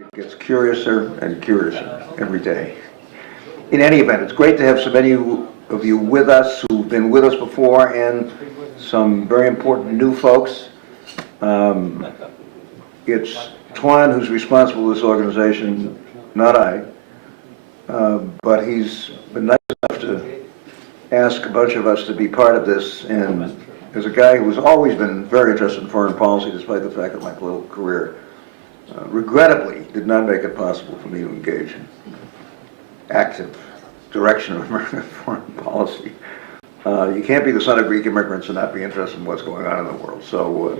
It gets curiouser and curiouser every day. In any event, it's great to have so many of you with us who've been with us before, and some very important new folks. It's Twan who's responsible for this organization, not I. But he's been nice enough to ask a bunch of us to be part of this, and as a guy who's always been very interested in foreign policy, despite the fact that my political career regrettably did not make it possible for me to engage in active direction of American foreign policy. You can't be the son of Greek immigrants and not be interested in what's going on in the world. So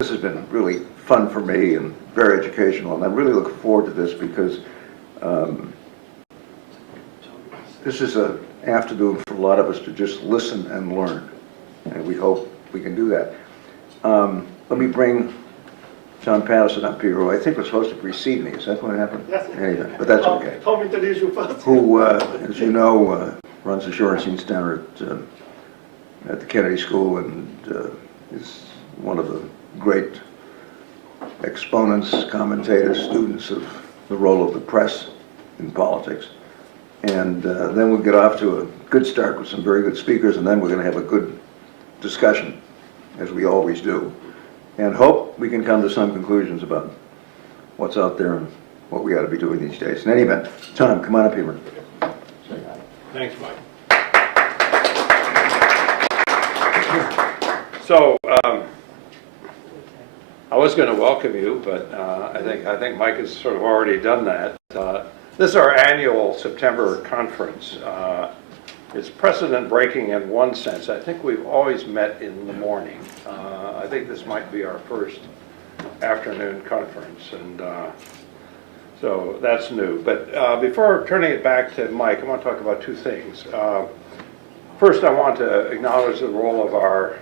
this has been really fun for me and very educational, and I'm really looking forward to this because this is an afternoon for a lot of us to just listen and learn, and we hope we can do that. Let me bring John Patterson up here, who I think was supposed to precede me. Is that what happened? Yes. Anyway, but that's okay. Told me to introduce you first. Who, as you know, runs the Shorenstein Center at the Kennedy School, and is one of the great exponents, commentators, students of the role of the press in politics. And then we'll get off to a good start with some very good speakers, and then we're going to have a good discussion, as we always do, and hope we can come to some conclusions about what's out there and what we ought to be doing these days. In any event, Tom, come on up here. Thanks, Mike. So, I was going to welcome you, but I think Mike has sort of already done that. This is our annual September conference. It's precedent-breaking in one sense. I think we've always met in the morning. I think this might be our first afternoon conference, and so that's new. But before turning it back to Mike, I want to talk about two things. First, I want to acknowledge the role of our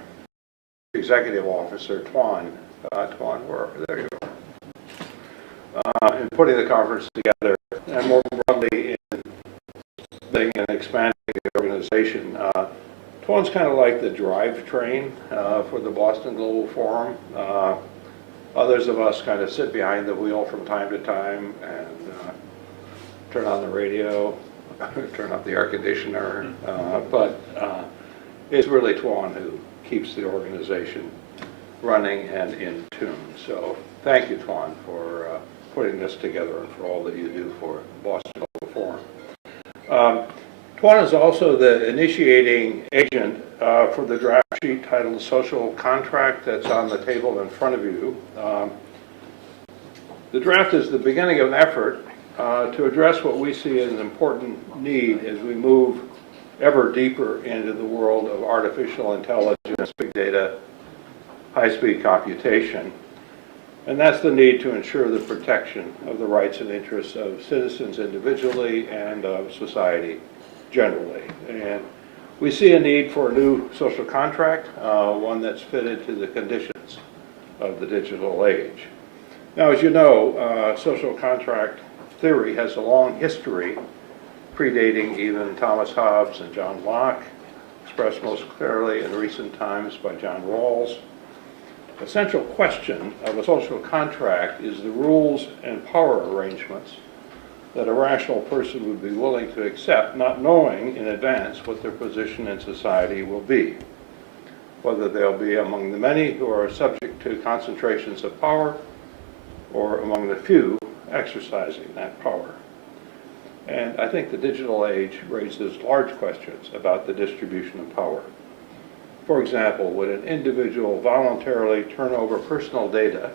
executive officer, Twan. There you go. In putting the conference together, and more broadly in building and expanding the organization. Twan's kind of like the drivetrain for the Boston Global Forum. Others of us kind of sit behind the wheel from time to time and turn on the radio, turn off the air conditioner, but it's really Twan who keeps the organization running and in tune. So thank you, Twan, for putting this together and for all that you do for Boston Global Forum. Twan is also the initiating agent for the draft sheet titled Social Contract that's on the table in front of you. The draft is the beginning of an effort to address what we see as an important need as we move ever deeper into the world of artificial intelligence, big data, high-speed computation. And that's the need to ensure the protection of the rights and interests of citizens individually and of society generally. And we see a need for a new social contract, one that's fitted to the conditions of the digital age. Now, as you know, social contract theory has a long history, predating even Thomas Hobbes and John Locke, expressed most clearly in recent times by John Rawls. The central question of a social contract is the rules and power arrangements that a rational person would be willing to accept, not knowing in advance what their position in society will be, whether they'll be among the many who are subject to concentrations of power or among the few exercising that power. And I think the digital age raises large questions about the distribution of power. For example, would an individual voluntarily turn over personal data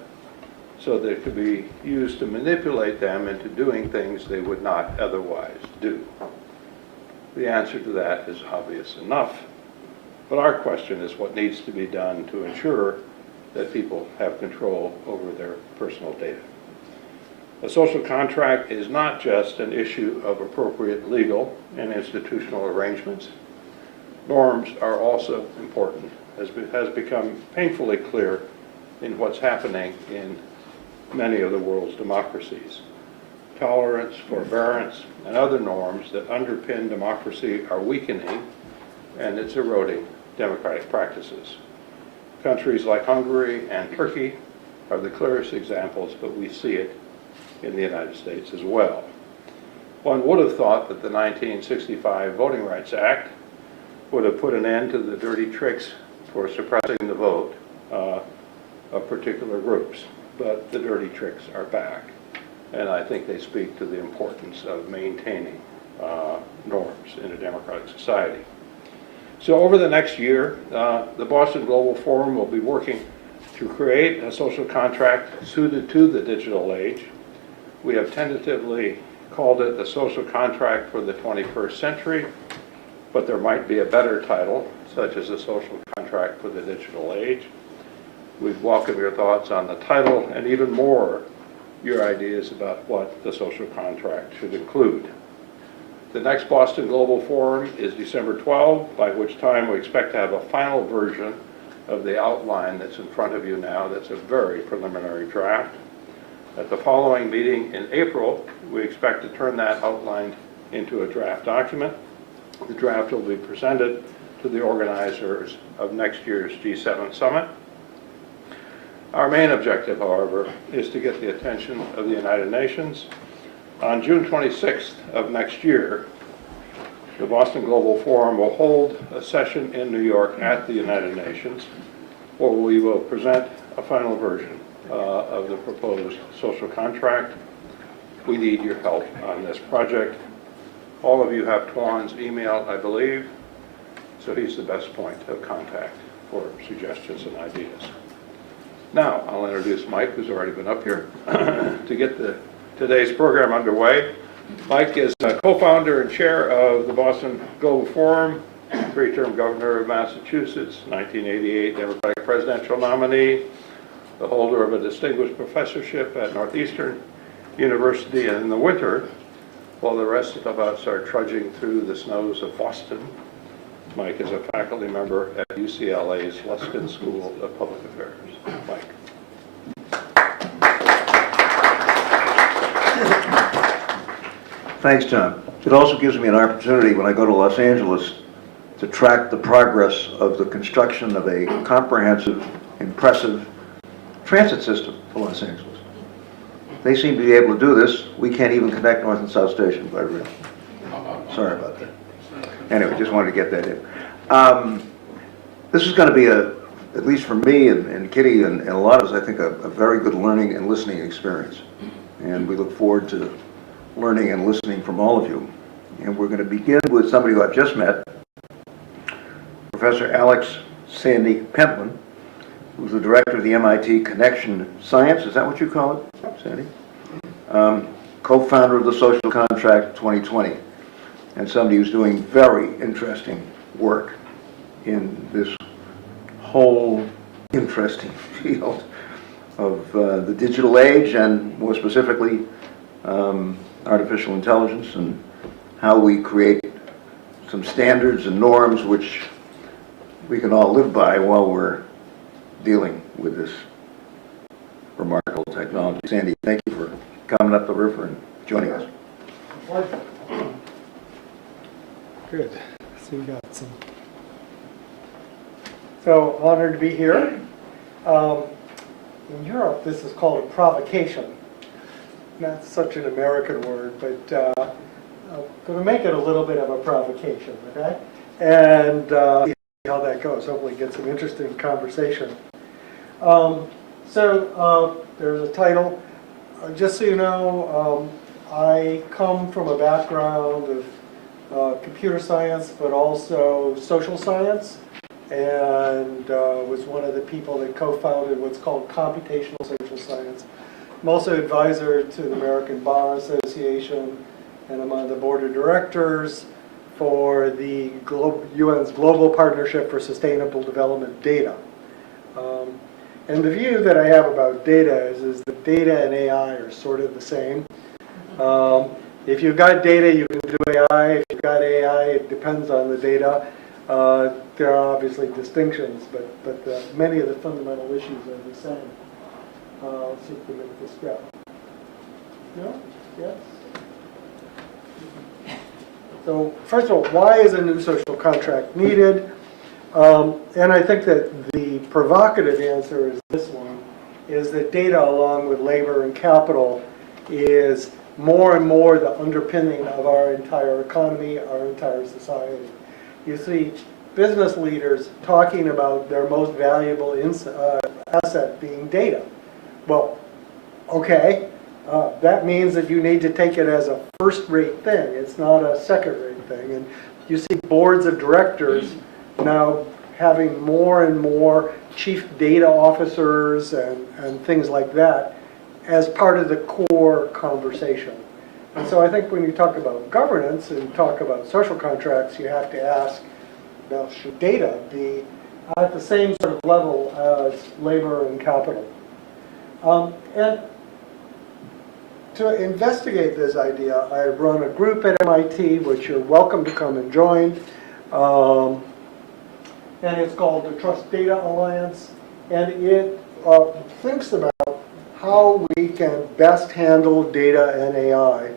so that it could be used to manipulate them into doing things they would not otherwise do? The answer to that is obvious enough, but our question is what needs to be done to ensure that people have control over their personal data. A social contract is not just an issue of appropriate legal and institutional arrangements. Norms are also important, as has become painfully clear in what's happening in many of the world's democracies. Tolerance, forbearance, and other norms that underpin democracy are weakening, and it's eroding democratic practices. Countries like Hungary and Turkey are the clearest examples, but we see it in the United States as well. One would have thought that the 1965 Voting Rights Act would have put an end to the dirty tricks for suppressing the vote of particular groups, but the dirty tricks are back. And I think they speak to the importance of maintaining norms in a democratic society. So over the next year, the Boston Global Forum will be working to create a social contract suited to the digital age. We have tentatively called it the social contract for the 21st century, but there might be a better title, such as the social contract for the digital age. We'd welcome your thoughts on the title and even more your ideas about what the social contract should include. The next Boston Global Forum is December 12, by which time we expect to have a final version of the outline that's in front of you now. That's a very preliminary draft. At the following meeting in April, we expect to turn that outline into a draft document. The draft will be presented to the organizers of next year's G7 summit. Our main objective, however, is to get the attention of the United Nations. On June 26th of next year, the Boston Global Forum will hold a session in New York at the United Nations where we will present a final version of the proposed social contract. We need your help on this project. All of you have Tuan's email, I believe, so he's the best point of contact for suggestions and ideas. Now, I'll introduce Mike, who's already been up here, to get today's program underway. Mike is co-founder and chair of the Boston Global Forum, three-term governor of Massachusetts, 1988 Democratic presidential nominee, the holder of a distinguished professorship at Northeastern University, and in the winter, while the rest of us are trudging through the snows of Boston, Mike is a faculty member at UCLA's Luskin School of Public Affairs. Mike. Thanks, Tom. It also gives me an opportunity when I go to Los Angeles to track the progress of the construction of a comprehensive, impressive transit system for Los Angeles. They seem to be able to do this. We can't even connect North and South Station by rail. Sorry about that. Anyway, just wanted to get that in. This is going to be, at least for me and Kitty and a lot of us, I think, a very good learning and listening experience. And we look forward to learning and listening from all of you. And we're going to begin with somebody who I've just met, Professor Alex Sandy Pentland, who's the director of the MIT Connection Science. Is that what you call it, Sandy? Co-founder of the Social Contract 2020, and somebody who's doing very interesting work in this whole interesting field of the digital age, and more specifically, artificial intelligence, and how we create some standards and norms which we can all live by while we're dealing with this remarkable technology. Sandy, thank you for coming up the river and joining us. Good. So we got some. So honored to be here. In Europe, this is called a provocation. Not such an American word, but I'm going to make it a little bit of a provocation, okay? And see how that goes. Hopefully get some interesting conversation. There's a title. Just so you know, I come from a background of computer science, but also social science, and was one of the people that co-founded what's called computational social science. I'm also advisor to the American Bar Association, and I'm on the board of directors for the UN's Global Partnership for Sustainable Development Data. And the view that I have about data is that data and AI are sort of the same. If you've got data, you can do AI. If you've got AI, it depends on the data. There are obviously distinctions, but many of the fundamental issues are the same. Let's see if we make this go. No? Yes? So first of all, why is a new social contract needed? And I think that the provocative answer is this one, is that data along with labor and capital is more and more the underpinning of our entire economy, our entire society. You see business leaders talking about their most valuable asset being data. Well, okay, that means that you need to take it as a first-rate thing. It's not a second-rate thing. And you see boards of directors now having more and more chief data officers and things like that as part of the core conversation. And so I think when you talk about governance and talk about social contracts, you have to ask, now, should data be at the same sort of level as labor and capital? And to investigate this idea, I run a group at MIT, which you're welcome to come and join. And it's called the Trust Data Alliance. And it thinks about how we can best handle data and AI.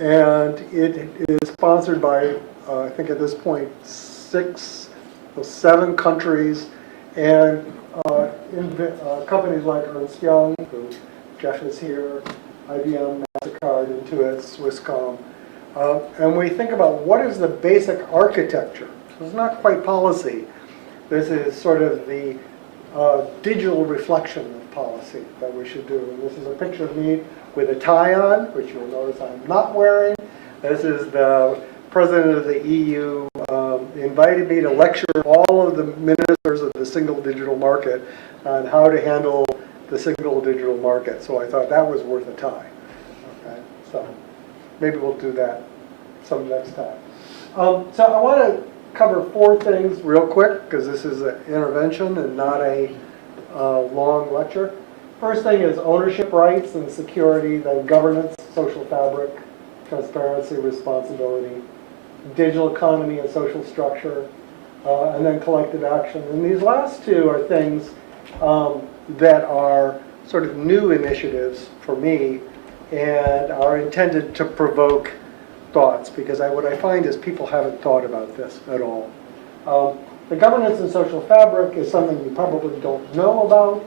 And it is sponsored by, I think at this point, 7 countries, and companies like Ernst Young, who Jeff is here, IBM, MasterCard, Intuit, Swisscom. And we think about what is the basic architecture. So it's not quite policy. This is sort of the digital reflection of policy that we should do. And this is a picture of me with a tie on, which you'll notice I'm not wearing. This is the President of the EU invited me to lecture all of the ministers of the single digital market on how to handle the single digital market. So I thought that was worth a tie. Okay, so maybe we'll do that some next time. So I want to cover 4 things real quick, because this is an intervention and not a long lecture. First thing is ownership rights and security, then governance, social fabric, transparency, responsibility, digital economy and social structure, and then collective action. And these last 2 are things that are sort of new initiatives for me and are intended to provoke thoughts, because what I find is people haven't thought about this at all. The governance and social fabric is something you probably don't know about,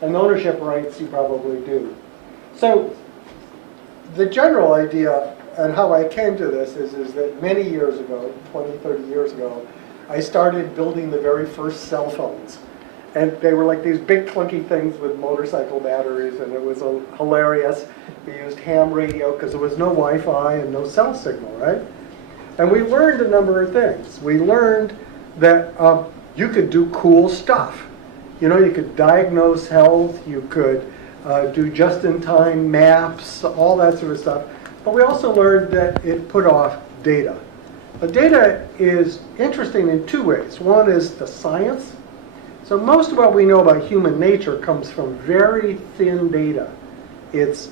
and ownership rights you probably do. So the general idea and how I came to this is that many years ago, 20, 30 years ago, I started building the very first cell phones. And they were like these big clunky things with motorcycle batteries, and it was hilarious. We used ham radio because there was no Wi-Fi and no cell signal, right? And we learned a number of things. We learned that you could do cool stuff. You know, you could diagnose health, you could do just-in-time maps, all that sort of stuff. But we also learned that it put off data. But data is interesting in 2 ways. One is the science. So most of what we know about human nature comes from very thin data. It's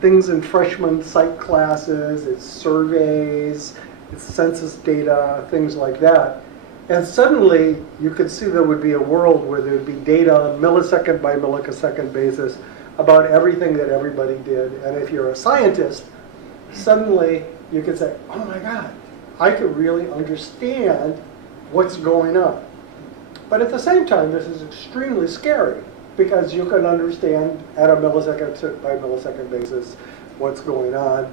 things in freshman psych classes, it's surveys, it's census data, things like that. And suddenly you could see there would be a world where there would be data on millisecond by millisecond basis about everything that everybody did. And if you're a scientist, suddenly you could say, oh my God, I could really understand what's going on. But at the same time, this is extremely scary, because you can understand at a millisecond by millisecond basis what's going on.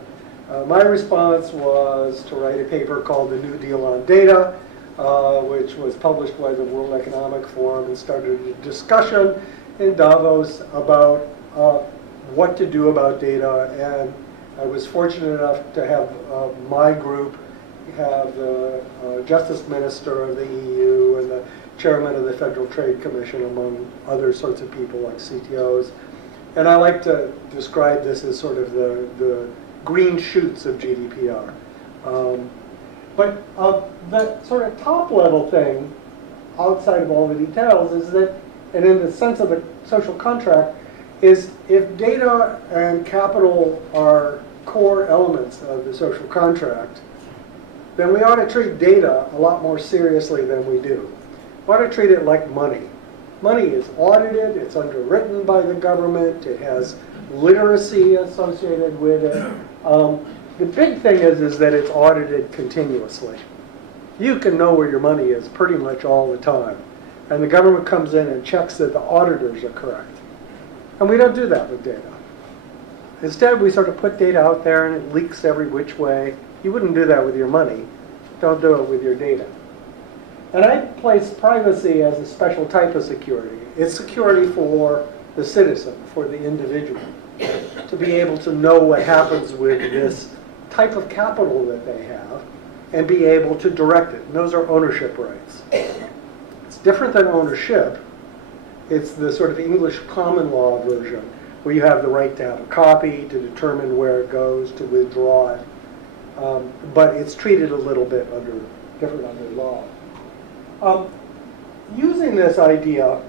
My response was to write a paper called The New Deal on Data, which was published by the World Economic Forum, and started a discussion in Davos about what to do about data. And I was fortunate enough to have my group have the Justice Minister of the EU and the Chairman of the Federal Trade Commission, among other sorts of people like CTOs. And I like to describe this as sort of the green shoots of GDPR. But the sort of top level thing, outside of all the details, is that, and in the sense of the social contract, is if data and capital are core elements of the social contract, then we ought to treat data a lot more seriously than we do. We ought to treat it like money. Money is audited, it's underwritten by the government, it has literacy associated with it. The big thing is that it's audited continuously. You can know where your money is pretty much all the time. And the government comes in and checks that the auditors are correct. And we don't do that with data. Instead, we sort of put data out there and it leaks every which way. You wouldn't do that with your money. Don't do it with your data. And I place privacy as a special type of security. It's security for the citizen, for the individual, to be able to know what happens with this type of capital that they have and be able to direct it. And those are ownership rights. It's different than ownership. It's the sort of English common law version, where you have the right to have a copy, to determine where it goes, to withdraw it. But it's treated a little bit different under law. Using this idea,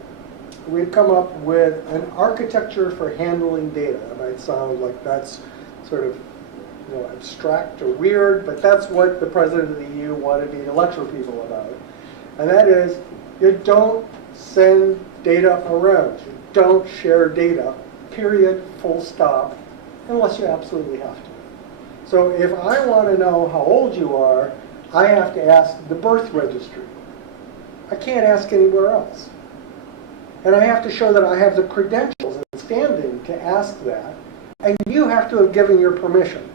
we've come up with an architecture for handling data. It might sound like that's sort of abstract or weird, but that's what the President of the EU wanted me to lecture people about. And that is, you don't send data around. You don't share data, period, full stop, unless you absolutely have to. So if I want to know how old you are, I have to ask the birth registry. I can't ask anywhere else. And I have to show that I have the credentials and standing to ask that, and you have to have given your permission.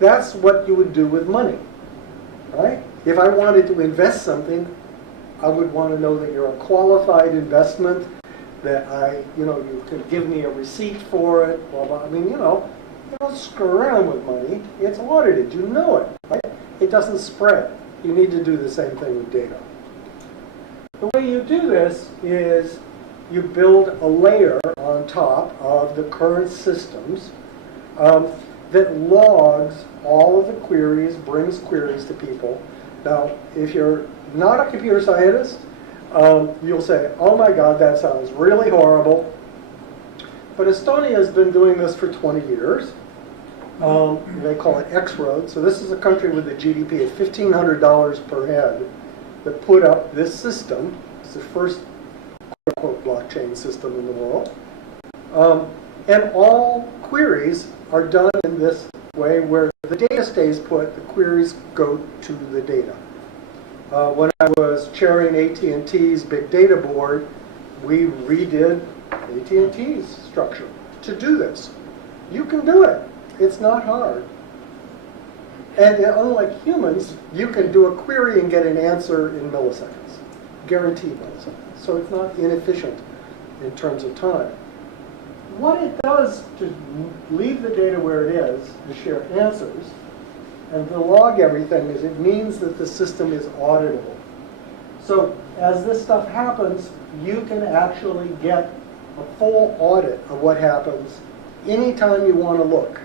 That's what you would do with money, right? If I wanted to invest something, I would want to know that you're a qualified investment, that you could give me a receipt for it, blah, blah. I mean, you don't screw around with money. It's audited. You know it, right? It doesn't spread. You need to do the same thing with data. The way you do this is you build a layer on top of the current systems that logs all of the queries, brings queries to people. Now, if you're not a computer scientist, you'll say, oh my God, that sounds really horrible. But Estonia has been doing this for 20 years. They call it X-Road. So this is a country with a GDP of $1,500 per head that put up this system. It's the first quote-unquote blockchain system in the world. And all queries are done in this way where the data stays put, the queries go to the data. When I was chairing AT&T's big data board, we redid AT&T's structure to do this. You can do it. It's not hard. And unlike humans, you can do a query and get an answer in milliseconds, guaranteed milliseconds. So it's not inefficient in terms of time. What it does to leave the data where it is, to share answers, and to log everything, is it means that the system is auditable. So as this stuff happens, you can actually get a full audit of what happens anytime you want to look.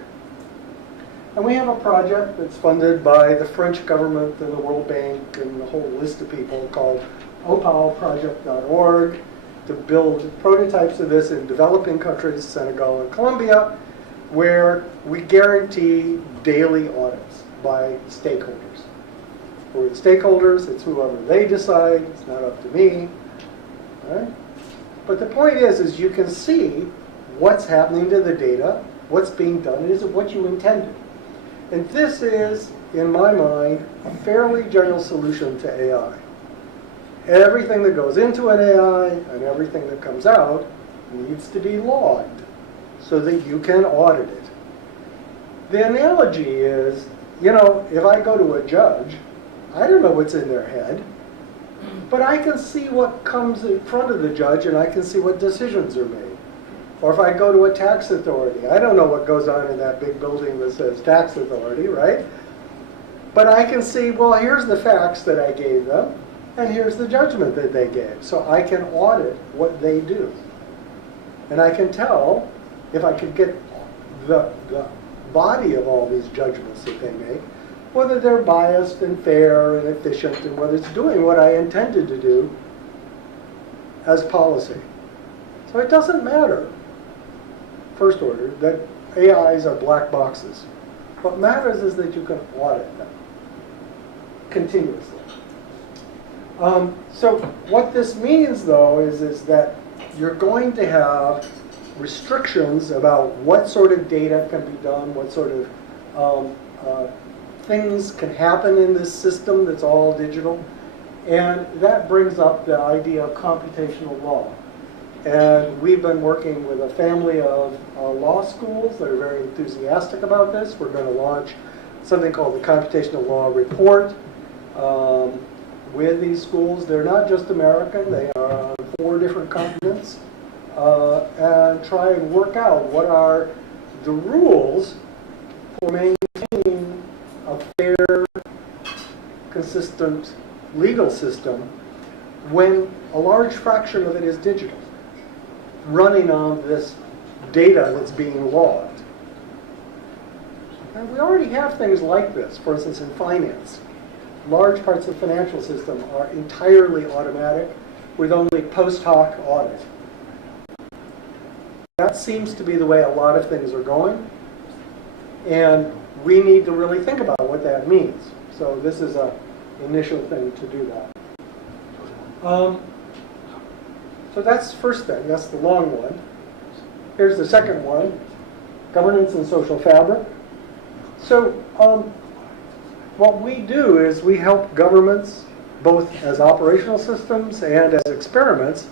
And we have a project that's funded by the French government and the World Bank and a whole list of people called opalproject.org to build prototypes of this in developing countries, Senegal and Colombia, where we guarantee daily audits by stakeholders. For the stakeholders, it's whoever they decide. It's not up to me. Right? But the point is you can see what's happening to the data, what's being done, is it what you intended? And this is, in my mind, a fairly general solution to AI. Everything that goes into an AI and everything that comes out needs to be logged so that you can audit it. The analogy is, if I go to a judge, I don't know what's in their head, but I can see what comes in front of the judge and I can see what decisions are made. Or if I go to a tax authority, I don't know what goes on in that big building that says tax authority, right? But I can see, well, here's the facts that I gave them, and here's the judgment that they gave. So I can audit what they do. And I can tell, if I could get the body of all these judgments that they make, whether they're biased and fair and efficient, and whether it's doing what I intended to do as policy. So it doesn't matter, first order, that AIs are black boxes. What matters is that you can audit them continuously. So what this means, though, is that you're going to have restrictions about what sort of data can be done, what sort of things can happen in this system that's all digital. And that brings up the idea of computational law. And we've been working with a family of law schools that are very enthusiastic about this. We're going to launch something called the Computational Law Report with these schools. They're not just American, they are on 4 different continents, and try and work out what are the rules for maintaining a fair, consistent legal system when a large fraction of it is digital, running on this data that's being logged. And we already have things like this, for instance, in finance. Large parts of the financial system are entirely automatic with only post hoc audit. That seems to be the way a lot of things are going, and we need to really think about what that means. So this is an initial thing to do that. So that's the first thing, that's the long one. Here's the second one, governance and social fabric. So what we do is we help governments, both as operational systems and as experiments,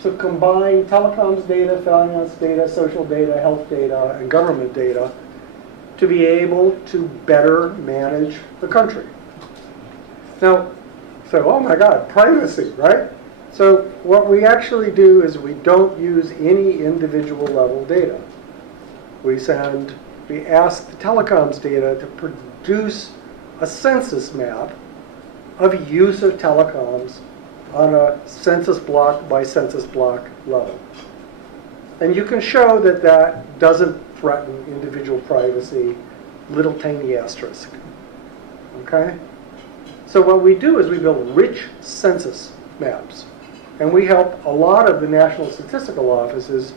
to combine telecoms data, finance data, social data, health data, and government data to be able to better manage the country. Now, so, oh my God, privacy, right? So what we actually do is we don't use any individual level data. We ask the telecoms data to produce a census map of use of telecoms on a census block by census block level. And you can show that that doesn't threaten individual privacy, little tiny asterisk. Okay? So what we do is we build rich census maps. And we help a lot of the national statistical offices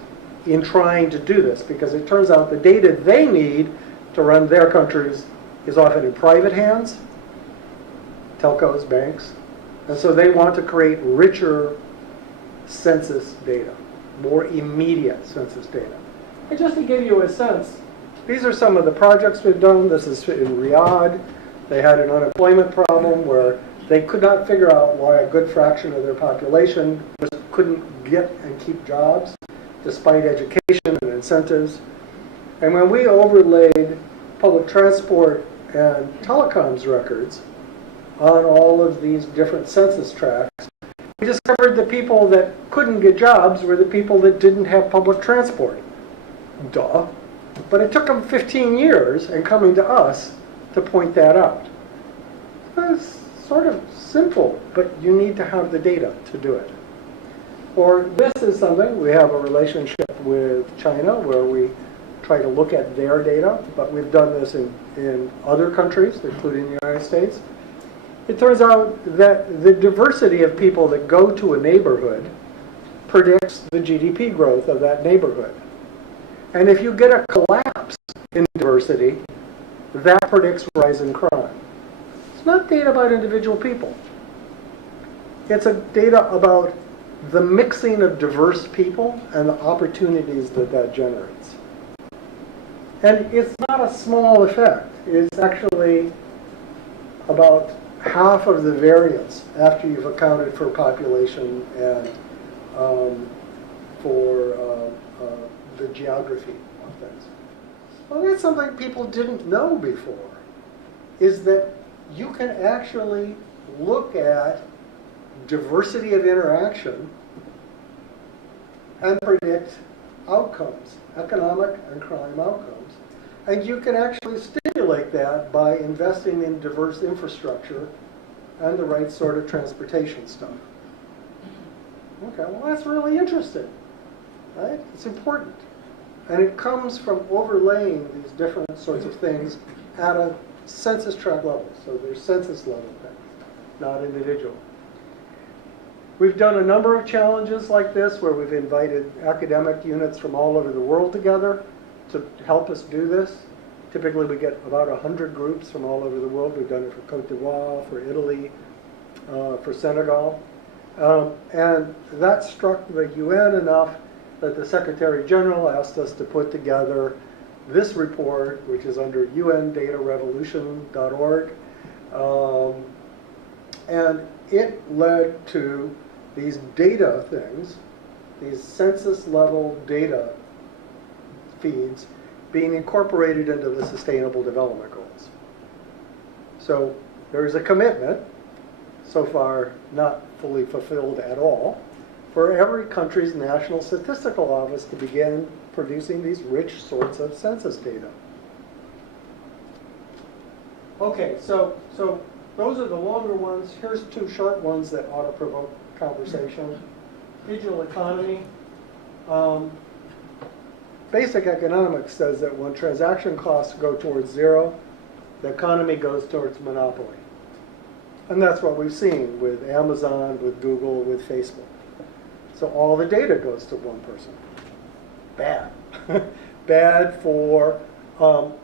in trying to do this, because it turns out the data they need to run their countries is often in private hands, telcos, banks, and so they want to create richer census data, more immediate census data. And just to give you a sense, these are some of the projects we've done. This is in Riyadh. They had an unemployment problem where they could not figure out why a good fraction of their population just couldn't get and keep jobs, despite education and incentives. And when we overlaid public transport and telecoms records on all of these different census tracts, we discovered the people that couldn't get jobs were the people that didn't have public transport. Duh. But it took them 15 years and coming to us to point that out. It's sort of simple, but you need to have the data to do it. Or this is something, we have a relationship with China where we try to look at their data, but we've done this in other countries, including the United States. It turns out that the diversity of people that go to a neighborhood predicts the GDP growth of that neighborhood. And if you get a collapse in diversity, that predicts rise in crime. It's not data about individual people. It's a data about the mixing of diverse people and the opportunities that that generates. And it's not a small effect. It's actually about half of the variance after you've accounted for population and for the geography of things. Well, that's something people didn't know before, is that you can actually look at diversity of interaction and predict outcomes, economic and crime outcomes. And you can actually stimulate that by investing in diverse infrastructure and the right sort of transportation stuff. Okay, well that's really interesting, right? It's important. And it comes from overlaying these different sorts of things at a census tract level. So they're census level things, not individual. We've done a number of challenges like this where we've invited academic units from all over the world together to help us do this. Typically we get about 100 groups from all over the world. We've done it for Cote d'Ivoire, for Italy, for Senegal. And that struck the UN enough that the Secretary General asked us to put together this report, which is under undatarevolution.org. And it led to these data things these census level data feeds being incorporated into the Sustainable Development Goals. So there is a commitment, so far not fully fulfilled at all, for every country's national statistical office to begin producing these rich sorts of census data. Okay, so those are the longer ones. Here's two short ones that ought to provoke conversation. Digital economy. Basic economics says that when transaction costs go towards zero, the economy goes towards monopoly. And that's what we've seen with Amazon, with Google, with Facebook. So all the data goes to one person. Bad. Bad for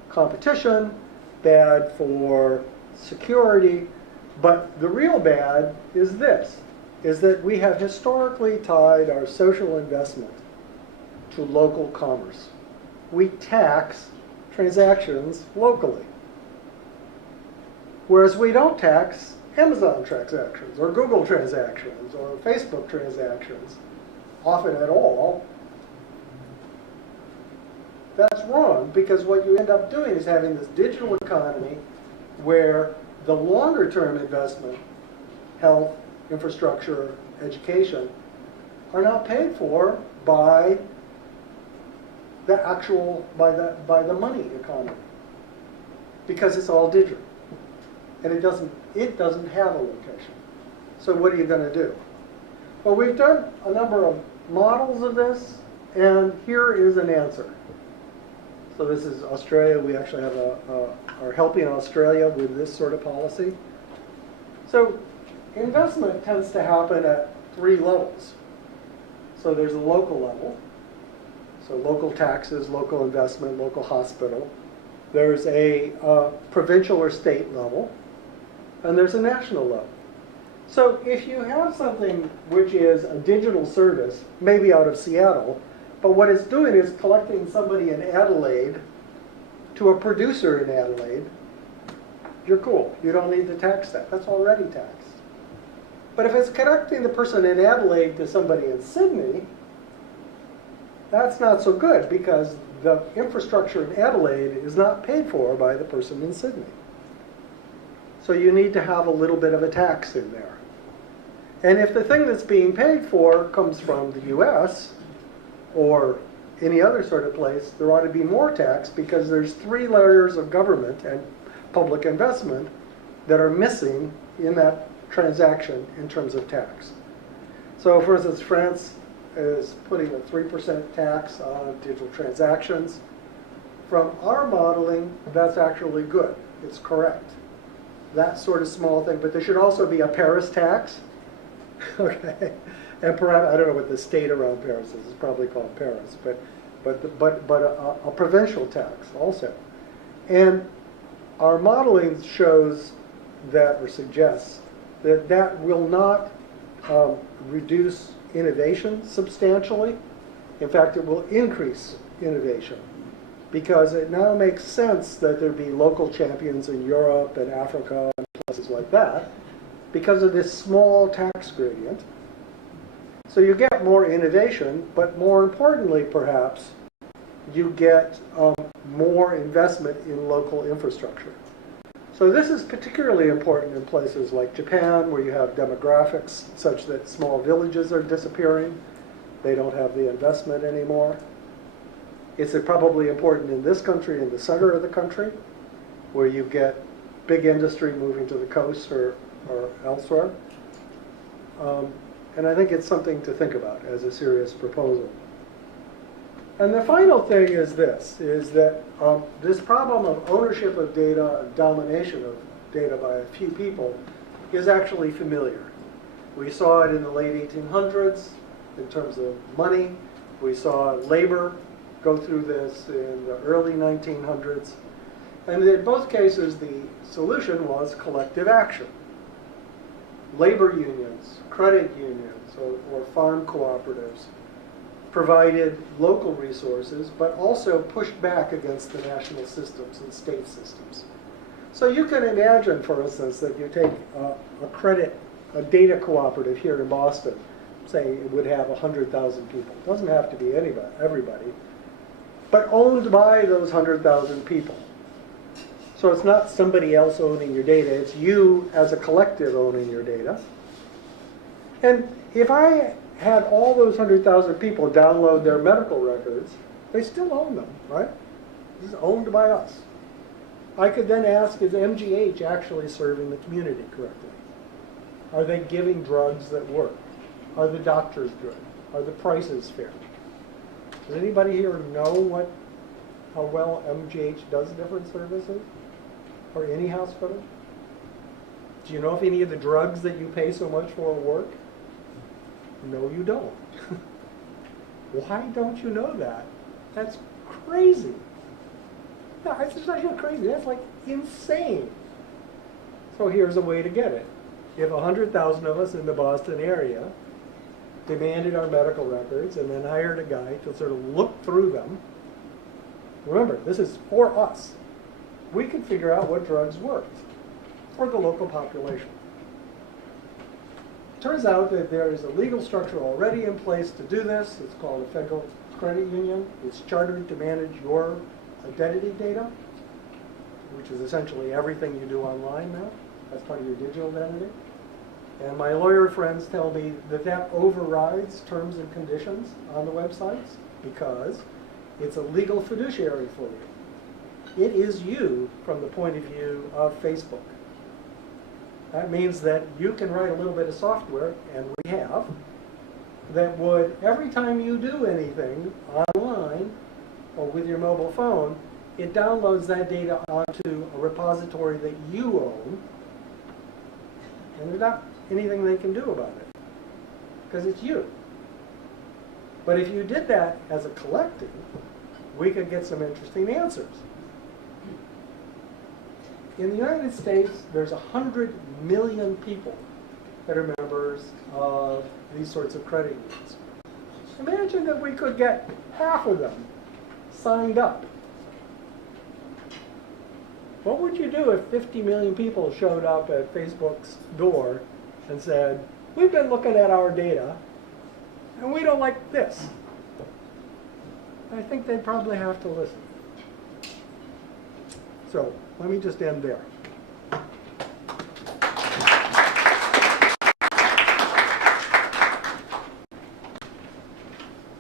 competition, bad for security, but the real bad is this, is that we have historically tied our social investment to local commerce. We tax transactions locally, whereas we don't tax Amazon transactions or Google transactions or Facebook transactions, often at all. That's wrong, because what you end up doing is having this digital economy where the longer term investment, health, infrastructure, education, are not paid for by the actual, by the money economy, because it's all digital. And it doesn't have a location. So what are you going to do? Well, we've done a number of models of this, and here is an answer. So this is Australia. We actually have are helping Australia with this sort of policy. So investment tends to happen at three levels. So there's a local level. So local taxes, local investment, local hospital. There's a provincial or state level. And there's a national level. So if you have something which is a digital service, maybe out of Seattle, but what it's doing is collecting somebody in Adelaide to a producer in Adelaide, you're cool. You don't need to tax that. That's already taxed. But if it's connecting the person in Adelaide to somebody in Sydney, that's not so good, because the infrastructure in Adelaide is not paid for by the person in Sydney. So you need to have a little bit of a tax in there. And if the thing that's being paid for comes from the US or any other sort of place, there ought to be more tax, because there's three layers of government and public investment that are missing in that transaction in terms of tax. So for instance, France is putting a 3% tax on digital transactions. From our modeling, that's actually good. It's correct. That sort of small thing, but there should also be a Paris tax. Okay, and perhaps, I don't know what the state around Paris is. It's probably called Paris, but a provincial tax also. And our modeling shows that, or suggests that that will not reduce innovation substantially. In fact, it will increase innovation, because it now makes sense that there be local champions in Europe and Africa and places like that, because of this small tax gradient. So you get more innovation, but more importantly, perhaps, you get more investment in local infrastructure. So this is particularly important in places like Japan, where you have demographics such that small villages are disappearing. They don't have the investment anymore. It's probably important in this country, in the center of the country, where you get big industry moving to the coast or elsewhere. And I think it's something to think about as a serious proposal. And the final thing is this, is that this problem of ownership of data and domination of data by a few people is actually familiar. We saw it in the late 1800s in terms of money. We saw labor go through this in the early 1900s. And in both cases, the solution was collective action. Labor unions, credit unions, or farm cooperatives provided local resources, but also pushed back against the national systems and state systems. So you can imagine, for instance, that you take a data cooperative here in Boston say it would have 100,000 people. It doesn't have to be anybody, everybody, but owned by those 100,000 people. So it's not somebody else owning your data, it's you as a collective owning your data. And if I had all those 100,000 people download their medical records, they still own them, right? This is owned by us. I could then ask, is MGH actually serving the community correctly? Are they giving drugs that work? Are the doctors good? Are the prices fair? Does anybody here know how well MGH does different services? Or any hospital? Do you know if any of the drugs that you pay so much for work? No, you don't. Why don't you know that? That's crazy. No, it's not even crazy. That's like insane. So here's a way to get it. If 100,000 of us in the Boston area demanded our medical records and then hired a guy to sort of look through them, remember, this is for us. We can figure out what drugs worked for the local population. Turns out that there is a legal structure already in place to do this. It's called a federal credit union. It's chartered to manage your identity data, which is essentially everything you do online now. That's part of your digital identity. And my lawyer friends tell me that that overrides terms and conditions on the websites because it's a legal fiduciary for you. It is you from the point of view of Facebook. That means that you can write a little bit of software, and we have, that would, every time you do anything online or with your mobile phone, it downloads that data onto a repository that you own, and there's not anything they can do about it, because it's you. But if you did that as a collective, we could get some interesting answers. In the United States, there's 100 million people that are members of these sorts of credit unions. Imagine that we could get half of them signed up. What would you do if 50 million people showed up at Facebook's door and said, we've been looking at our data and we don't like this? I think they'd probably have to listen. So let me just end there.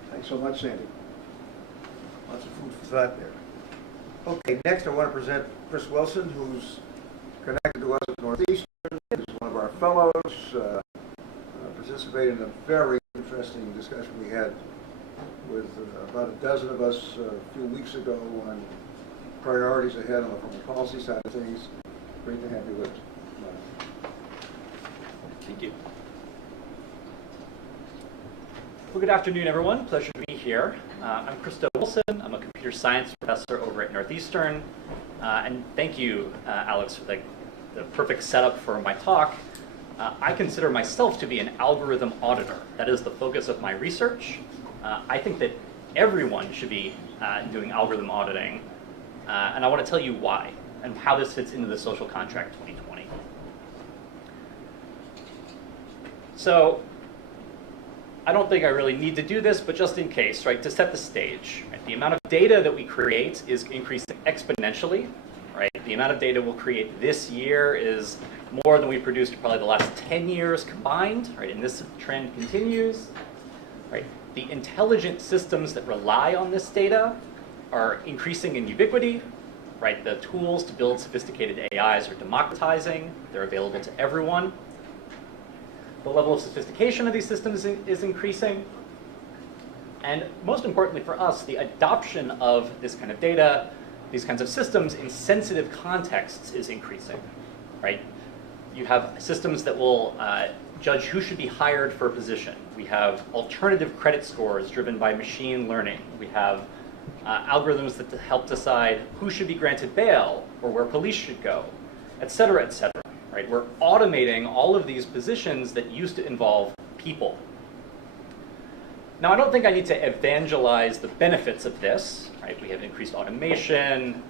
Thanks so much, Sandy. Lots of food for thought there. Okay, next I want to present Chris Wilson, who's connected to us at Northeastern. He's one of our fellows, participated in a very interesting discussion we had with about a dozen of us a few weeks ago on priorities ahead from the policy side of things. Great to have you with us. Thank you. Well, good afternoon, everyone. Pleasure to be here. I'm Christo Wilson. I'm a computer science professor over at Northeastern. And thank you, Alex, for the perfect setup for my talk. I consider myself to be an algorithm auditor. That is the focus of my research. I think that everyone should be doing algorithm auditing. And I want to tell you why and how this fits into the Social Contract 2020. So I don't think I really need to do this, but just in case, right, to set the stage, right, the amount of data that we create is increasing exponentially, right? The amount of data we'll create this year is more than we produced probably the last 10 years combined, right? And this trend continues, right? The intelligent systems that rely on this data are increasing in ubiquity, right? The tools to build sophisticated AIs are democratizing. They're available to everyone. The level of sophistication of these systems is increasing. And most importantly for us, the adoption of this kind of data, these kinds of systems in sensitive contexts is increasing, right? You have systems that will judge who should be hired for a position. We have alternative credit scores driven by machine learning. We have algorithms that help decide who should be granted bail or where police should go, et cetera, right? We're automating all of these positions that used to involve people. Now, I don't think I need to evangelize the benefits of this, right? We have increased automation,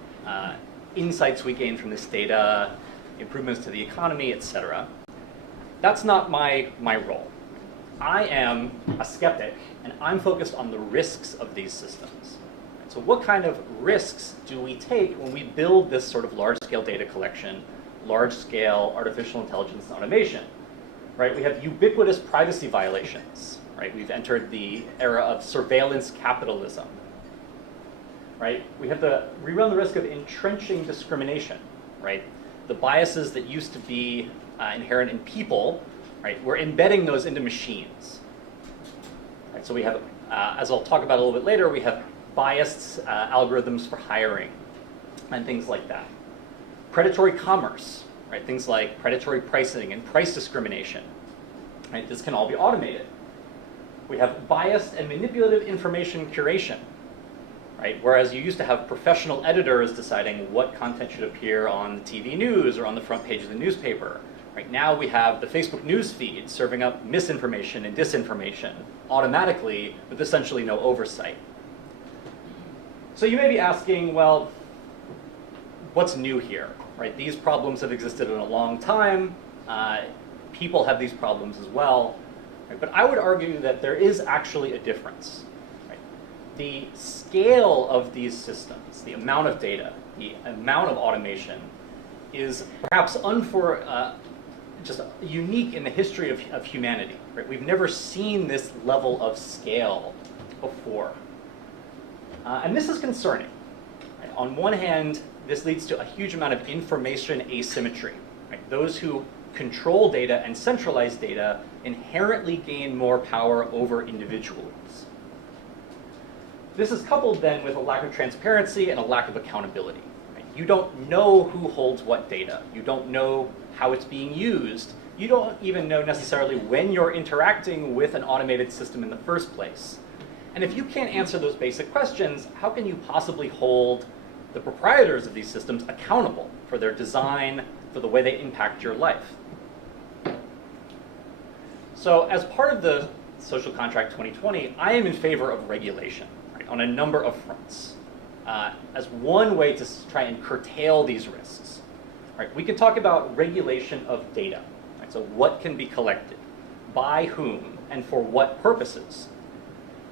insights we gain from this data, improvements to the economy, et cetera. That's not my role. I am a skeptic, and I'm focused on the risks of these systems. So what kind of risks do we take when we build this sort of large-scale data collection, large-scale artificial intelligence and automation? Right? We have ubiquitous privacy violations. Right? We've entered the era of surveillance capitalism. Right? We run the risk of entrenching discrimination. Right? The biases that used to be inherent in people, right? We're embedding those into machines. Right? So we have, as I'll talk about a little bit later, we have biased algorithms for hiring and things like that. Predatory commerce, right? Things like predatory pricing and price discrimination. Right? This can all be automated. We have biased and manipulative information curation. Right? Whereas you used to have professional editors deciding what content should appear on the TV news or on the front page of the newspaper. Right now we have the Facebook news feed serving up misinformation and disinformation automatically with essentially no oversight. So you may be asking, well, what's new here? Right? These problems have existed in a long time. People have these problems as well. Right? But I would argue that there is actually a difference. Right? The scale of these systems, the amount of data, the amount of automation is perhaps just unique in the history of humanity. Right? We've never seen this level of scale before. And this is concerning. Right? On one hand, this leads to a huge amount of information asymmetry. Right? Those who control data and centralize data inherently gain more power over individuals. This is coupled then with a lack of transparency and a lack of accountability. Right? You don't know who holds what data. You don't know how it's being used. You don't even know necessarily when you're interacting with an automated system in the first place. And if you can't answer those basic questions, how can you possibly hold the proprietors of these systems accountable for their design, for the way they impact your life? So as part of the Social Contract 2020, I am in favor of regulation, right, on a number of fronts, as one way to try and curtail these risks. Right? We can talk about regulation of data. Right? So what can be collected, by whom, and for what purposes.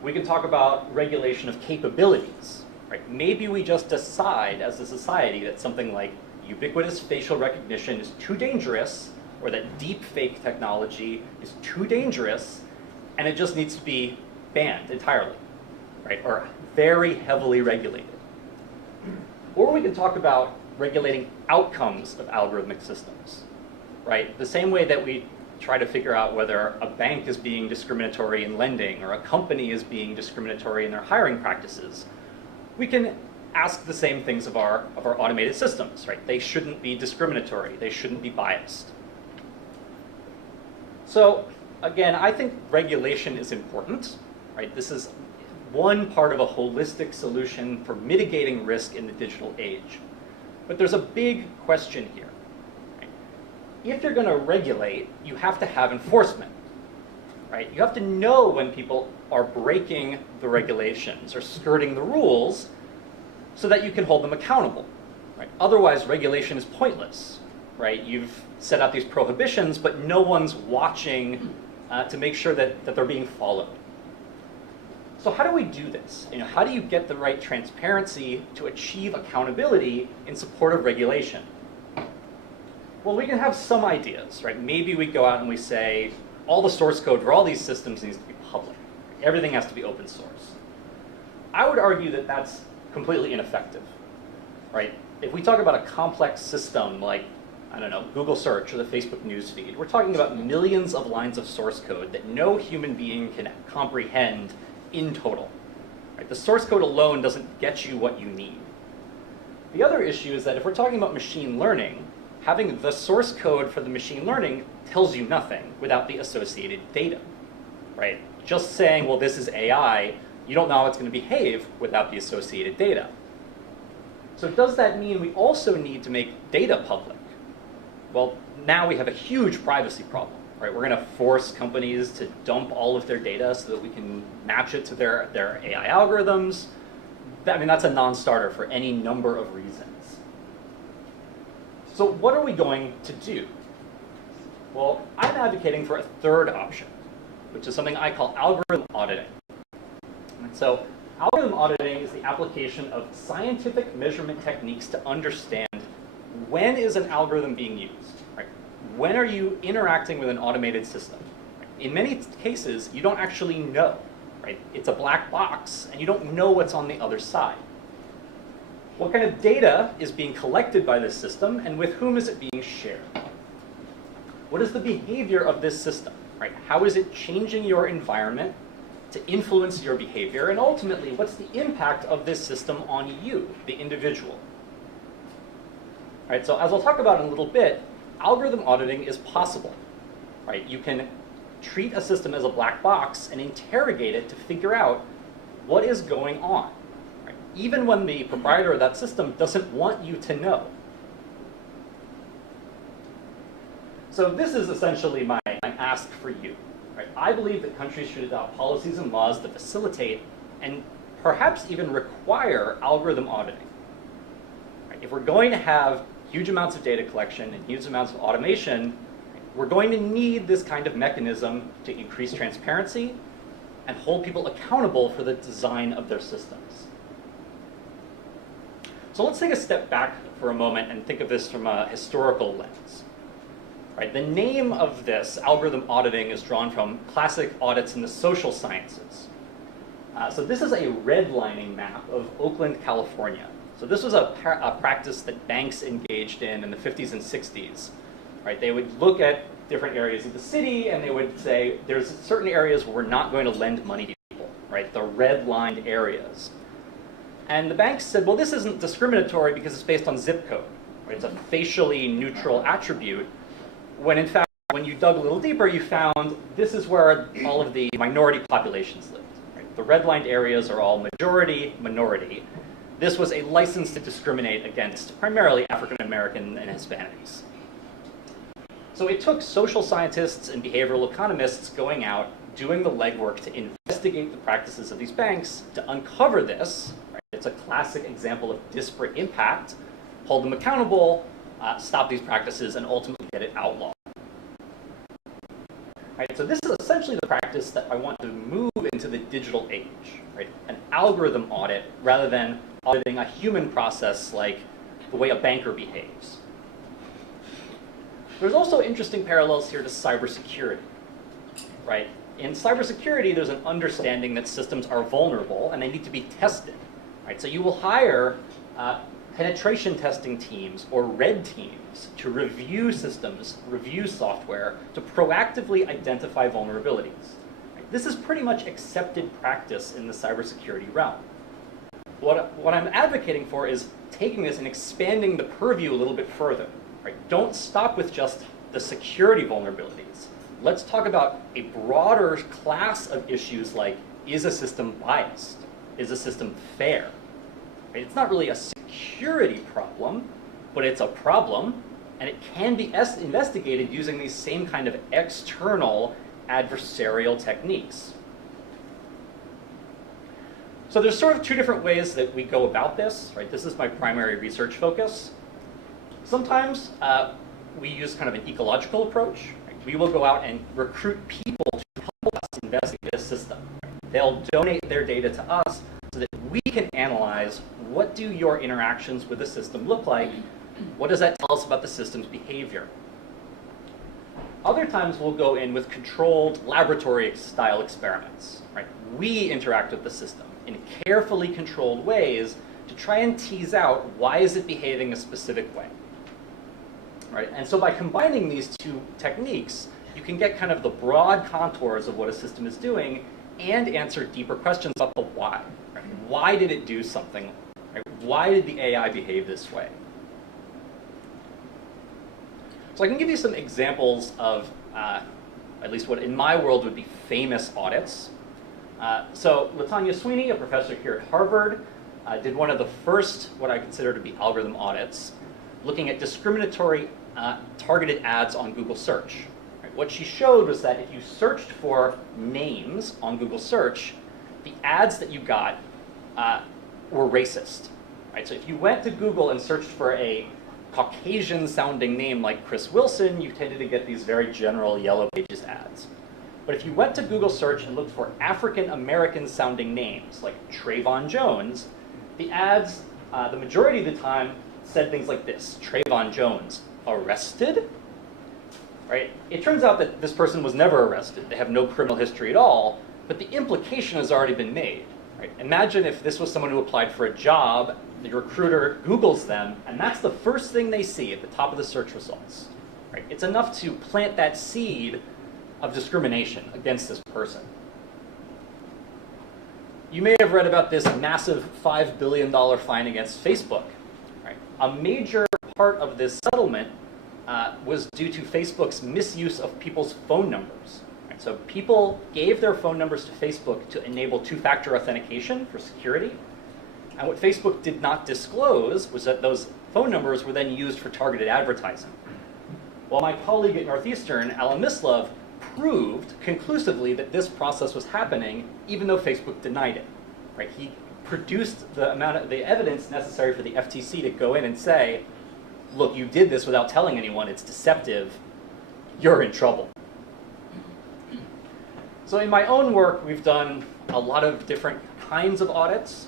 We can talk about regulation of capabilities. Right? Maybe we just decide as a society that something like ubiquitous facial recognition is too dangerous, or that deep fake technology is too dangerous, and it just needs to be banned entirely, right? Or very heavily regulated. Or we can talk about regulating outcomes of algorithmic systems, right? The same way that we try to figure out whether a bank is being discriminatory in lending or a company is being discriminatory in their hiring practices, we can ask the same things of our automated systems, right? They shouldn't be discriminatory. They shouldn't be biased. So again, I think regulation is important, right? This is one part of a holistic solution for mitigating risk in the digital age. But there's a big question here. Right? If you're going to regulate, you have to have enforcement, right? You have to know when people are breaking the regulations or skirting the rules so that you can hold them accountable, right? Otherwise, regulation is pointless, right? You've set out these prohibitions, but no one's watching to make sure that they're being followed. So how do we do this? You know, how do you get the right transparency to achieve accountability in support of regulation? Well, we can have some ideas, right? Maybe we go out and we say, all the source code for all these systems needs to be public. Everything has to be open source. I would argue that that's completely ineffective, right? If we talk about a complex system like, I don't know, Google search or the Facebook news feed, we're talking about millions of lines of source code that no human being can comprehend in total. Right? The source code alone doesn't get you what you need. The other issue is that if we're talking about machine learning, having the source code for the machine learning tells you nothing without the associated data. Right? Just saying, well, this is AI, you don't know how it's going to behave without the associated data. So does that mean we also need to make data public? Well, now we have a huge privacy problem. Right? We're going to force companies to dump all of their data so that we can match it to their AI algorithms. I mean, that's a non-starter for any number of reasons. So what are we going to do? Well, I'm advocating for a third option. which is something I call algorithm auditing. And so algorithm auditing is the application of scientific measurement techniques to understand when is an algorithm being used, right? When are you interacting with an automated system? In many cases, you don't actually know, right? It's a black box, and you don't know what's on the other side. What kind of data is being collected by this system, and with whom is it being shared? What is the behavior of this system, right? How is it changing your environment to influence your behavior, and ultimately, what's the impact of this system on you, the individual? Right, so as I'll talk about in a little bit, algorithm auditing is possible, right? You can treat a system as a black box and interrogate it to figure out what is going on, right? Even when the proprietor of that system doesn't want you to know. So this is essentially my ask for you, right? I believe that countries should adopt policies and laws that facilitate and perhaps even require algorithm auditing. Right? If we're going to have huge amounts of data collection and huge amounts of automation, we're going to need this kind of mechanism to increase transparency and hold people accountable for the design of their systems. So let's take a step back for a moment and think of this from a historical lens. Right, the name of this, algorithm auditing, is drawn from classic audits in the social sciences. So this is a redlining map of Oakland, California. So this was a practice that banks engaged in the 50s and 60s. Right, they would look at different areas of the city and they would say, there's certain areas where we're not going to lend money to people, right, the red-lined areas. And the banks said, well, this isn't discriminatory because it's based on zip code. Right? It's a facially neutral attribute, when in fact, when you dug a little deeper, you found this is where all of the minority populations lived. Right? The red-lined areas are all majority, minority. This was a license to discriminate against primarily African American and Hispanics. So it took social scientists and behavioral economists going out, doing the legwork to investigate the practices of these banks, to uncover this. Right? It's a classic example of disparate impact, hold them accountable, stop these practices, and ultimately get it outlawed. Right, so this is essentially the practice that I want to move into the digital age, right? An algorithm audit rather than auditing a human process like the way a banker behaves. There's also interesting parallels here to cybersecurity, right? In cybersecurity, there's an understanding that systems are vulnerable and they need to be tested, right? So you will hire penetration testing teams or red teams to review systems, review software, to proactively identify vulnerabilities. Right? This is pretty much accepted practice in the cybersecurity realm. What I'm advocating for is taking this and expanding the purview a little bit further. Right? Don't stop with just the security vulnerabilities. Let's talk about a broader class of issues like, is a system biased? Is a system fair? Right? It's not really a security problem, but it's a problem, and it can be investigated using these same kind of external adversarial techniques. So there's sort of two different ways that we go about this, right? This is my primary research focus. Sometimes we use kind of an ecological approach. Right? We will go out and recruit people to help us investigate a system. Right? They'll donate their data to us so that we can analyze, what do your interactions with the system look like? What does that tell us about the system's behavior? Other times we'll go in with controlled laboratory-style experiments. Right? We interact with the system in carefully controlled ways to try and tease out, why is it behaving a specific way? Right? And so by combining these two techniques, you can get kind of the broad contours of what a system is doing and answer deeper questions about the why. Right? Why did it do something? Right? Why did the AI behave this way? So I can give you some examples of, at least what in my world would be famous audits. So LaTanya Sweeney, a professor here at Harvard, did one of the first, what I consider to be algorithm audits, looking at discriminatory targeted ads on Google search. Right? What she showed was that if you searched for names on Google search, the ads that you got were racist. Right? So if you went to Google and searched for a Caucasian sounding name like Chris Wilson, you tended to get these very general Yellow Pages ads. But if you went to Google search and looked for African American sounding names like Trayvon Jones, the ads, the majority of the time, said things like this: Trayvon Jones, arrested? Right? It turns out that this person was never arrested. They have no criminal history at all, but the implication has already been made. Right? Imagine if this was someone who applied for a job, the recruiter Googles them, and that's the first thing they see at the top of the search results. Right? It's enough to plant that seed of discrimination against this person. You may have read about this massive $5 billion fine against Facebook. Right? A major part of this settlement was due to Facebook's misuse of people's phone numbers. Right? So people gave their phone numbers to Facebook to enable two-factor authentication for security. And what Facebook did not disclose was that those phone numbers were then used for targeted advertising. Well, my colleague at Northeastern, Alan Mislove, proved conclusively that this process was happening, even though Facebook denied it. Right? He produced the evidence necessary for the FTC to go in and say, look, you did this without telling anyone, it's deceptive, you're in trouble. So in my own work, we've done a lot of different kinds of audits.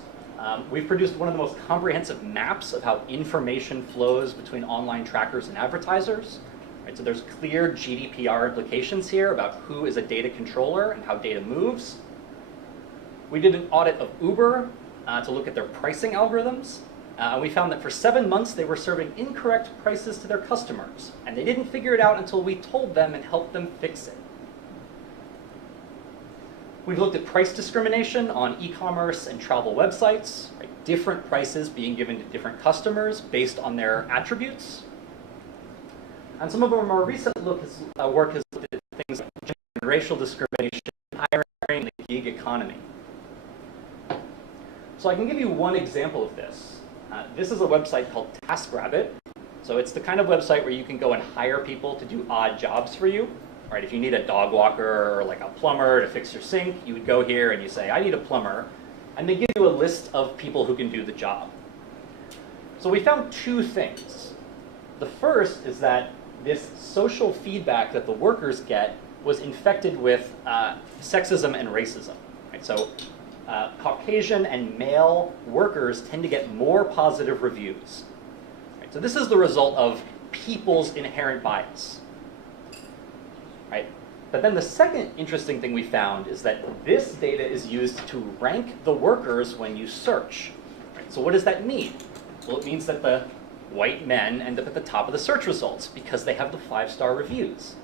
We've produced one of the most comprehensive maps of how information flows between online trackers and advertisers. Right, so there's clear GDPR implications here about who is a data controller and how data moves. We did an audit of Uber to look at their pricing algorithms. We found that for 7 months they were serving incorrect prices to their customers, and they didn't figure it out until we told them and helped them fix it. We've looked at price discrimination on e-commerce and travel websites, right? Different prices being given to different customers based on their attributes. And some of our more recent work has looked at things like gender and racial discrimination, hiring, and the gig economy. So I can give you one example of this. This is a website called TaskRabbit. So it's the kind of website where you can go and hire people to do odd jobs for you. Right, if you need a dog walker or like a plumber to fix your sink, you would go here and you say, I need a plumber, and they give you a list of people who can do the job. So we found two things. The first is that this social feedback that the workers get was infected with sexism and racism. Right? So Caucasian and male workers tend to get more positive reviews. Right? So this is the result of people's inherent bias. Right? But then the second interesting thing we found is that this data is used to rank the workers when you search. Right? So what does that mean? Well, it means that the white men end up at the top of the search results because they have the 5-star reviews.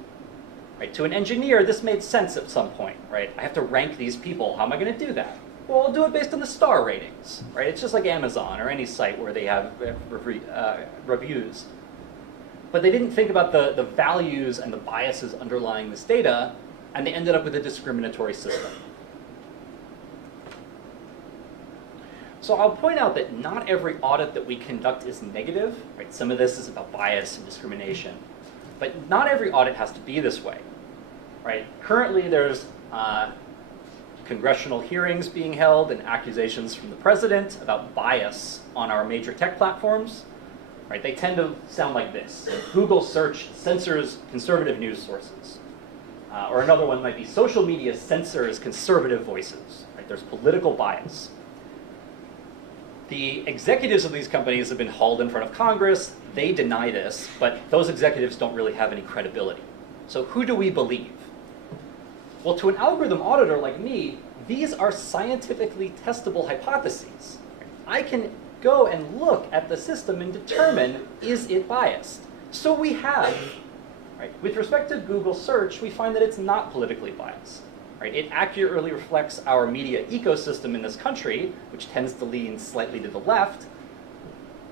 Right? To an engineer, this made sense at some point. Right? I have to rank these people. How am I going to do that? Well, I'll do it based on the star ratings. Right? It's just like Amazon or any site where they have reviews. But they didn't think about the values and the biases underlying this data, and they ended up with a discriminatory system. So I'll point out that not every audit that we conduct is negative. Right? Some of this is about bias and discrimination. But not every audit has to be this way. Right? Currently, there's congressional hearings being held and accusations from the president about bias on our major tech platforms. Right, they tend to sound like this. Google search censors conservative news sources. Or another one might be social media censors conservative voices. Right, there's political bias. The executives of these companies have been hauled in front of Congress. They deny this, but those executives don't really have any credibility. So who do we believe? Well, to an algorithm auditor like me, these are scientifically testable hypotheses. I can go and look at the system and determine, is it biased? So we have, right, with respect to Google search, we find that it's not politically biased. Right? It accurately reflects our media ecosystem in this country, which tends to lean slightly to the left,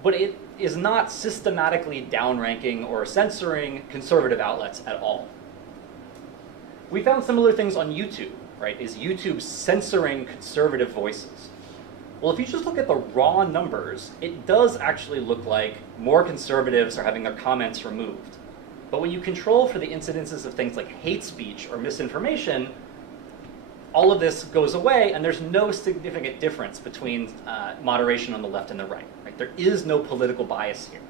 but it is not systematically downranking or censoring conservative outlets at all. We found similar things on YouTube. Right? Is YouTube censoring conservative voices? Well, if you just look at the raw numbers, it does actually look like more conservatives are having their comments removed. But when you control for the incidences of things like hate speech or misinformation, all of this goes away, and there's no significant difference between moderation on the left and the right. Right? There is no political bias here.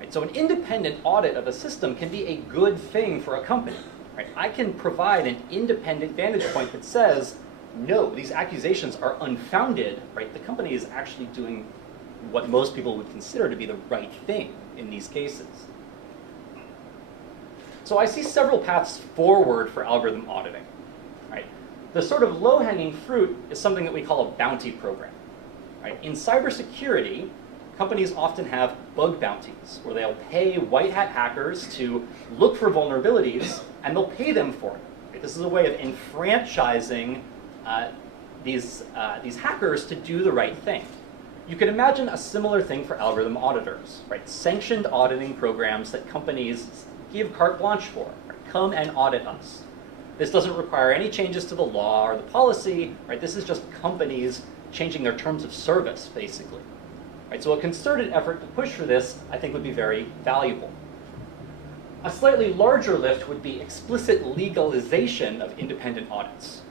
Right? So an independent audit of a system can be a good thing for a company. right? I can provide an independent vantage point that says, no, these accusations are unfounded, right? The company is actually doing what most people would consider to be the right thing in these cases. So I see several paths forward for algorithm auditing, right? The sort of low-hanging fruit is something that we call a bounty program, right? In cybersecurity, companies often have bug bounties, where they'll pay white hat hackers to look for vulnerabilities, and they'll pay them for it. Right? This is a way of enfranchising these hackers to do the right thing. You can imagine a similar thing for algorithm auditors, right? Sanctioned auditing programs that companies give carte blanche for. Right? Come and audit us. This doesn't require any changes to the law or the policy, right? This is just companies changing their terms of service, basically. Right? So a concerted effort to push for this, I think, would be very valuable. A slightly larger lift would be explicit legalization of independent audits.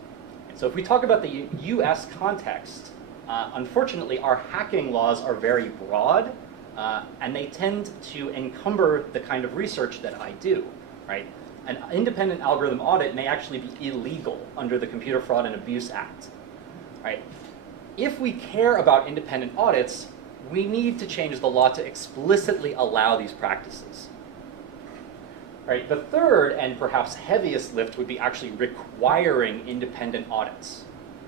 So if we talk about the US context, unfortunately, our hacking laws are very broad, and they tend to encumber the kind of research that I do, right? An independent algorithm audit may actually be illegal under the Computer Fraud and Abuse Act, right? If we care about independent audits, we need to change the law to explicitly allow these practices. Right? The third and perhaps heaviest lift would be actually requiring independent audits.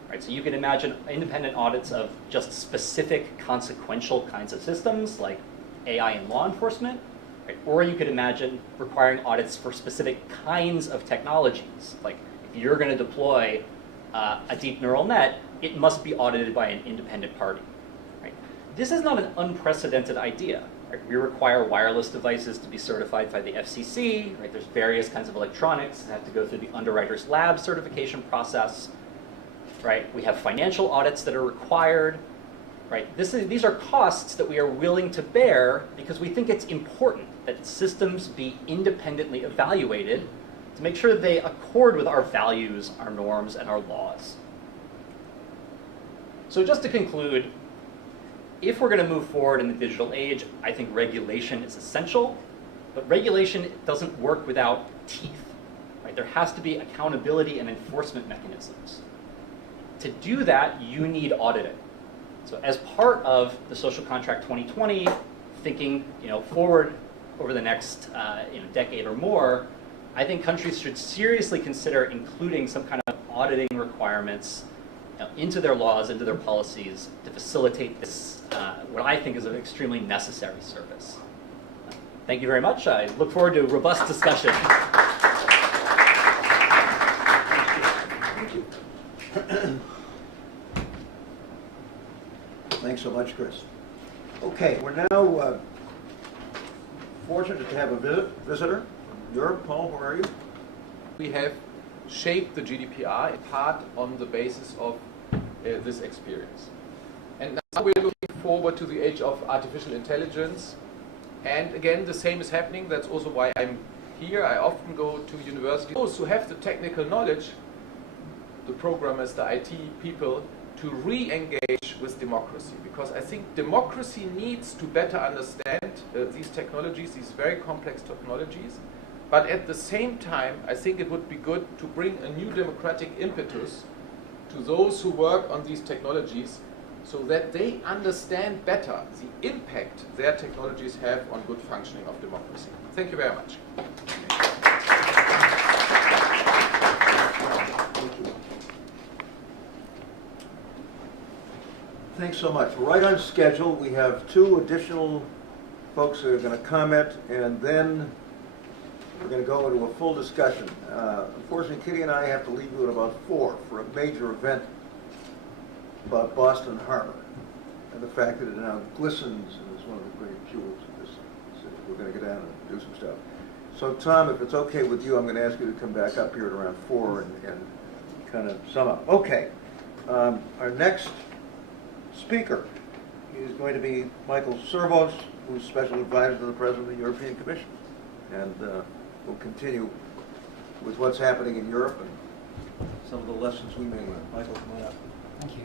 Right? So you can imagine independent audits of just specific consequential kinds of systems like AI in law enforcement, right? Or you could imagine requiring audits for specific kinds of technologies. Like if you're going to deploy a deep neural net, it must be audited by an independent party. Right? This is not an unprecedented idea. Right? We require wireless devices to be certified by the FCC. Right? There's various kinds of electronics that have to go through the Underwriters Lab certification process. Right? We have financial audits that are required. Right? These are costs that we are willing to bear because we think it's important that systems be independently evaluated to make sure that they accord with our values, our norms, and our laws. So just to conclude, if we're going to move forward in the digital age, I think regulation is essential, but regulation doesn't work without teeth. Right? There has to be accountability and enforcement mechanisms. To do that, you need auditing. So as part of the Social Contract 2020, thinking forward over the next decade or more, I think countries should seriously consider including some kind of auditing requirements into their laws, into their policies, to facilitate this, what I think is an extremely necessary service. Thank you very much. I look forward to a robust discussion. Thanks so much, Chris. Okay, we're now fortunate to have a visitor from Europe. Paul, where are you? We have shaped the GDPR in part on the basis of this experience. And now we're looking forward to the age of artificial intelligence. And again, the same is happening. That's also why I'm here. I often go to universities. Those who have the technical knowledge, the programmers, the IT people, to re-engage with democracy. Because I think democracy needs to better understand these technologies, these very complex technologies. But at the same time, I think it would be good to bring a new democratic impetus to those who work on these technologies so that they understand better the impact their technologies have on good functioning of democracy. Thank you very much. Thanks so much. We're right on schedule. We have two additional folks that are going to comment, and then we're going to go into a full discussion. Unfortunately, Kitty and I have to leave you at about 4 for a major event about Boston Harbor and the fact that it now glistens and is one of the great jewels of this city. We're going to get down and do some stuff. So, Tom, if it's okay with you, I'm going to ask you to come back up here at around 4 and kind of sum up. Okay. Our next speaker is going to be Michael Servos, who's Special Advisor to the President of the European Commission. And we'll continue with what's happening in Europe and some of the lessons we may learn. Michael, come on up. Thank you.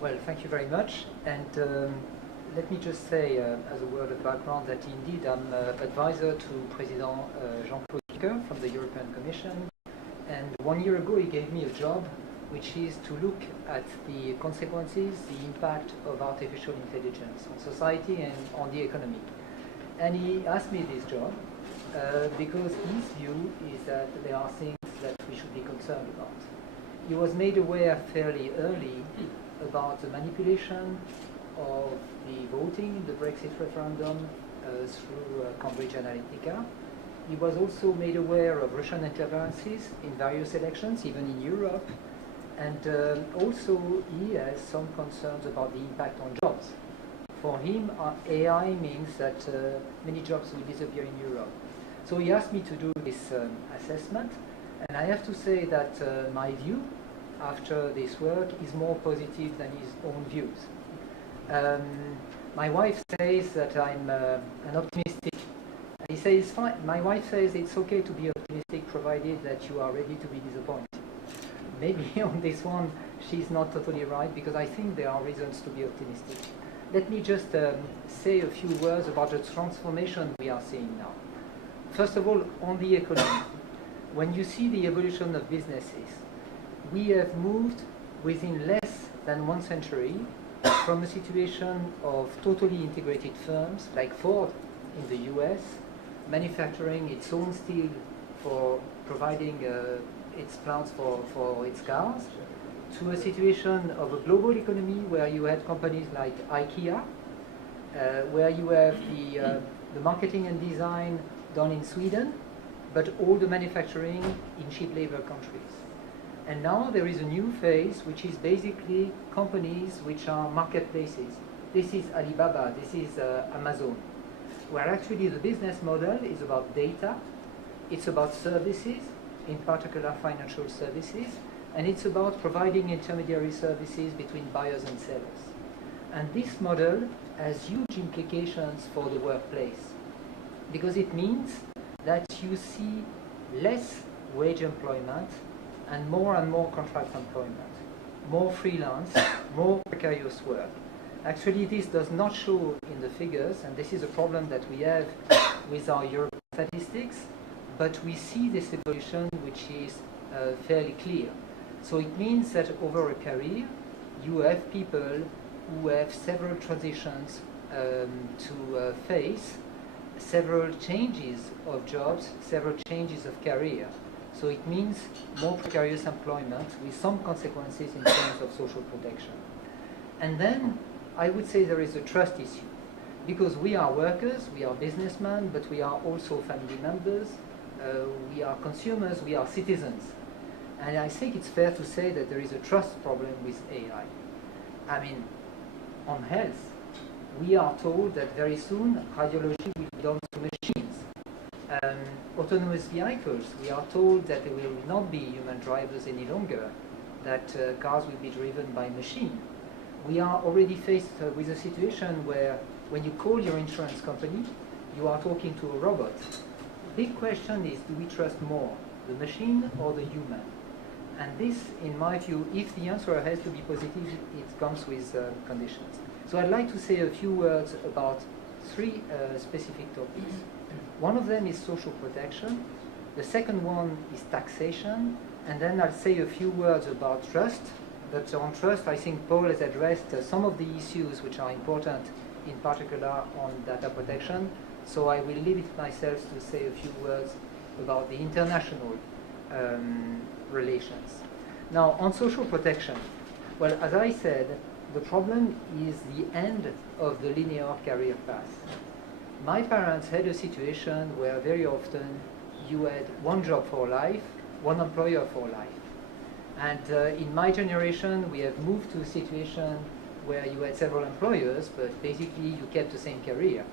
Well, thank you very much. And let me just say, as a word of background, that indeed I'm advisor to President Jean-Claude Juncker from the European Commission. And 1 year ago, he gave me a job, which is to look at the consequences, the impact of artificial intelligence on society and on the economy. And he asked me this job because his view is that there are things that we should be concerned about. He was made aware fairly early about the manipulation of the voting in the Brexit referendum through Cambridge Analytica. He was also made aware of Russian interferences in various elections, even in Europe. And also he has some concerns about the impact on jobs. For him, AI means that many jobs will disappear in Europe. So he asked me to do this assessment, and I have to say that my view after this work is more positive than his own views. My wife says that I'm an optimistic. He says, fine. My wife says it's okay to be optimistic provided that you are ready to be disappointed. Maybe on this one she's not totally right, because I think there are reasons to be optimistic. Let me just say a few words about the transformation we are seeing now. First of all, on the economy, when you see the evolution of businesses, we have moved within less than 1 century from a situation of totally integrated firms like Ford in the US, manufacturing its own steel for providing its plants for its cars, to a situation of a global economy where you had companies like IKEA, where you have the marketing and design done in Sweden, but all the manufacturing in cheap labor countries. And now there is a new phase, which is basically companies which are marketplaces. This is Alibaba, this is Amazon, where actually the business model is about data, it's about services, in particular financial services, and it's about providing intermediary services between buyers and sellers. And this model has huge implications for the workplace, because it means that you see less wage employment and more contract employment, more freelance, more precarious work. Actually, this does not show in the figures, and this is a problem that we have with our European statistics, but we see this evolution which is fairly clear. So it means that over a career, you have people who have several transitions to face, several changes of jobs, several changes of career. So it means more precarious employment with some consequences in terms of social protection. And then I would say there is a trust issue, because we are workers, we are businessmen, but we are also family members, we are consumers, we are citizens. And I think it's fair to say that there is a trust problem with AI. I mean, on health, we are told that very soon radiology will be done through machines. Autonomous vehicles, we are told that there will not be human drivers any longer, that cars will be driven by machine. We are already faced with a situation where when you call your insurance company, you are talking to a robot. Big question is, do we trust more the machine or the human? And this, in my view, if the answer has to be positive, it comes with conditions. So I'd like to say a few words about 3 specific topics. One of them is social protection. The second one is taxation. And then I'll say a few words about trust. But on trust, I think Paul has addressed some of the issues which are important, in particular on data protection. So I will leave it myself to say a few words about the international relations. Now, on social protection, well, as I said, the problem is the end of the linear career path. My parents had a situation where very often you had one job for life, one employer for life. And in my generation, we have moved to a situation where you had several employers, but basically you kept the same career.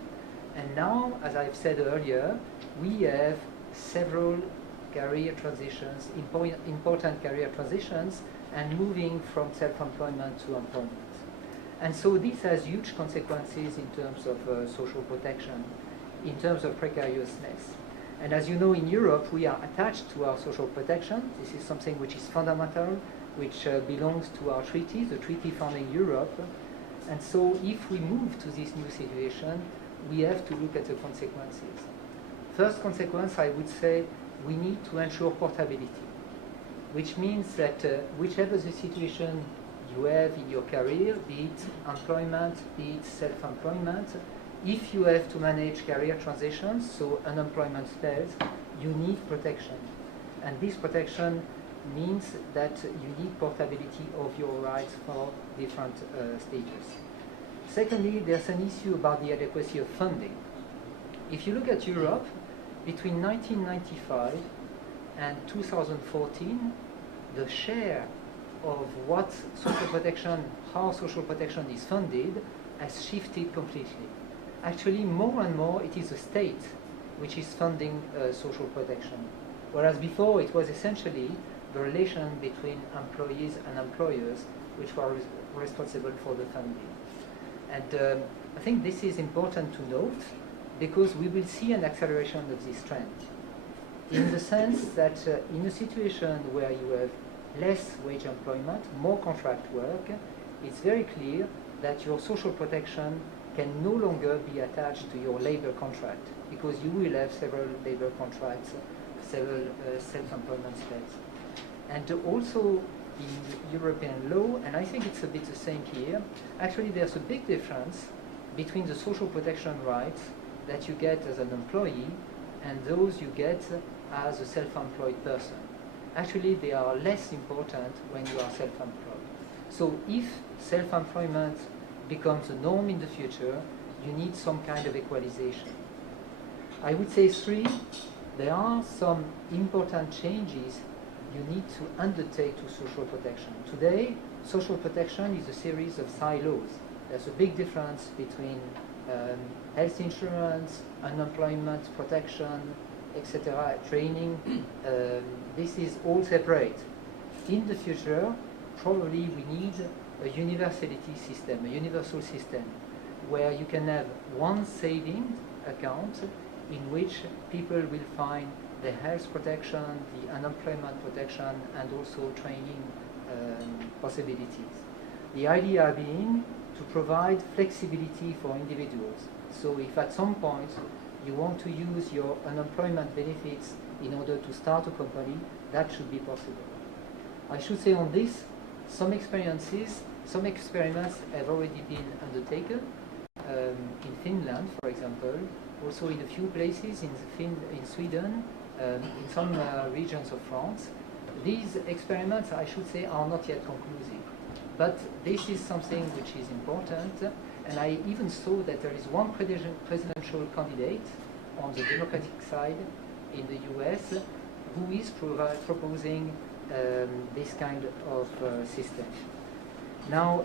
And now, as I've said earlier, we have several career transitions, important career transitions, and moving from self-employment to employment. And so this has huge consequences in terms of social protection, in terms of precariousness. And as you know, in Europe, we are attached to our social protection. This is something which is fundamental, which belongs to our treaty, the treaty founding Europe. And so if we move to this new situation, we have to look at the consequences. First consequence, I would say, we need to ensure portability, which means that whichever the situation you have in your career, be it employment, be it self-employment, if you have to manage career transitions, so unemployment spells, you need protection. And this protection means that you need portability of your rights for different stages. Secondly, there's an issue about the adequacy of funding. If you look at Europe, between 1995 and 2014, the share of what social protection, how social protection is funded, has shifted completely. Actually, more and more, it is the state which is funding social protection. Whereas before, it was essentially the relation between employees and employers which were responsible for the funding. And I think this is important to note because we will see an acceleration of this trend. In the sense that in a situation where you have less wage employment, more contract work, it's very clear that your social protection can no longer be attached to your labor contract because you will have several labor contracts, several self-employment states. And also in European law, and I think it's a bit the same here, actually there's a big difference between the social protection rights that you get as an employee and those you get as a self-employed person. Actually, they are less important when you are self-employed. So if self-employment becomes a norm in the future, you need some kind of equalization. I would say three, there are some important changes you need to undertake to social protection. Today, social protection is a series of silos. There's a big difference between health insurance, unemployment protection, etc., training. This is all separate. In the future, probably we need a universality system, a universal system, where you can have one saving account in which people will find the health protection, the unemployment protection, and also training possibilities. The idea being to provide flexibility for individuals. So if at some point you want to use your unemployment benefits in order to start a company, that should be possible. I should say on this, some experiments have already been undertaken in Finland, for example, also in a few places in Sweden, in some regions of France. These experiments, I should say, are not yet conclusive. But this is something which is important, and I even saw that there is one presidential candidate on the Democratic side in the US who is proposing this kind of system. Now,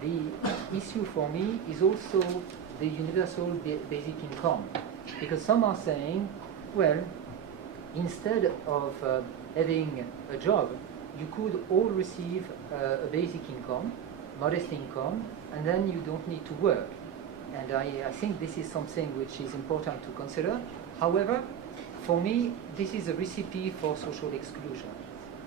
the issue for me is also the universal basic income, because some are saying, well, instead of having a job, you could all receive a basic income, modest income, and then you don't need to work. And I think this is something which is important to consider. However, for me, this is a recipe for social exclusion.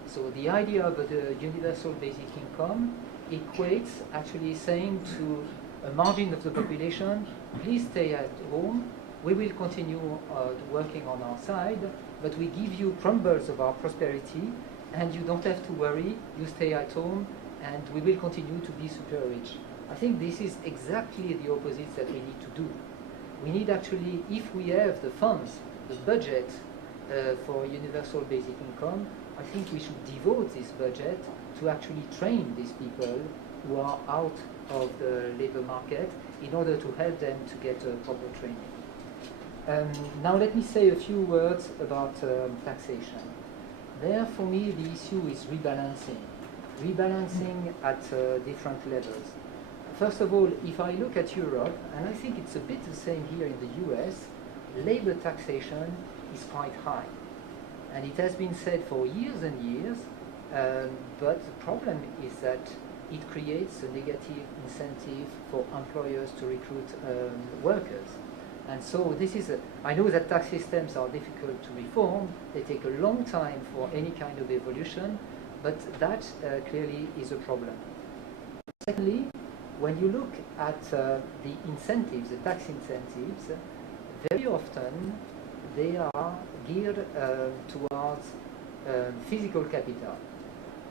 So the idea of the universal basic income equates actually saying to a margin of the population, please stay at home, we will continue working on our side, but we give you crumbles of our prosperity, and you don't have to worry, you stay at home, and we will continue to be super rich. I think this is exactly the opposite that we need to do. We need actually, if we have the funds, the budget for universal basic income, I think we should devote this budget to actually train these people who are out of the labor market in order to help them to get proper training. Now let me say a few words about taxation. There, for me, the issue is rebalancing at different levels. First of all, if I look at Europe, and I think it's a bit the same here in the US, labor taxation is quite high. And it has been said for years and years, but the problem is that it creates a negative incentive for employers to recruit workers. And so this is, I know that tax systems are difficult to reform, they take a long time for any kind of evolution, but that clearly is a problem. Secondly, when you look at the incentives, the tax incentives, very often they are geared towards physical capital.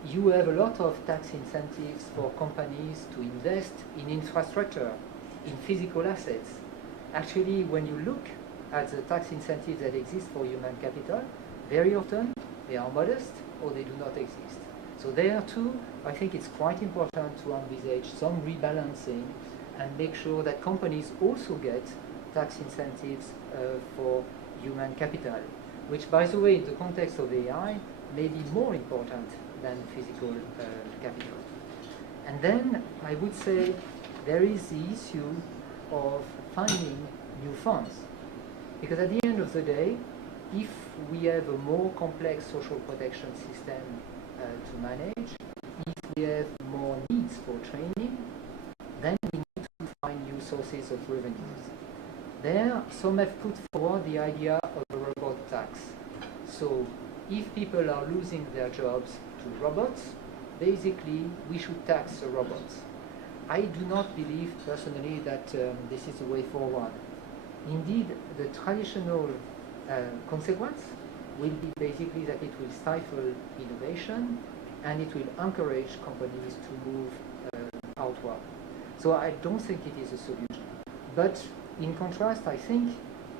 You have a lot of tax incentives for companies to invest in infrastructure, in physical assets. Actually, when you look at the tax incentives that exist for human capital, very often they are modest or they do not exist. So there too, I think it's quite important to envisage some rebalancing and make sure that companies also get tax incentives for human capital, which, by the way, in the context of AI, may be more important than physical capital. And then I would say there is the issue of finding new funds. Because at the end of the day, if we have a more complex social protection system to manage, if we have more needs for training, then we need to find new sources of revenues. There, some have put forward the idea of a robot tax. So if people are losing their jobs to robots, basically we should tax the robots. I do not believe personally that this is the way forward. Indeed, the traditional consequence will be basically that it will stifle innovation and it will encourage companies to move outward. So I don't think it is a solution. But in contrast, I think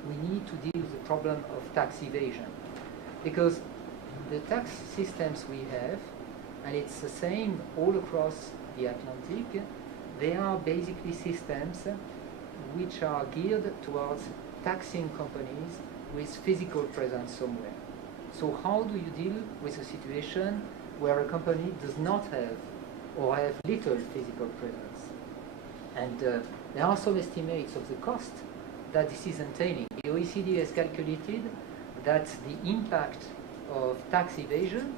we need to deal with the problem of tax evasion. Because the tax systems we have, and it's the same all across the Atlantic, they are basically systems which are geared towards taxing companies with physical presence somewhere. So how do you deal with a situation where a company does not have or have little physical presence? And there are some estimates of the cost that this is entailing. The OECD has calculated that the impact of tax evasion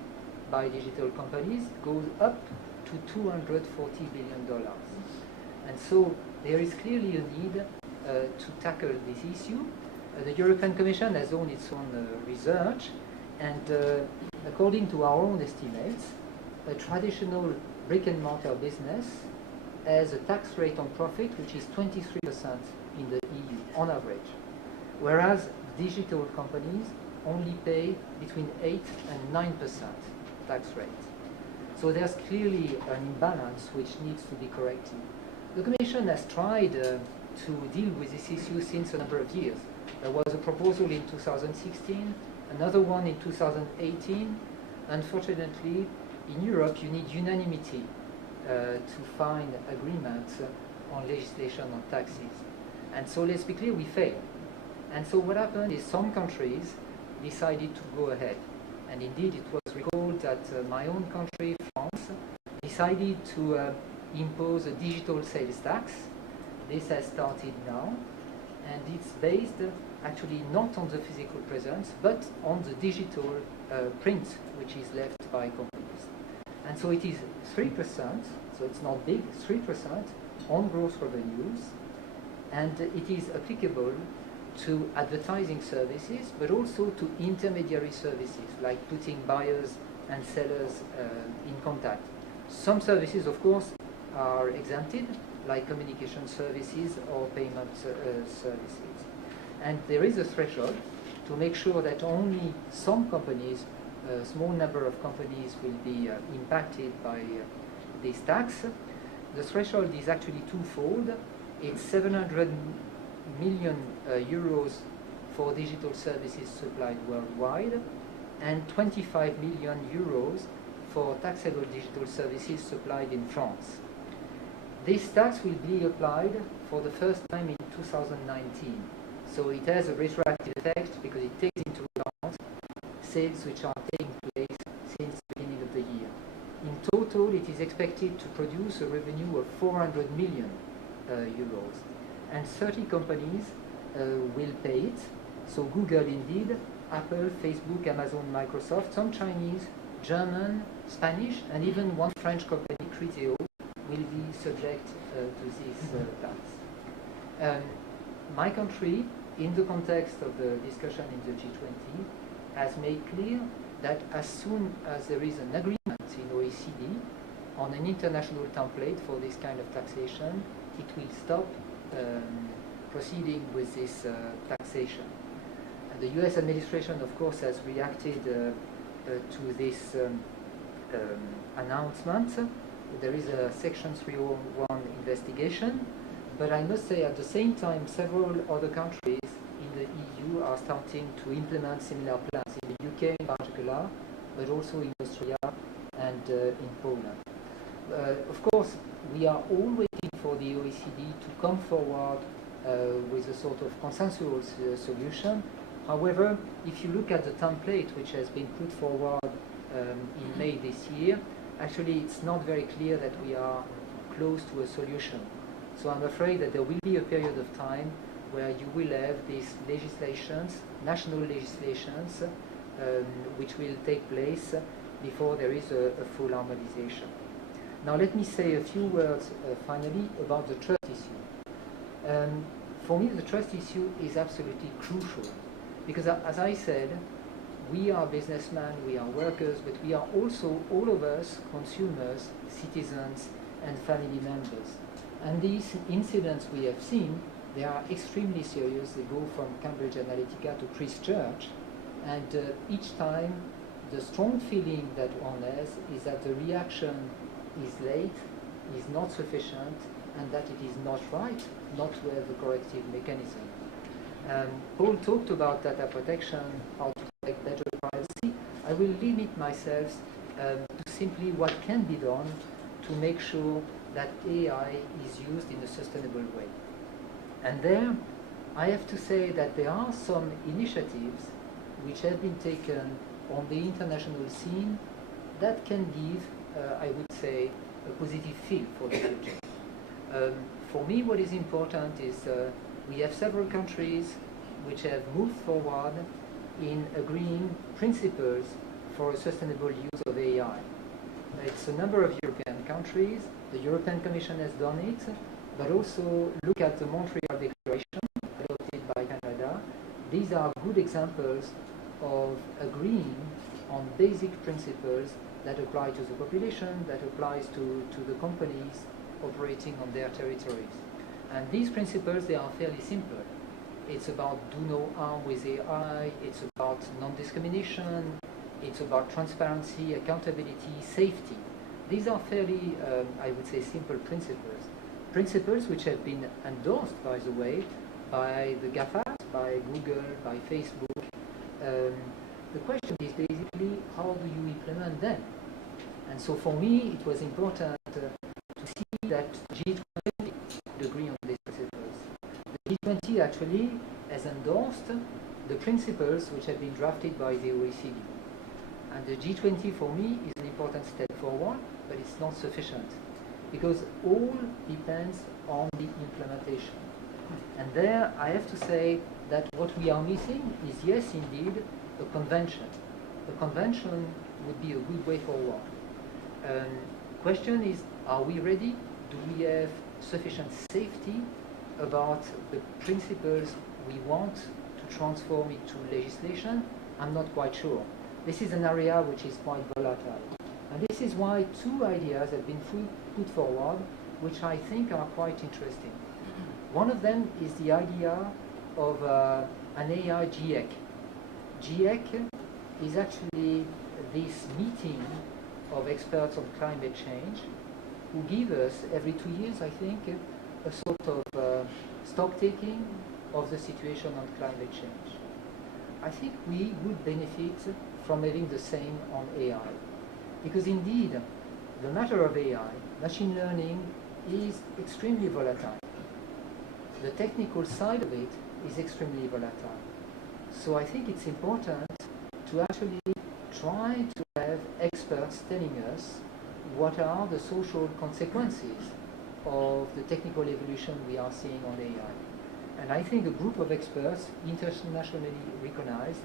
by digital companies goes up to $240 billion. And so there is clearly a need to tackle this issue. The European Commission has done its own research, and according to our own estimates, a traditional brick-and-mortar business has a tax rate on profit which is 23% in the EU on average, whereas digital companies only pay between 8 and 9% tax rate. So there's clearly an imbalance which needs to be corrected. The Commission has tried to deal with this issue since a number of years. There was a proposal in 2016, another one in 2018. Unfortunately, in Europe, you need unanimity to find agreement on legislation on taxes. And so let's be clear, we failed. And so what happened is some countries decided to go ahead. And indeed, it was recalled that my own country, France, decided to impose a digital sales tax. This has started now, and it's based actually not on the physical presence, but on the digital print, which is left by companies. And so it is 3%, so it's not big, 3% on gross revenues, and it is applicable to advertising services, but also to intermediary services, like putting buyers and sellers in contact. Some services, of course, are exempted, like communication services or payment services. And there is a threshold to make sure that only some companies, a small number of companies, will be impacted by this tax. The threshold is actually twofold. It's 700 million euros for digital services supplied worldwide, and 25 million euros for taxable digital services supplied in France. This tax will be applied for the first time in 2019. So it has a retroactive effect because it takes into account sales which are taking place since the beginning of the year. In total, it is expected to produce a revenue of 400 million euros. And 30 companies will pay it. So Google indeed, Apple, Facebook, Amazon, Microsoft, some Chinese, German, Spanish, and even one French company, Criteo, will be subject to this tax. My country, in the context of the discussion in the G20, has made clear that as soon as there is an agreement in OECD, on an international template for this kind of taxation, it will stop proceeding with this taxation. And the US administration, of course, has reacted to this announcement. There is a Section 301 investigation, but I must say at the same time several other countries in the EU are starting to implement similar plans, in the UK in particular, but also in Austria and in Poland. Of course, we are all waiting for the OECD to come forward with a sort of consensual solution. However, if you look at the template which has been put forward in May this year, actually it's not very clear that we are close to a solution. So I'm afraid that there will be a period of time where you will have these legislations, national legislations, which will take place before there is a full harmonization. Now let me say a few words finally about the trust issue. For me, the trust issue is absolutely crucial because, as I said, we are businessmen, we are workers, but we are also, all of us, consumers, citizens, and family members. And these incidents we have seen, they are extremely serious. They go from Cambridge Analytica to Christchurch, and each time the strong feeling that one has is that the reaction is late, is not sufficient, and that it is not right not to have a corrective mechanism. Paul talked about data protection, how to protect better privacy. I will limit myself to simply what can be done to make sure that AI is used in a sustainable way. And there, I have to say that there are some initiatives which have been taken on the international scene that can give, I would say, a positive feel for the future. For me, what is important is we have several countries which have moved forward in agreeing principles for a sustainable use of AI. It's a number of European countries. The European Commission has done it, but also look at the Montreal Declaration adopted by Canada. These are good examples of agreeing on basic principles that apply to the population, that applies to the companies operating on their territories. And these principles, they are fairly simple. It's about do no harm with AI, it's about non-discrimination, it's about transparency, accountability, safety. These are fairly, I would say, simple principles. Principles which have been endorsed, by the way, by the GAFAs, by Google, by Facebook. The question is basically, how do you implement them? And so for me, it was important to see that G20 would agree on these principles. The G20 actually has endorsed the principles which have been drafted by the OECD. And the G20 for me is an important step forward, but it's not sufficient because all depends on the implementation. And there I have to say that what we are missing is, yes, indeed, a convention. A convention would be a good way forward. Question is, are we ready? Do we have sufficient safety about the principles we want to transform into legislation? I'm not quite sure. This is an area which is quite volatile. And this is why two ideas have been put forward, which I think are quite interesting. One of them is the idea of an AI GIEC. GIEC is actually this meeting of experts on climate change who give us, every 2 years, I think, a sort of stock-taking of the situation on climate change. I think we would benefit from having the same on AI. Because indeed, the matter of AI, machine learning, is extremely volatile. The technical side of it is extremely volatile. So I think it's important to actually try to have experts telling us what are the social consequences of the technical evolution we are seeing on AI. And I think a group of experts, internationally recognized,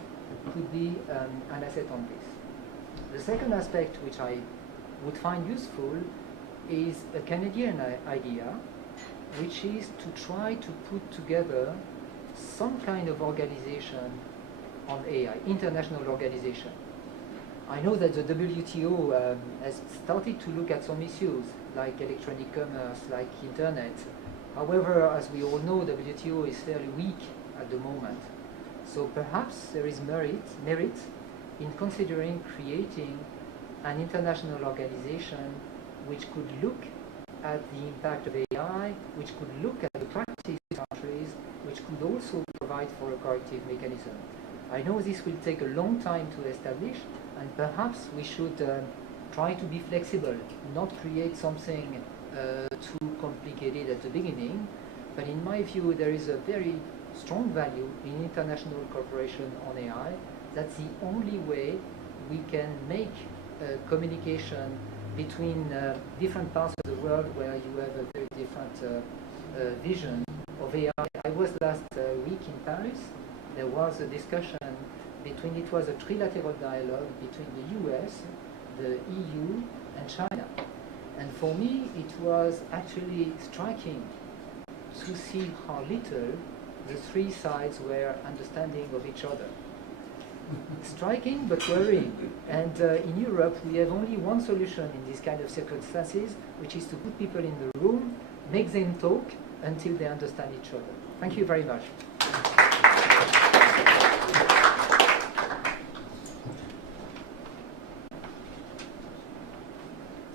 could be an asset on this. The second aspect which I would find useful is a Canadian idea, which is to try to put together some kind of organization on AI, international organization. I know that the WTO has started to look at some issues like electronic commerce, like internet. However, as we all know, WTO is fairly weak at the moment. So perhaps there is merit in considering creating an international organization which could look at the impact of AI, which could look at the practice in countries, which could also provide for a corrective mechanism. I know this will take a long time to establish, and perhaps we should try to be flexible, not create something too complicated at the beginning. But in my view, there is a very strong value in international cooperation on AI. That's the only way we can make communication between different parts of the world where you have a very different vision of AI. I was last week in Paris. There was a discussion between, it was a trilateral dialogue between the US, the EU, and China. And for me, it was actually striking to see how little the three sides were understanding of each other. Striking but worrying. And in Europe, we have only one solution in these kind of circumstances, which is to put people in the room, make them talk until they understand each other. Thank you very much.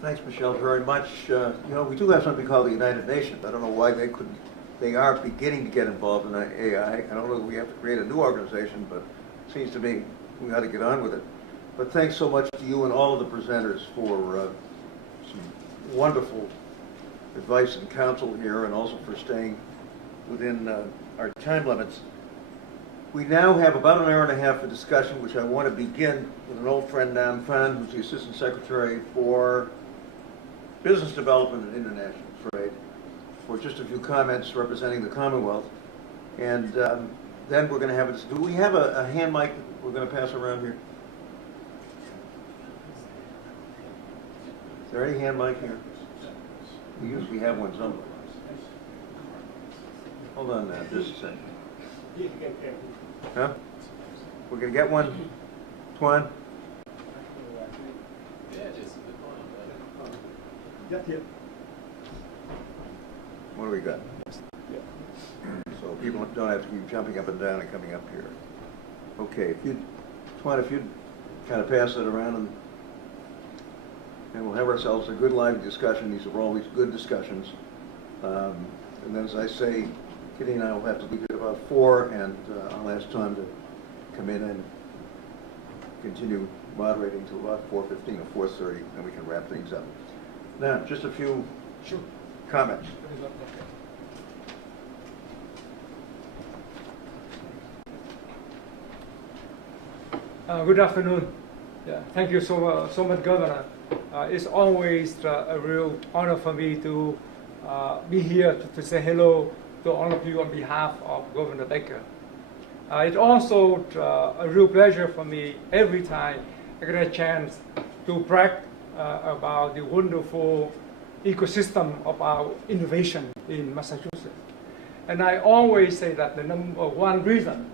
Thanks, Michel, very much. We do have something called the United Nations. I don't know why they are beginning to get involved in AI. I don't know that we have to create a new organization, but it seems to me we got to get on with it. But thanks so much to you and all of the presenters for some wonderful advice and counsel here, and also for staying within our time limits. We now have about an hour and a half of discussion, which I want to begin with an old friend, Nam Phan, who's the Assistant Secretary for Business Development and International Trade, for just a few comments representing the Commonwealth. And then we're going to have it. Do we have a hand mic we're going to pass around here? Is there any hand mic here? We usually have one somewhere. Hold on now, just a second. Huh? We're going to get one, Twan? Yeah, it is. What do we got? So people don't have to keep jumping up and down and coming up here. Okay, Twan, if you'd kind of pass it around, and we'll have ourselves a good live discussion. These are always good discussions. And then, as I say, Kitty and I will have to leave at about 4, and I'll ask Tom to come in and continue moderating till about 4:15 or 4:30, and we can wrap things up. Now, just a few comments. Good afternoon. Yeah, thank you so much, Governor. It's always a real honor for me to be here to say hello to all of you on behalf of Governor Baker. It's also a real pleasure for me every time I get a chance to brag about the wonderful ecosystem of our innovation in Massachusetts. And I always say that the number one reason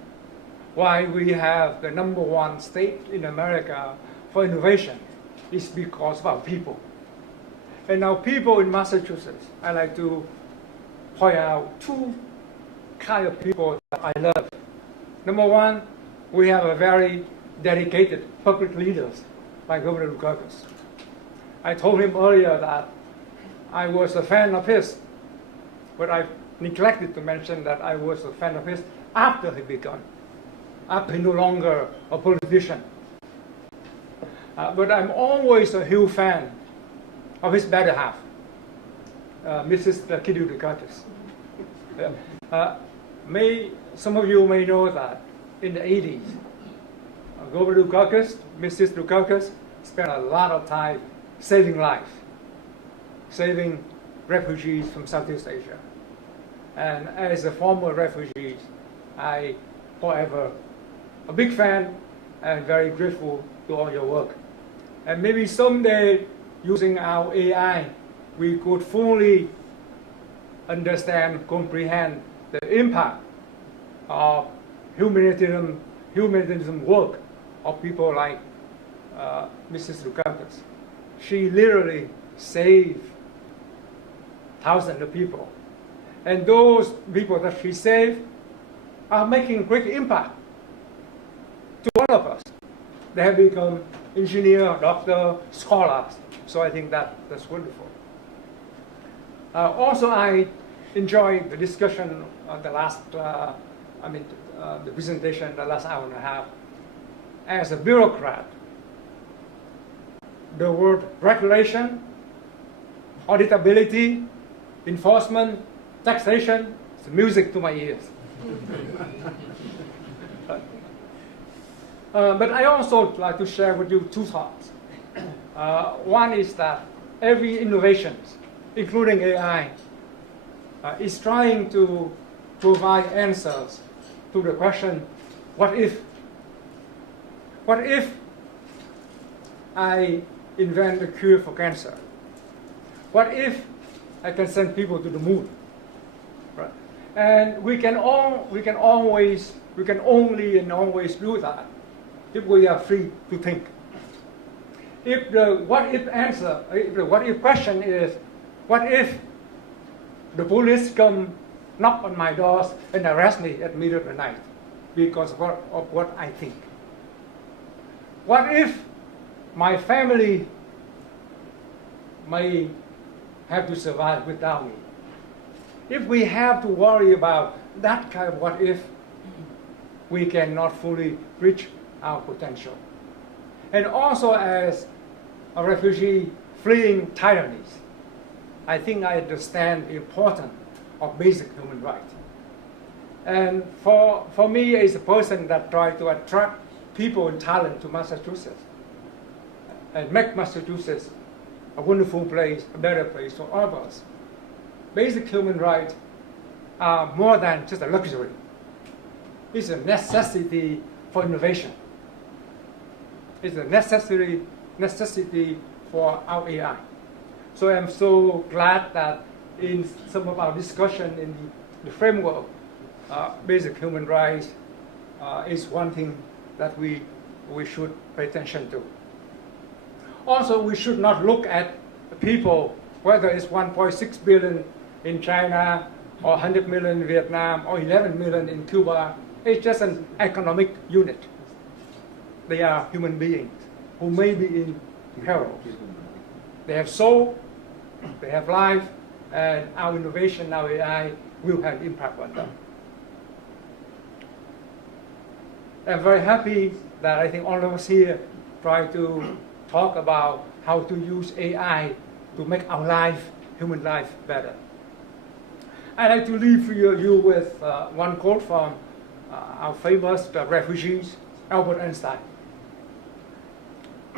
why we have the #1 state in America for innovation is because of our people. And our people in Massachusetts, I like to point out 2 kind of people that I love. Number one, we have a very dedicated public leaders like Governor Dukakis. I told him earlier that I was a fan of his, but I neglected to mention that I was a fan of his after he began, after he no longer a politician. But I'm always a huge fan of his better half, Mrs. Kitty Dukakis. Some of you may know that in the 80s, Governor Dukakis, Mrs. Dukakis, spent a lot of time saving lives, saving refugees from Southeast Asia. And as a former refugee, I forever a big fan and very grateful to all your work. And maybe someday, using our AI, we could fully understand, comprehend the impact of humanitarian work of people like Mrs. Lucantis. She literally saved thousands of people. And those people that she saved are making great impact to all of us. They have become engineer, doctor, scholars. So I think that's wonderful. Also, I enjoyed the discussion on the the presentation the last hour and a half. As a bureaucrat, the word regulation, auditability, enforcement, taxation is music to my ears. But I also like to share with you two thoughts. One is that every innovation, including AI, is trying to provide answers to the question, what if? What if I invent a cure for cancer? What if I can send people to the moon? Right? And we can only and always do that if we are free to think. If the what if question is, what if the police come knock on my doors and arrest me at middle of the night because of what I think? What if my family may have to survive without me? If we have to worry about that kind of what if, we cannot fully reach our potential. And also as a refugee fleeing tyrannies, I think I understand the importance of basic human rights. And for me, as a person that tried to attract people and talent to Massachusetts and make Massachusetts a wonderful place, a better place for all of us, basic human rights are more than just a luxury. It's a necessity for innovation. It's a necessity for our AI. So I'm so glad that in some of our discussion in the framework, basic human rights is one thing that we should pay attention to. Also, we should not look at people, whether it's 1.6 billion in China, or 100 million in Vietnam, or 11 million in Cuba. It's just an economic unit. They are human beings who may be in peril. They have soul, they have life, and our innovation, our AI, will have impact on them. I'm very happy that I think all of us here try to talk about how to use AI to make our life, human life, better. I'd like to leave you with one quote from our famous refugees, Albert Einstein.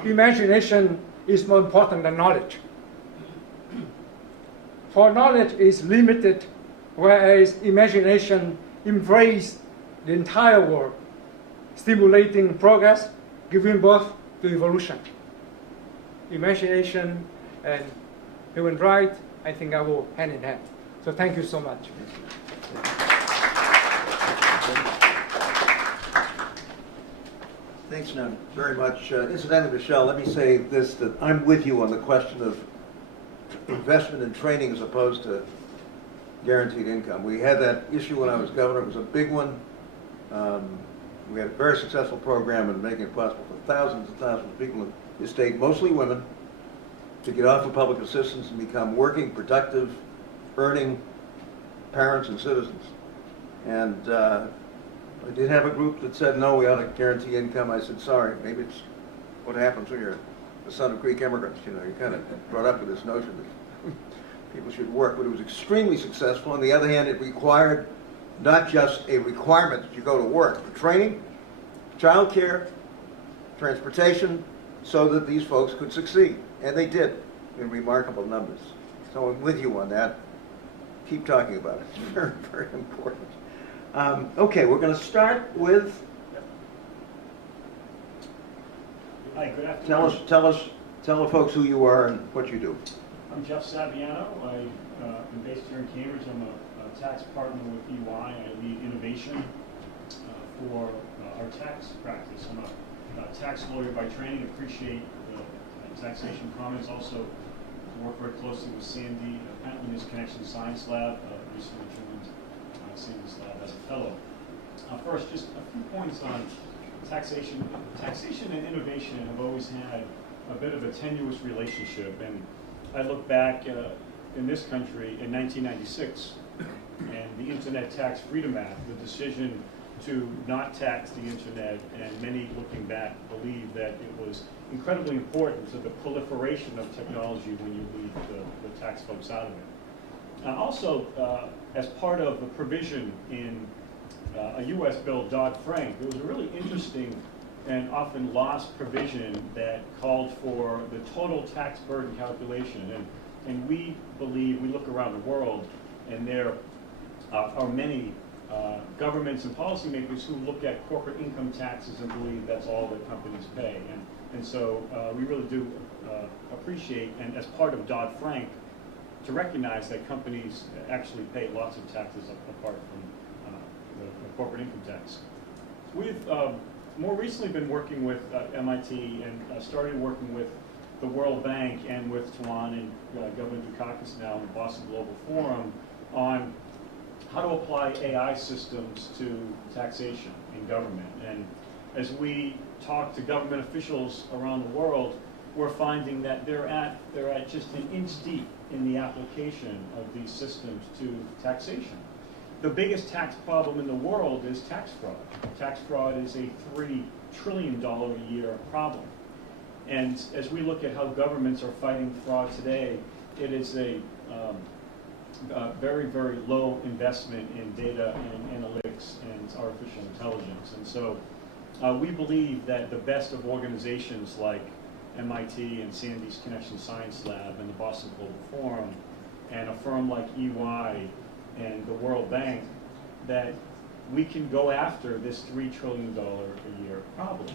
Imagination is more important than knowledge. For knowledge is limited, whereas imagination embraces the entire world, stimulating progress, giving birth to evolution. Imagination and human rights, I think, are go hand in hand. So thank you so much. Thanks, Nan, very much. Incidentally, Michelle, let me say this, that I'm with you on the question of investment in training as opposed to guaranteed income. We had that issue when I was governor. It was a big one. We had a very successful program in making it possible for thousands and thousands of people in the state, mostly women, to get off of public assistance and become working, productive, earning parents and citizens. And I did have a group that said, no, we ought to guarantee income. I said, sorry, maybe it's what happens when you're the son of Greek immigrants. You know, you're kind of brought up with this notion that people should work, but it was extremely successful. On the other hand, it required not just a requirement that you go to work, but training, childcare, transportation, so that these folks could succeed. And they did in remarkable numbers. So I'm with you on that. Keep talking about it. It's very, very important. Okay, we're going to start with, Hi, good afternoon. tell the folks who you are and what you do. I'm Jeff Saviano. I'm based here in Cambridge. I'm a tax partner with EY. I lead innovation for our tax practice. I'm a tax lawyer by training, appreciate the taxation comments. Also work very closely with Sandy Penton, his Connection Science Lab, recently joined Sandy's lab as a fellow. First, just a few points on taxation. Taxation and innovation have always had a bit of a tenuous relationship, and I look back in this country in 1996 and the Internet Tax Freedom Act, the decision to not tax the internet, and many looking back believe that it was incredibly important to the proliferation of technology when you leave the tax folks out of it. Also, as part of the provision in a U.S. bill, Dodd-Frank, there was a really interesting and often lost provision that called for the total tax burden calculation. And we believe, we look around the world, and there are many governments and policymakers who look at corporate income taxes and believe that's all that companies pay. And so we really do appreciate, and as part of Dodd-Frank, to recognize that companies actually pay lots of taxes apart from the corporate income tax. We've more recently been working with MIT and started working with the World Bank and with Tawan and Governor Dukakis now in the Boston Global Forum on how to apply AI systems to taxation in government. And as we talk to government officials around the world, we're finding that they're at just an inch deep in the application of these systems to taxation. The biggest tax problem in the world is tax fraud. Tax fraud is a $3 trillion a year problem. And as we look at how governments are fighting fraud today, it is a very, very low investment in data and analytics and artificial intelligence. And so we believe that the best of organizations like MIT and Sandy's Connection Science Lab and the Boston Global Forum and a firm like EY and the World Bank, that we can go after this $3 trillion a year problem.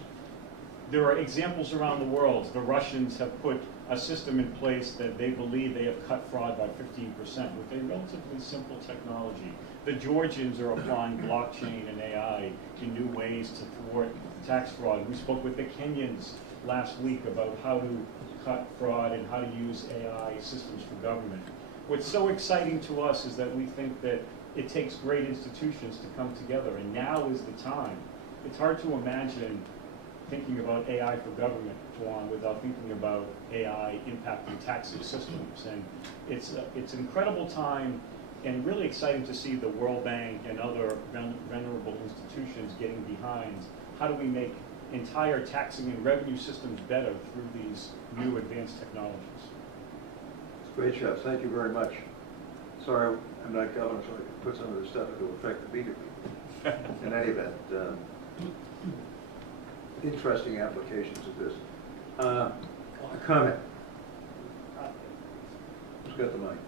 There are examples around the world. The Russians have put a system in place that they believe they have cut fraud by 15% with a relatively simple technology. The Georgians are applying blockchain and AI in new ways to thwart tax fraud. We spoke with the Kenyans last week about how to cut fraud and how to use AI systems for government. What's so exciting to us is that we think that it takes great institutions to come together, and now is the time. It's hard to imagine thinking about AI for government, Tawan, without thinking about AI impacting tax systems. And it's an incredible time and really exciting to see the World Bank and other venerable institutions getting behind how do we make entire taxing and revenue systems better through these new advanced technologies. Great job, thank you very much. Sorry, I'm not governor, so I can put some of this stuff into effect immediately. In any event, interesting applications of this. A comment? Who's got the mic?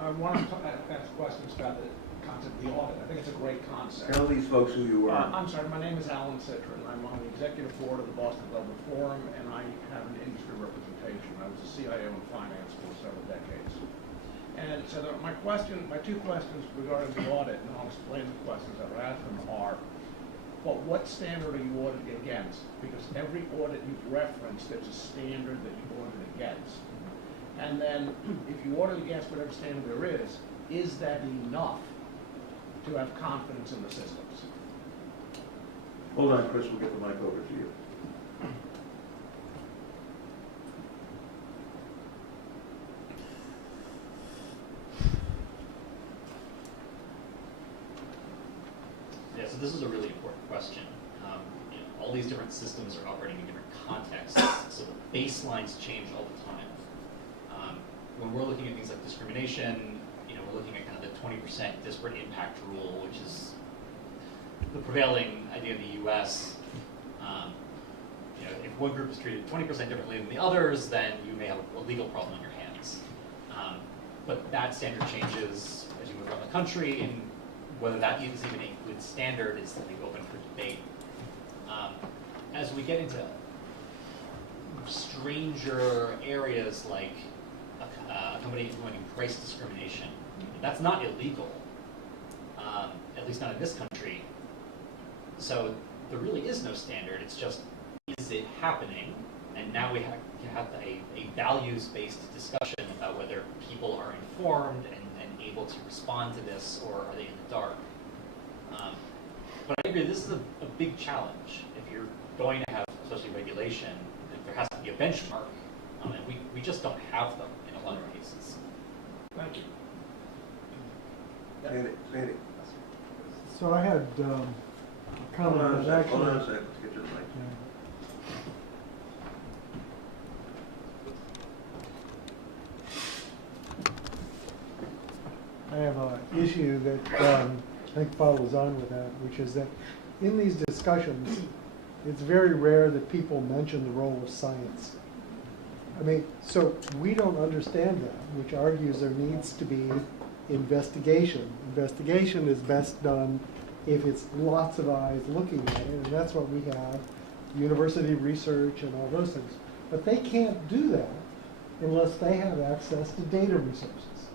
I want to ask questions about the concept of the audit. I think it's a great concept. Tell these folks who you are. I'm sorry, my name is Alan Citron. I'm on the executive board of the Boston Global Forum, and I have an industry representation. I was a CIO in finance for several decades. And so my two questions regarding the audit, and I'll explain the questions that were asked them, are, well, what standard are you auditing against? Because every audit you've referenced, there's a standard that you audit against. And then, if you audit against whatever standard there is that enough to have confidence in the systems? Hold on, Chris, we'll get the mic over to you. Yeah, so this is a really important question. All these different systems are operating in different contexts, so the baselines change all the time. When we're looking at things like discrimination, we're looking at kind of the 20% disparate impact rule, which is the prevailing idea in the U.S. If one group is treated 20% differently than the others, then you may have a legal problem on your hands. But that standard changes as you move around the country, and whether that is even a good standard is something open for debate. As we get into stranger areas like a a company implementing price discrimination. That's not illegal, at least not in this country. So there really is no standard. It's just, is it happening? And now we have a values-based discussion about whether people are informed and able to respond to this, or are they in the dark? But I agree, this is a big challenge. If you're going to have, especially regulation, there has to be a benchmark, and we just don't have them in a lot of cases. Thank you. Andy, So I had a hold comment on a that sec, actually. hold on a sec, let's get to the mic. I have an issue that I think follows on with that, which is that in these discussions, it's very rare that people mention the role of science. I mean, so we don't understand that, which argues there needs to be investigation. Investigation is best done if it's lots of eyes looking at it, and that's what we have, university research and all those things. But they can't do that unless they have access to data resources,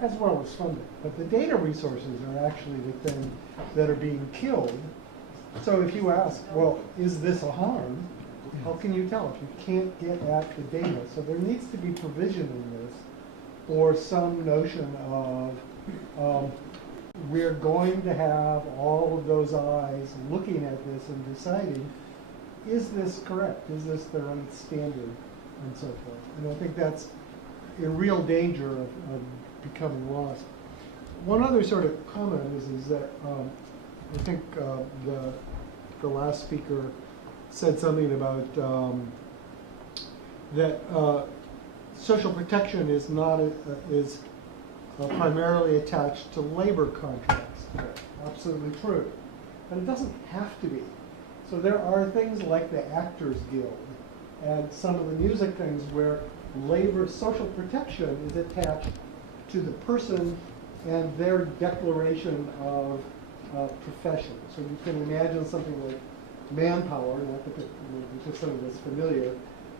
as well as funding. But the data resources are actually the thing that are being killed. So if you ask, well, is this a harm? How can you tell if you can't get at the data? So there needs to be provision in this, or some notion of we're going to have all of those eyes looking at this and deciding, is this correct? Is this the right standard? And so forth. And I think that's in real danger of becoming lost. One other sort of comment is that I think the last speaker said something about that social protection is not is primarily attached to labor contracts. Absolutely true, but it doesn't have to be. So there are things like the Actors Guild and some of the music things where labor social protection is attached to the person and their declaration of profession. So you can imagine something like Manpower, not that some of us familiar,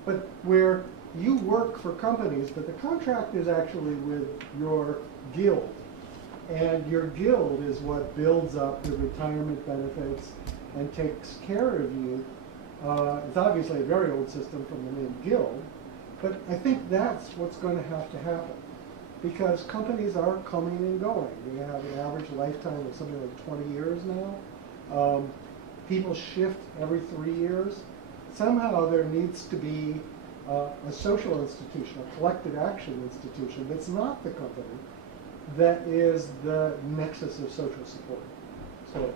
but where you work for companies, but the contract is actually with your guild. And your guild is what builds up the retirement benefits and takes care of you. It's obviously a very old system from the name guild, but I think that's what's going to happen. Because companies are coming and going. We have an average lifetime of something like 20 years now. People shift every 3 years. Somehow there needs to be a social institution, a collective action institution that's not the company, that is the nexus of social support. So,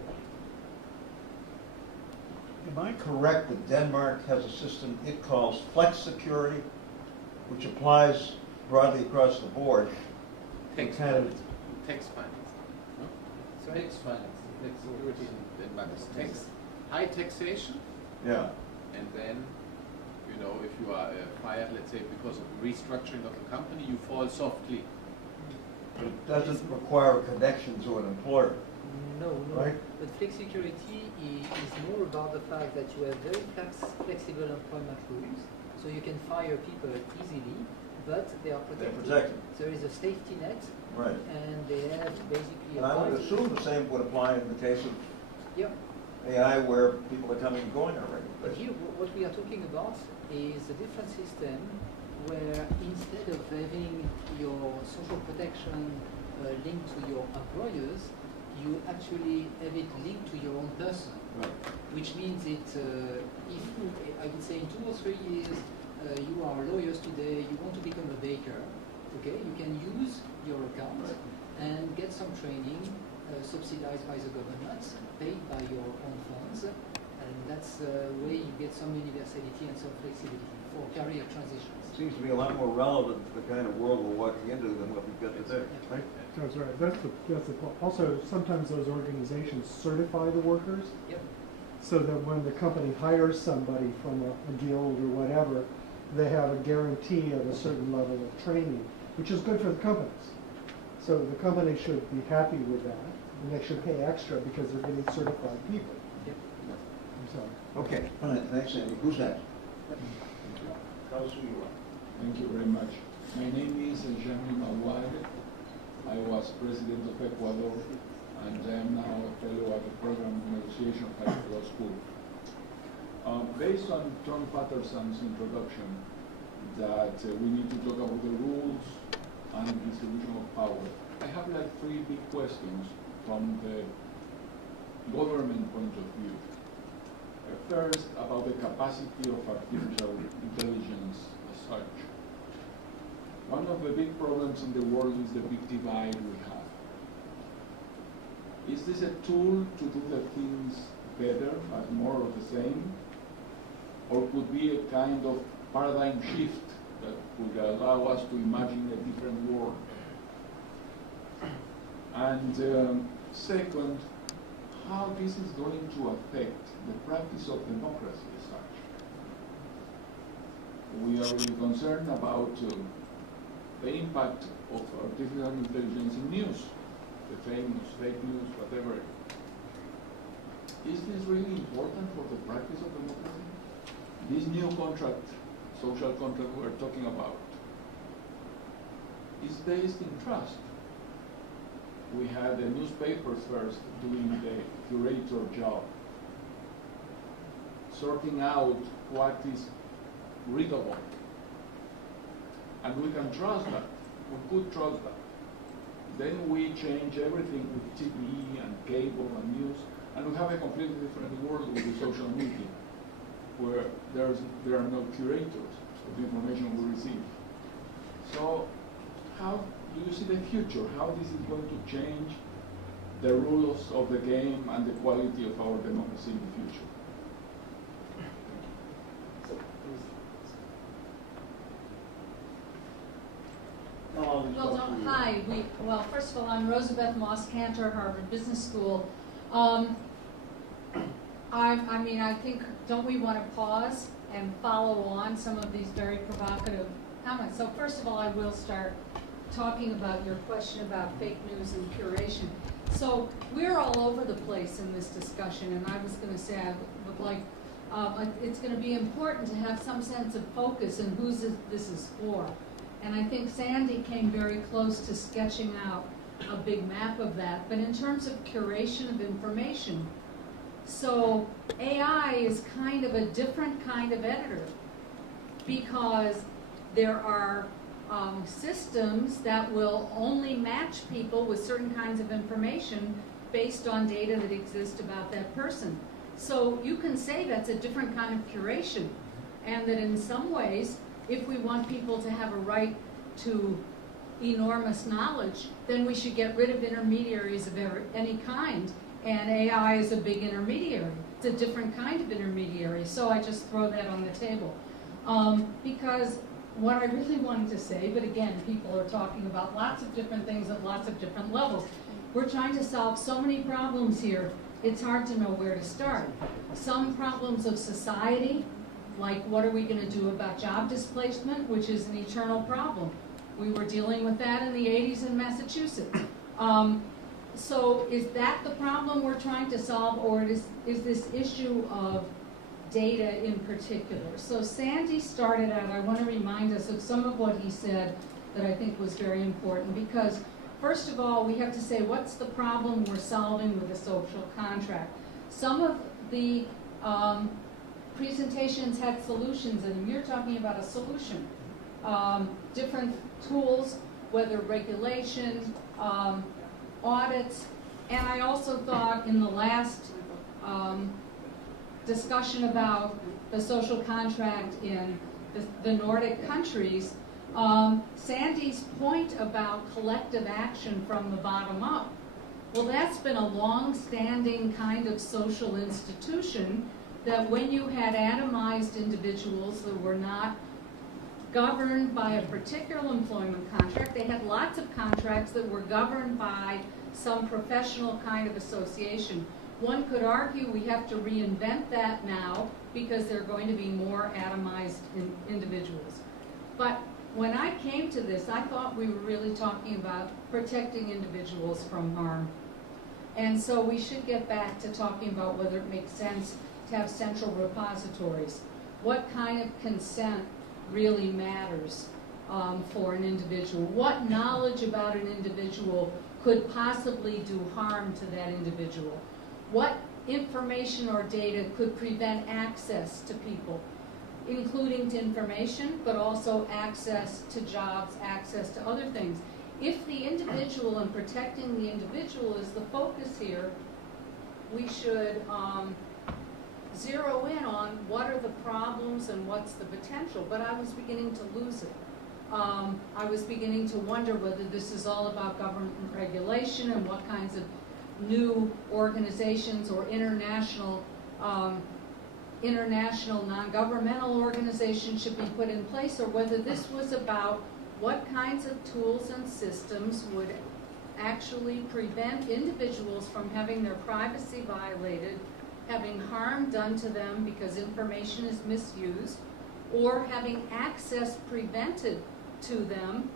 Am I correct that Denmark has a system it calls flex security, which applies broadly across the board? Tax Kind of- finance. Tax finance. No? Tax finance. Tax security in Denmark is tax. High taxation, Yeah. and then, you know, if you are fired, let's say, because of restructuring of the company, you fall softly. But it doesn't require a connection to an employer, No, right? but flexicurity is more about the fact that you have very flexible employment rules, so you can fire people easily, but they are They're protected. protected, There is a safety net, right. and they have basically And I would policy. assume the same would apply in the case of Yeah, AI, where people are coming and going already. but here what we are talking about is a different system where instead of having your social protection linked to your employers, you actually have it linked to your own person. Right. Which means it, if I would say in 2 or 3 years, you are lawyers today, you want to become a baker, okay, you can use your account and get some training subsidized by the government, paid by your own funds, and that's the way you get some universality and some flexibility for career transitions. Seems to be a lot more relevant to the kind of world we're walking into than what we've got today, right? that's right. That's the point. Also, sometimes those organizations certify the workers, Yep. so that when the company hires somebody from a guild or whatever, they have a guarantee of a certain level of training, which is good for the companies. So the company should be happy with that, and they should pay extra because they're getting certified people. Yep. I'm sorry. Okay, all right, thanks, Andy. Who's next? Tell us who you are. Thank you very much. My name is Jean Maouad. I was president of Ecuador, and I am now a fellow at the Program of Negotiation at Harvard Law School. Based on John Patterson's introduction, that we need to talk about the rules and distribution of power, I have like three big questions from the government point of view. First, about the capacity of artificial intelligence as such. One of the big problems in the world is the big divide we have. Is this a tool to do the things better, but more of the same? Or could be a kind of paradigm shift that would allow us to imagine a different world? And second, how this is going to affect the practice of democracy as such. We are really concerned about the impact of artificial intelligence in news, the famous fake news, whatever. Is this really important for the practice of democracy? This new contract, social contract we're talking about, is based in trust. We had the newspapers first doing the curator job, sorting out what is readable. And we can trust that. We could trust that. Then we change everything with TV and cable and news, and we have a completely different world with the social media, where there are no curators of the information we receive. So how do you see the future? How this is going to change the rules of the game and the quality of our democracy in the future? Hi. Well, first of all, I'm Rosabeth Moss Cantor, Harvard Business School. I think, don't we want to pause and follow on some of these very provocative comments? So first of all, I will start talking about your question about fake news and curation. So we're all over the place in this discussion, and I was going to say I would like, it's going to be important to have some sense of focus in who this is for. And I think Sandy came very close to sketching out a big map of that. But in terms of curation of information, so AI is kind of a different kind of editor, because there are systems that will only match people with certain kinds of information based on data that exists about that person. So you can say that's a different kind of curation, and that in some ways, if we want people to have a right to enormous knowledge, then we should get rid of intermediaries of any kind, and AI is a big intermediary. It's a different kind of intermediary, so I just throw that on the table. Because what I really wanted to say, but again, people are talking about lots of different things at lots of different levels. We're trying to solve so many problems here, it's hard to know where to start. Some problems of society, like what are we going to do about job displacement, which is an eternal problem. We were dealing with that in the 80s in Massachusetts. So is that the problem we're trying to solve, or is this issue of data in particular? So Sandy started out, I want to remind us of some of what he said that I think was very important, because first of all, we have to say, what's the problem we're solving with the social contract? Some of the presentations had solutions, and you're talking about a solution. Different tools, whether regulation, audits, and I also thought in the last discussion about the social contract in the Nordic countries, Sandy's point about collective action from the bottom up, well, that's been a long-standing kind of social institution that when you had atomized individuals that were not governed by a particular employment contract, they had lots of contracts that were governed by some professional kind of association. One could argue we have to reinvent that now because there are going to be more atomized individuals. But when I came to this, I thought we were really talking about protecting individuals from harm. And so we should get back to talking about whether it makes sense to have central repositories. What kind of consent really matters? for an individual? What knowledge about an individual could possibly do harm to that individual? What information or data could prevent access to people, including to information, but also access to jobs, access to other things? If the individual and protecting the individual is the focus here, we should zero in on what are the problems and what's the potential. But I was beginning to lose it. I was beginning to wonder whether this is all about government regulation and what kinds of new organizations or international non-governmental organizations should be put in place, or whether this was about what kinds of tools and systems would actually prevent individuals from having their privacy violated, having harm done to them because information is misused, or having access prevented to them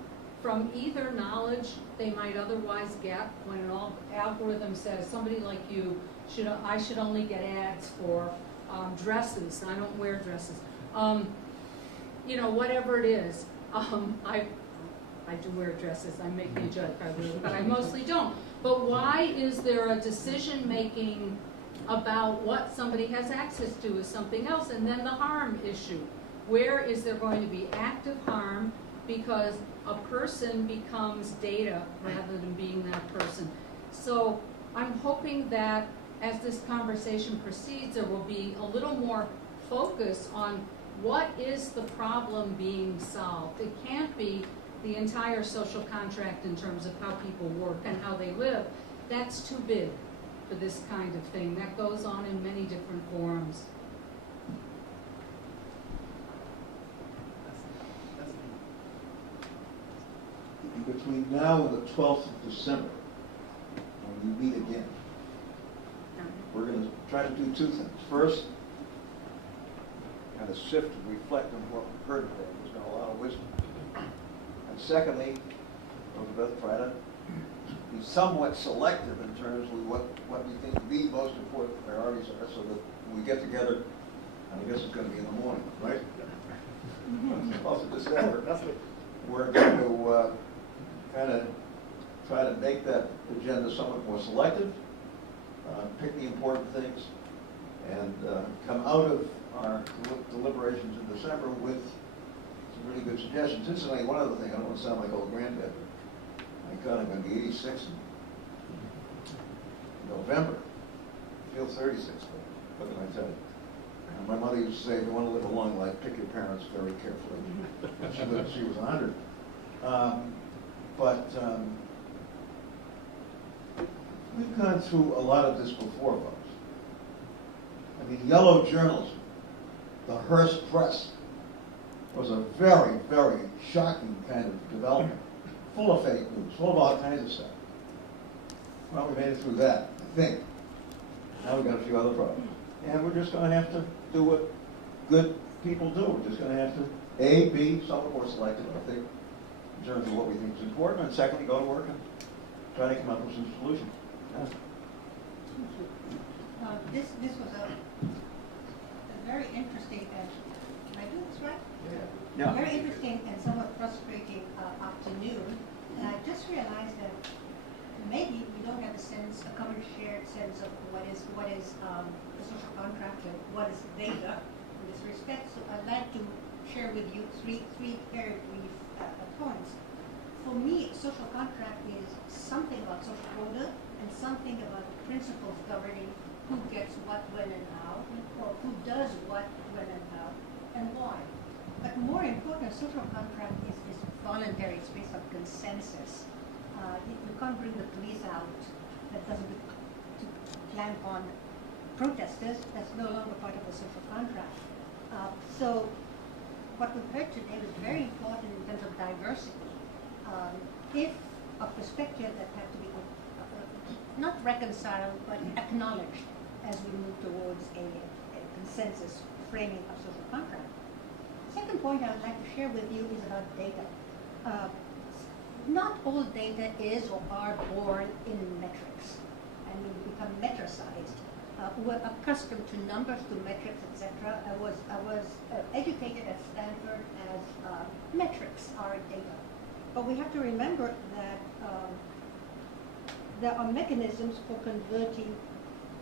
from either knowledge they might otherwise get when an algorithm says somebody like you I should only get ads for dresses. I don't wear dresses. You know, whatever it is. I do wear dresses. I'm making a joke, but I mostly don't. But why is there a decision making about what somebody has access to is something else? And then the harm issue. Where is there going to be active harm because a person becomes data rather than being that person? So I'm hoping that as this conversation proceeds, there will be a little more focus on what is the problem being solved. It can't be the entire social contract in terms of how people work and how they live. That's too big for this kind of thing. That goes on in many different forms. Between now and the 12th of December, when we meet again, we're going to try to do two things. First, kind of sift and reflect on what we've heard today. There's been a lot of wisdom. And secondly, Elizabeth, try to be somewhat selective in terms of what we think the most important priorities are, so that when we get together, and I guess it's going to be in the morning, right? 12th of December, we're going to kind of try to make that agenda somewhat more selective, pick the important things, and come out of our deliberations in December with some really good suggestions. Incidentally, one other thing, I don't want to sound like old granddad, but my God, I'm going to be 86 in November. I feel 36, but what can I tell you? My mother used to say, if you want to live a long life, pick your parents very carefully. She was 100. We've gone through a lot of this before, folks. I mean, yellow journalism, the Hearst Press, was a very, very shocking kind of development, full of fake news, full of all kinds of stuff. Well, we made it through that, I think. Now we've got a few other problems. And we're just going to have to do what good people do. We're just going to have to, A, be somewhat more selective, I think, in terms of what we think is important, and secondly, go to work and try to come up with some solutions. This was a very interesting, can I do this right? Yeah. Very interesting and somewhat frustrating afternoon. And I just realized that maybe we don't have a common shared sense of what is the social contract and what is data in this respect. So I'd like to share with you three very brief points. For me, social contract is something about social order and something about principles governing who gets what, when, and how, or who does what, when, and how, and why. But more important, social contract is voluntary. It's based on consensus. You can't bring the police out. That doesn't to clamp on protesters. That's no longer part of the social contract. So what we've heard today was very important in terms of diversity. If a perspective that had to be not reconciled, but acknowledged as we move towards a consensus framing of social contract. Second point I would like to share with you is about data. Not all data is or are born in metrics and will become metricized. were accustomed to numbers, to metrics, etc. I was educated at Stanford as metrics are data. But we have to remember that there are mechanisms for converting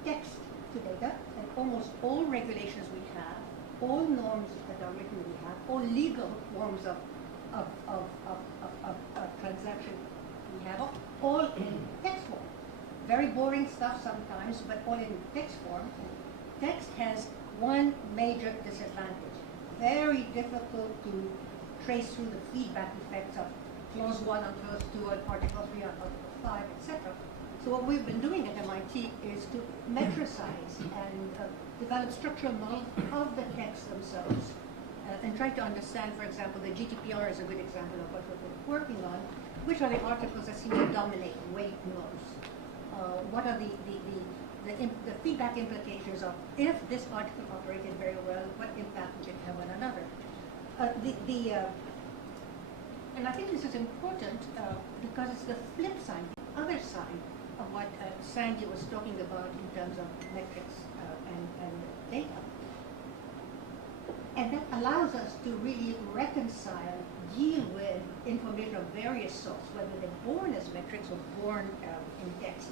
text to data, and almost all regulations we have, all norms that are written we have, all legal forms of transaction we have, all in text form. Very boring stuff sometimes, but all in text form. Text has one major disadvantage. Very difficult to trace through the feedback effects of clause 1 on clause 2 on article 3 on article 5, etc. So what we've been doing at MIT is to metricize and develop structural models of the texts themselves and try to understand, for example, the GDPR is a good example of what we've been working on. Which are the articles that seem to dominate weight most? What are the feedback implications of if this article operated very well, what impact would it have on another? And I think this is important because it's the flip side, the other side of what Sandy was talking about in terms of metrics and data. And that allows us to really reconcile, deal with information of various sources, whether they're born as metrics or born in text.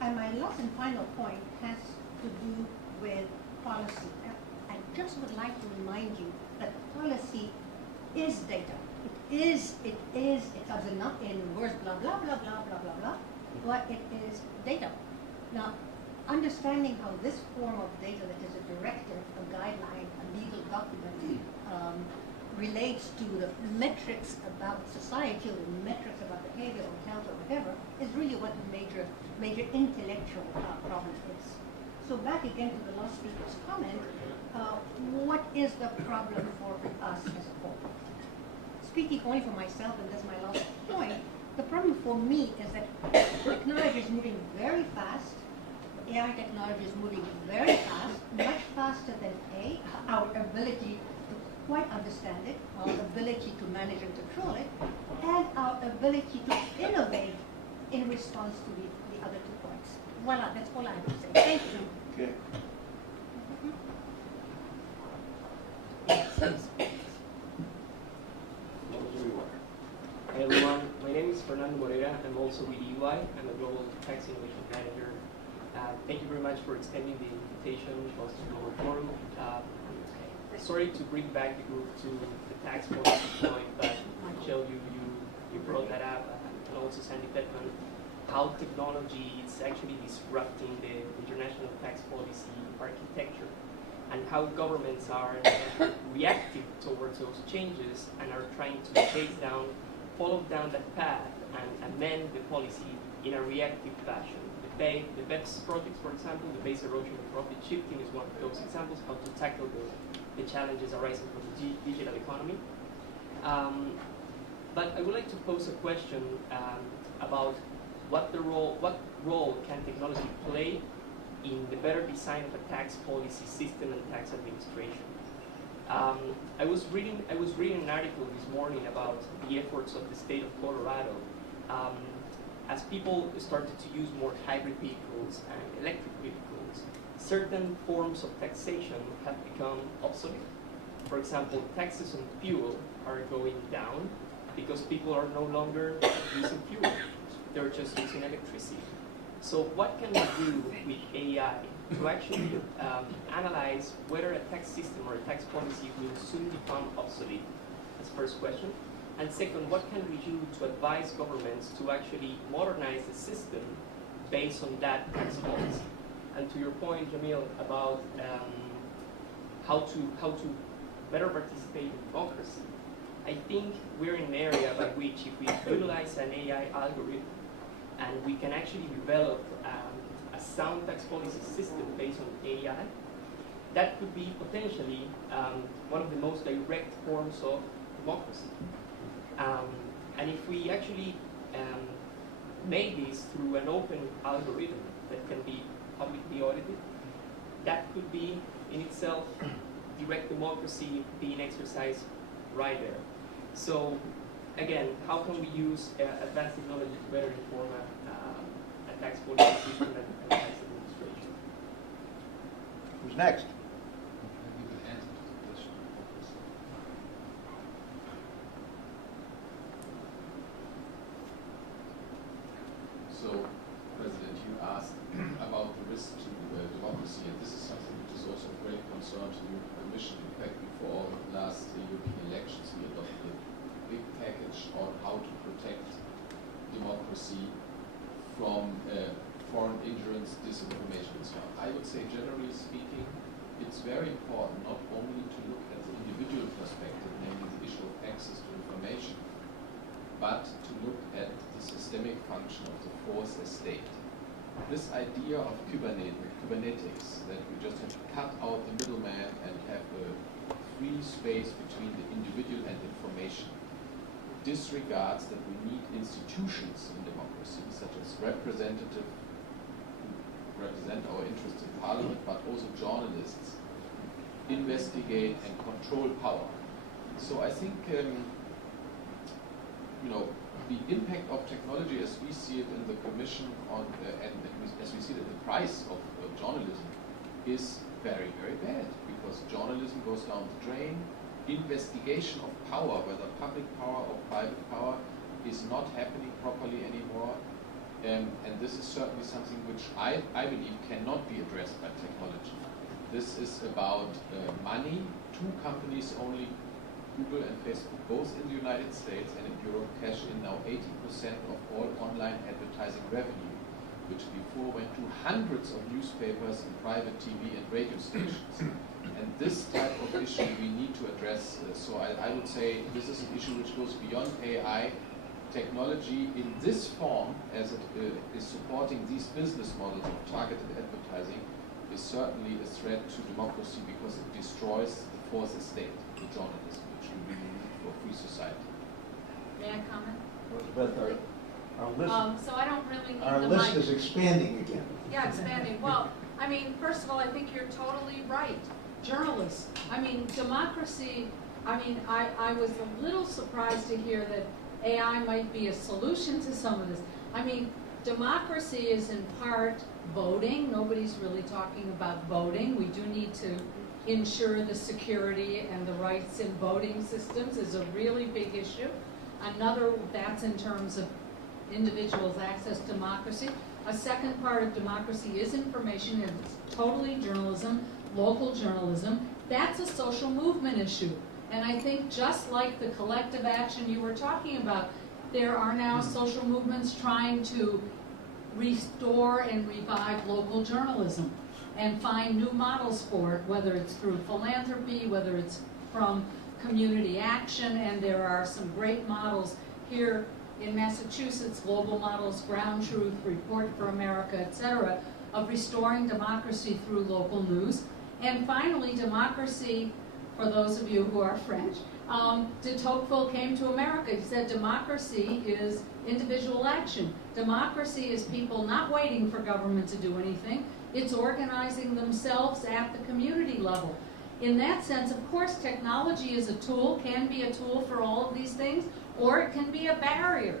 And my last and final point has to do with policy. I just would like to remind you that policy is data. It comes in words, blah, blah, blah, blah, blah, blah, blah, but it is data. Now, understanding how this form of data that is a directive, a guideline, a legal document, relates to the metrics about society or the metrics about behavior or health or whatever is really what the major intellectual problem is. So back again to the last speaker's comment, what is the problem for us as a whole? Speaking only for myself, and that's my last point, the problem for me is that technology is moving very fast. AI technology is moving very fast, much faster than our ability to quite understand it, our ability to manage and control it, and our ability to innovate in response to the other 2 points. Voila, that's all I have to say. Thank you. Okay. Hi everyone, my name is Fernando Moreira. I'm also with EY. I'm a Global Tax Innovation Manager. Thank you very much for extending the invitation to us to Global Forum. Sorry to bring back the group to the tax policy point, but Michelle, you brought that up, and also Sandy Petman, how technology is actually disrupting the international tax policy architecture, and how governments are reactive towards those changes and are trying to follow down that path and amend the policy in a reactive fashion. The BEPS projects, for example, the base erosion and profit shifting is one of those examples, how to tackle the challenges arising from the digital economy. But I would like to pose a question about what role can technology play in the better design of a tax policy system and tax administration. I was reading an article this morning about the efforts of the state of Colorado. As people started to use more hybrid vehicles and electric vehicles, certain forms of taxation have become obsolete. For example, taxes on fuel are going down because people are no longer using fuel. They're just using electricity. So what can we do with AI to actually analyze whether a tax system or a tax policy will soon become obsolete? That's the first question. And second, what can we do to advise governments to actually modernize the system based on that tax policy? And to your point, Jamil, about how to better participate in democracy, I think we're in an area by which if we utilize an AI algorithm and we can actually develop a sound tax policy system based on AI, that could be potentially one of the most direct forms of democracy. And if we actually make this through an open algorithm that can be publicly audited, that could be in itself direct democracy being exercised right there. So again, how can we use advanced technology to better inform a tax policy system and tax administration? Who's next? You can answer to the question. So, President, you asked about the risk to democracy, and this is something which is also of great concern to the European Commission. In fact, before last European elections, we adopted a big package on how to protect democracy from foreign ingerence, disinformation, and so on. I would say, generally speaking, it's very important not only to look at the individual perspective, namely the issue of access to information, but to look at the systemic function of the fourth estate. This idea of Kubernetes, that we just have to cut out the middleman and have a free space between the individual and information, disregards that we need institutions in democracy, such as representative who represent our interests in parliament, but also journalists, investigate and control power. So I think, the impact of technology as we see it in the Commission on, as we see it in the price of journalism is very, very bad, because journalism goes down the drain. Investigation of power, whether public power or private power, is not happening properly anymore. And this is certainly something which I believe cannot be addressed by technology. This is about money. Two companies only, Google and Facebook, both in the United States and in Europe, cash in now 80% of all online advertising revenue, which before went to hundreds of newspapers and private TV and radio stations. And this type of issue we need to address. So I would say this is an issue which goes beyond AI. Technology in this form, as it is supporting these business models of targeted advertising, is certainly a threat to democracy because it destroys the fourth estate, the journalism, which we really need for a free society. May I comment? Elizabeth, So I don't really need our the list mic. is expanding again. Yeah, expanding. Well, I mean, first of all, I think you're totally right. Journalists, I mean, democracy, I was a little surprised to hear that AI might be a solution to some of this. I mean, democracy is in part voting. Nobody's really talking about voting. We do need to ensure the security and the rights in voting systems is a really big issue. Another, that's in terms of individuals' access to democracy. A second part of democracy is information, and it's totally journalism, local journalism. That's a social movement issue. And I think just like the collective action you were talking about, there are now social movements trying to restore and revive local journalism and find new models for it, whether it's through philanthropy, whether it's from community action, and there are some great models here in Massachusetts, global models, Ground Truth, Report for America, etc., of restoring democracy through local news. And finally, democracy, for those of you who are French, de Tocqueville came to America. He said democracy is individual action. Democracy is people not waiting for government to do anything. It's organizing themselves at the community level. In that sense, of course, technology is a tool, can be a tool for all of these things, or it can be a barrier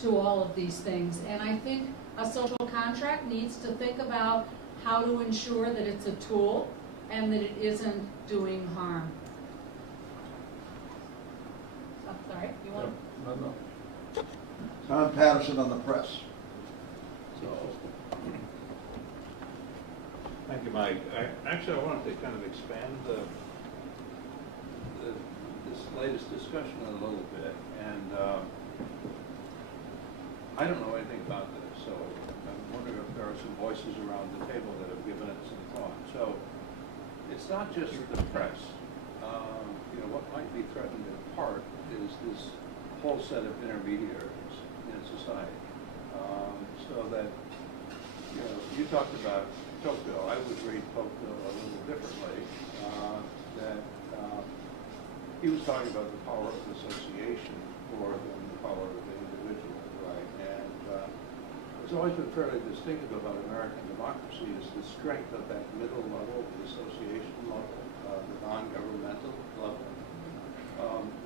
to all of these things. And I think a social contract needs to think about how to ensure that it's a tool and that it isn't doing harm. I'm sorry, you want? No. Tom Patterson on the press. Thank you, Mike. Actually, I wanted to kind of expand this latest discussion a little bit, and I don't know anything about this, so I'm wondering if there are some voices around the table that have given it some thought. So it's not just the press. What might be threatened in part is this whole set of intermediaries in society, so that you talked about Tocqueville. I would read Tocqueville a little differently, that he was talking about the power of association more than the power of the individual, right? And it's always been fairly distinctive about American democracy is the strength of that middle level, the association level, the non-governmental level.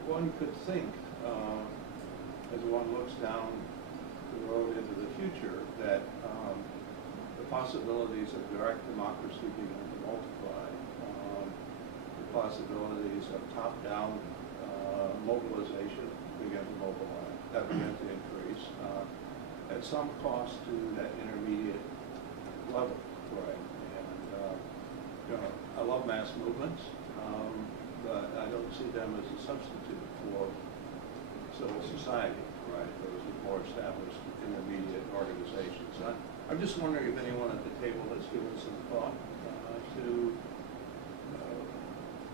One could think, as one looks down the road into the future, that the possibilities of direct democracy begin to multiply, the possibilities of top-down mobilization begin to increase at some cost to that intermediate level, right? And I love mass movements, but I don't see them as a substitute for civil society, right? Those are more established intermediate organizations. I'm just wondering if anyone at the table has given some thought to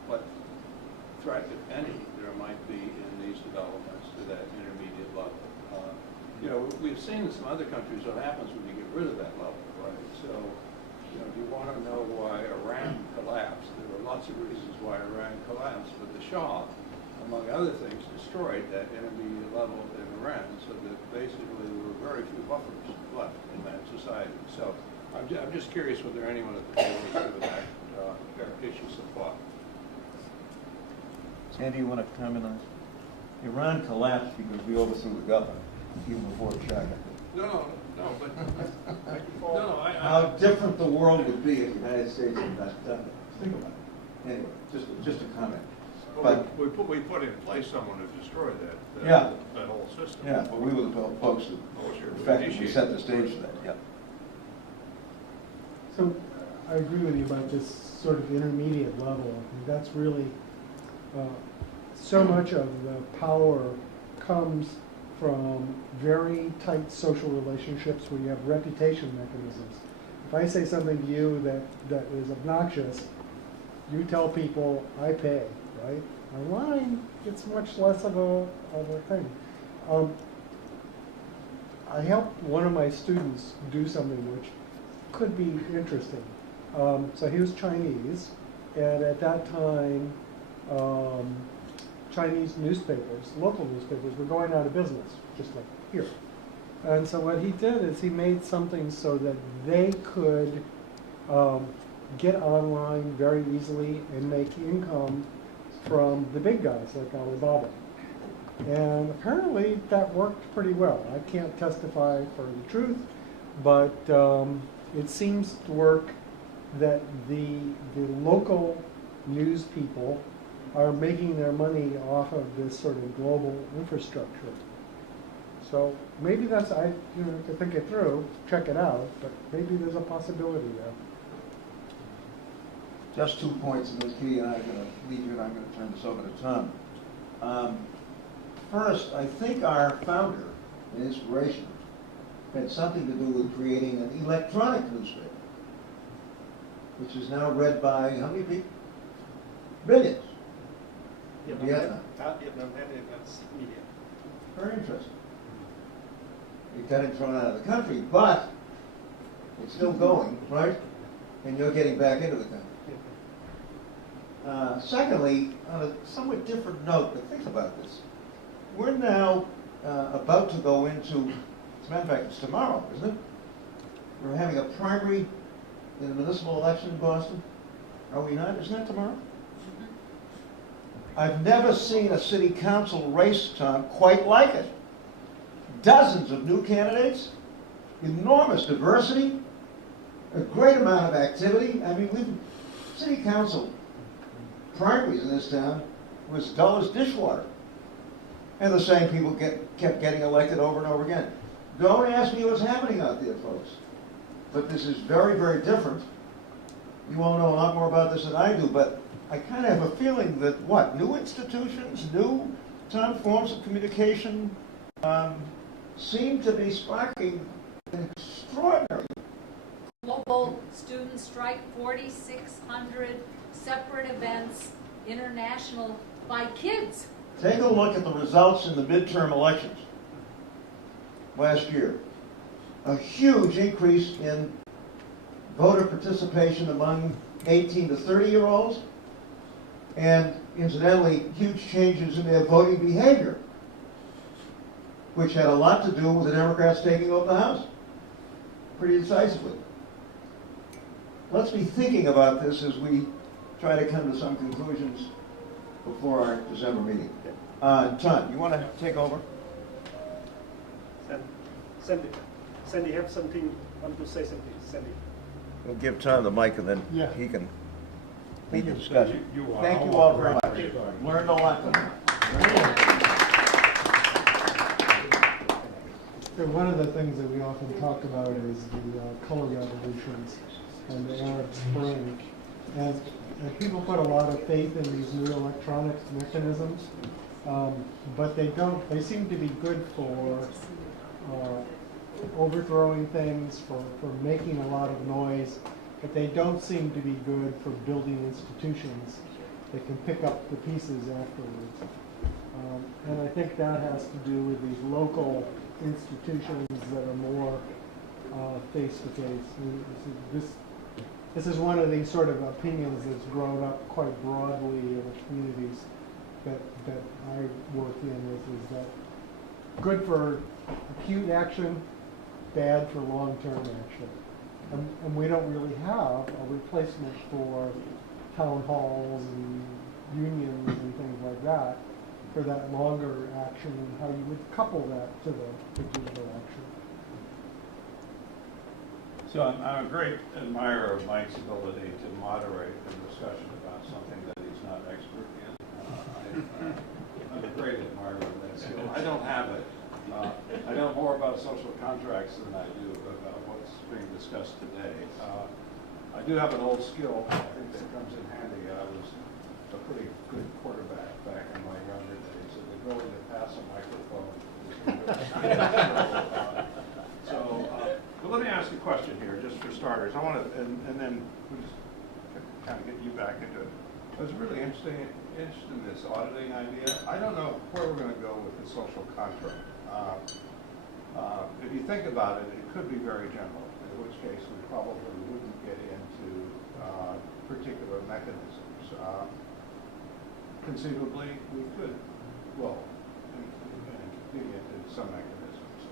what threat, if any, there might be in these developments to that intermediate level. We've seen in some other countries what happens when you get rid of that level, right? So, if you want to know why Iran collapsed, there were lots of reasons why Iran collapsed, but the Shah, among other things, destroyed that intermediate level in Iran, so that basically there were very few buffers left in that society. So I'm just curious whether anyone at the table has given that issue some thought. Sandy, you want to comment on this? Iran collapsed because we overthrew the government, even before Shah. No, but How different the world would be if the United States had not done it. Think about it. Anyway, just a comment. But we put in place someone to destroy that Yeah. that whole system. yeah, but we were the folks who effectively set the stage for that. Yeah. So I agree with you about this sort of intermediate level. I think that's really, so much of the power comes from very tight social relationships where you have reputation mechanisms. If I say something to you that is obnoxious, you tell people I pay, right? Online, it's much less of a thing. I helped one of my students do something which could be interesting. So he was Chinese, and at that time, Chinese newspapers, local newspapers, were going out of business, just like here. And so what he did is he made something so that they could get online very easily and make income from the big guys like Alibaba. And apparently that worked pretty well. I can't testify for the truth, but it seems to work that the local news people are making their money off of this sort of global infrastructure. So maybe that's, to think it through, check it out, but maybe there's a possibility there. Just 2 points, and then Kitty and I are going to leave you, and I'm going to turn this over to Tom. First, I think our founder and inspiration had something to do with creating an electronic newspaper, which is now read by how many people? Billions. Vietnam. Very interesting. It got him thrown out of the country, but it's still going, right? And you're getting back into the country. Secondly, on a somewhat different note, but think about this. We're now about to go into, as a matter of fact, it's tomorrow, isn't it? We're having a primary in the municipal election in Boston. Are we not? Isn't that tomorrow? I've never seen a city council race, Tom, quite like it. Dozens of new candidates, enormous diversity, a great amount of activity. I mean, city council primaries in this town was dull as dishwater. And the same people kept getting elected over and over again. Don't ask me what's happening out there, folks. But this is very, very different. You all know a lot more about this than I do, but I kind of have a feeling that, new institutions, new forms of communication seem to be sparking an extraordinary. Global student strike, 4,600 separate events, international, by kids. Take a look at the results in the midterm elections last year. A huge increase in voter participation among 18 to 30-year-olds, and incidentally, huge changes in their voting behavior, which had a lot to do with the Democrats taking over the House pretty decisively. Let's be thinking about this as we try to come to some conclusions before our December meeting. Ton, you want to take over? Sandy, have something want to say something, Sandy? We'll give Tom the mic and then Yeah. he can Thank lead the you. discussion. Thank you all very much. Learned a lot tonight. And one of the things that we often talk about is the color revolutions and the Arab Spring. And people put a lot of faith in these new electronic mechanisms, but they seem to be good for overthrowing things, for making a lot of noise, but they don't seem to be good for building institutions that can pick up the pieces afterwards. And I think that has to do with these local institutions that are more face-to-face. This is one of these sort of opinions that's grown up quite broadly in the communities that I work in, is that good for acute action, bad for long-term action. And we don't really have a replacement for town halls and unions and things like that for that longer action, and how you would couple that to the digital action. So I'm a great admirer of Mike's ability to moderate the discussion about something that he's not expert in. I'm a great admirer of that skill. I don't have it. I know more about social contracts than I do about what's being discussed today. I do have an old skill, I think, that comes in handy. I was a pretty good quarterback back in my younger days, and the ability to pass a microphone but let me ask you a question here, just for starters. I want to, and then we just kind of get you back into it. I was really interested in this auditing idea. I don't know where we're going to go with the social contract. If you think about it, it could be very general, in which case we probably wouldn't get into particular mechanisms. Conceivably, we could, well, dig into some mechanisms.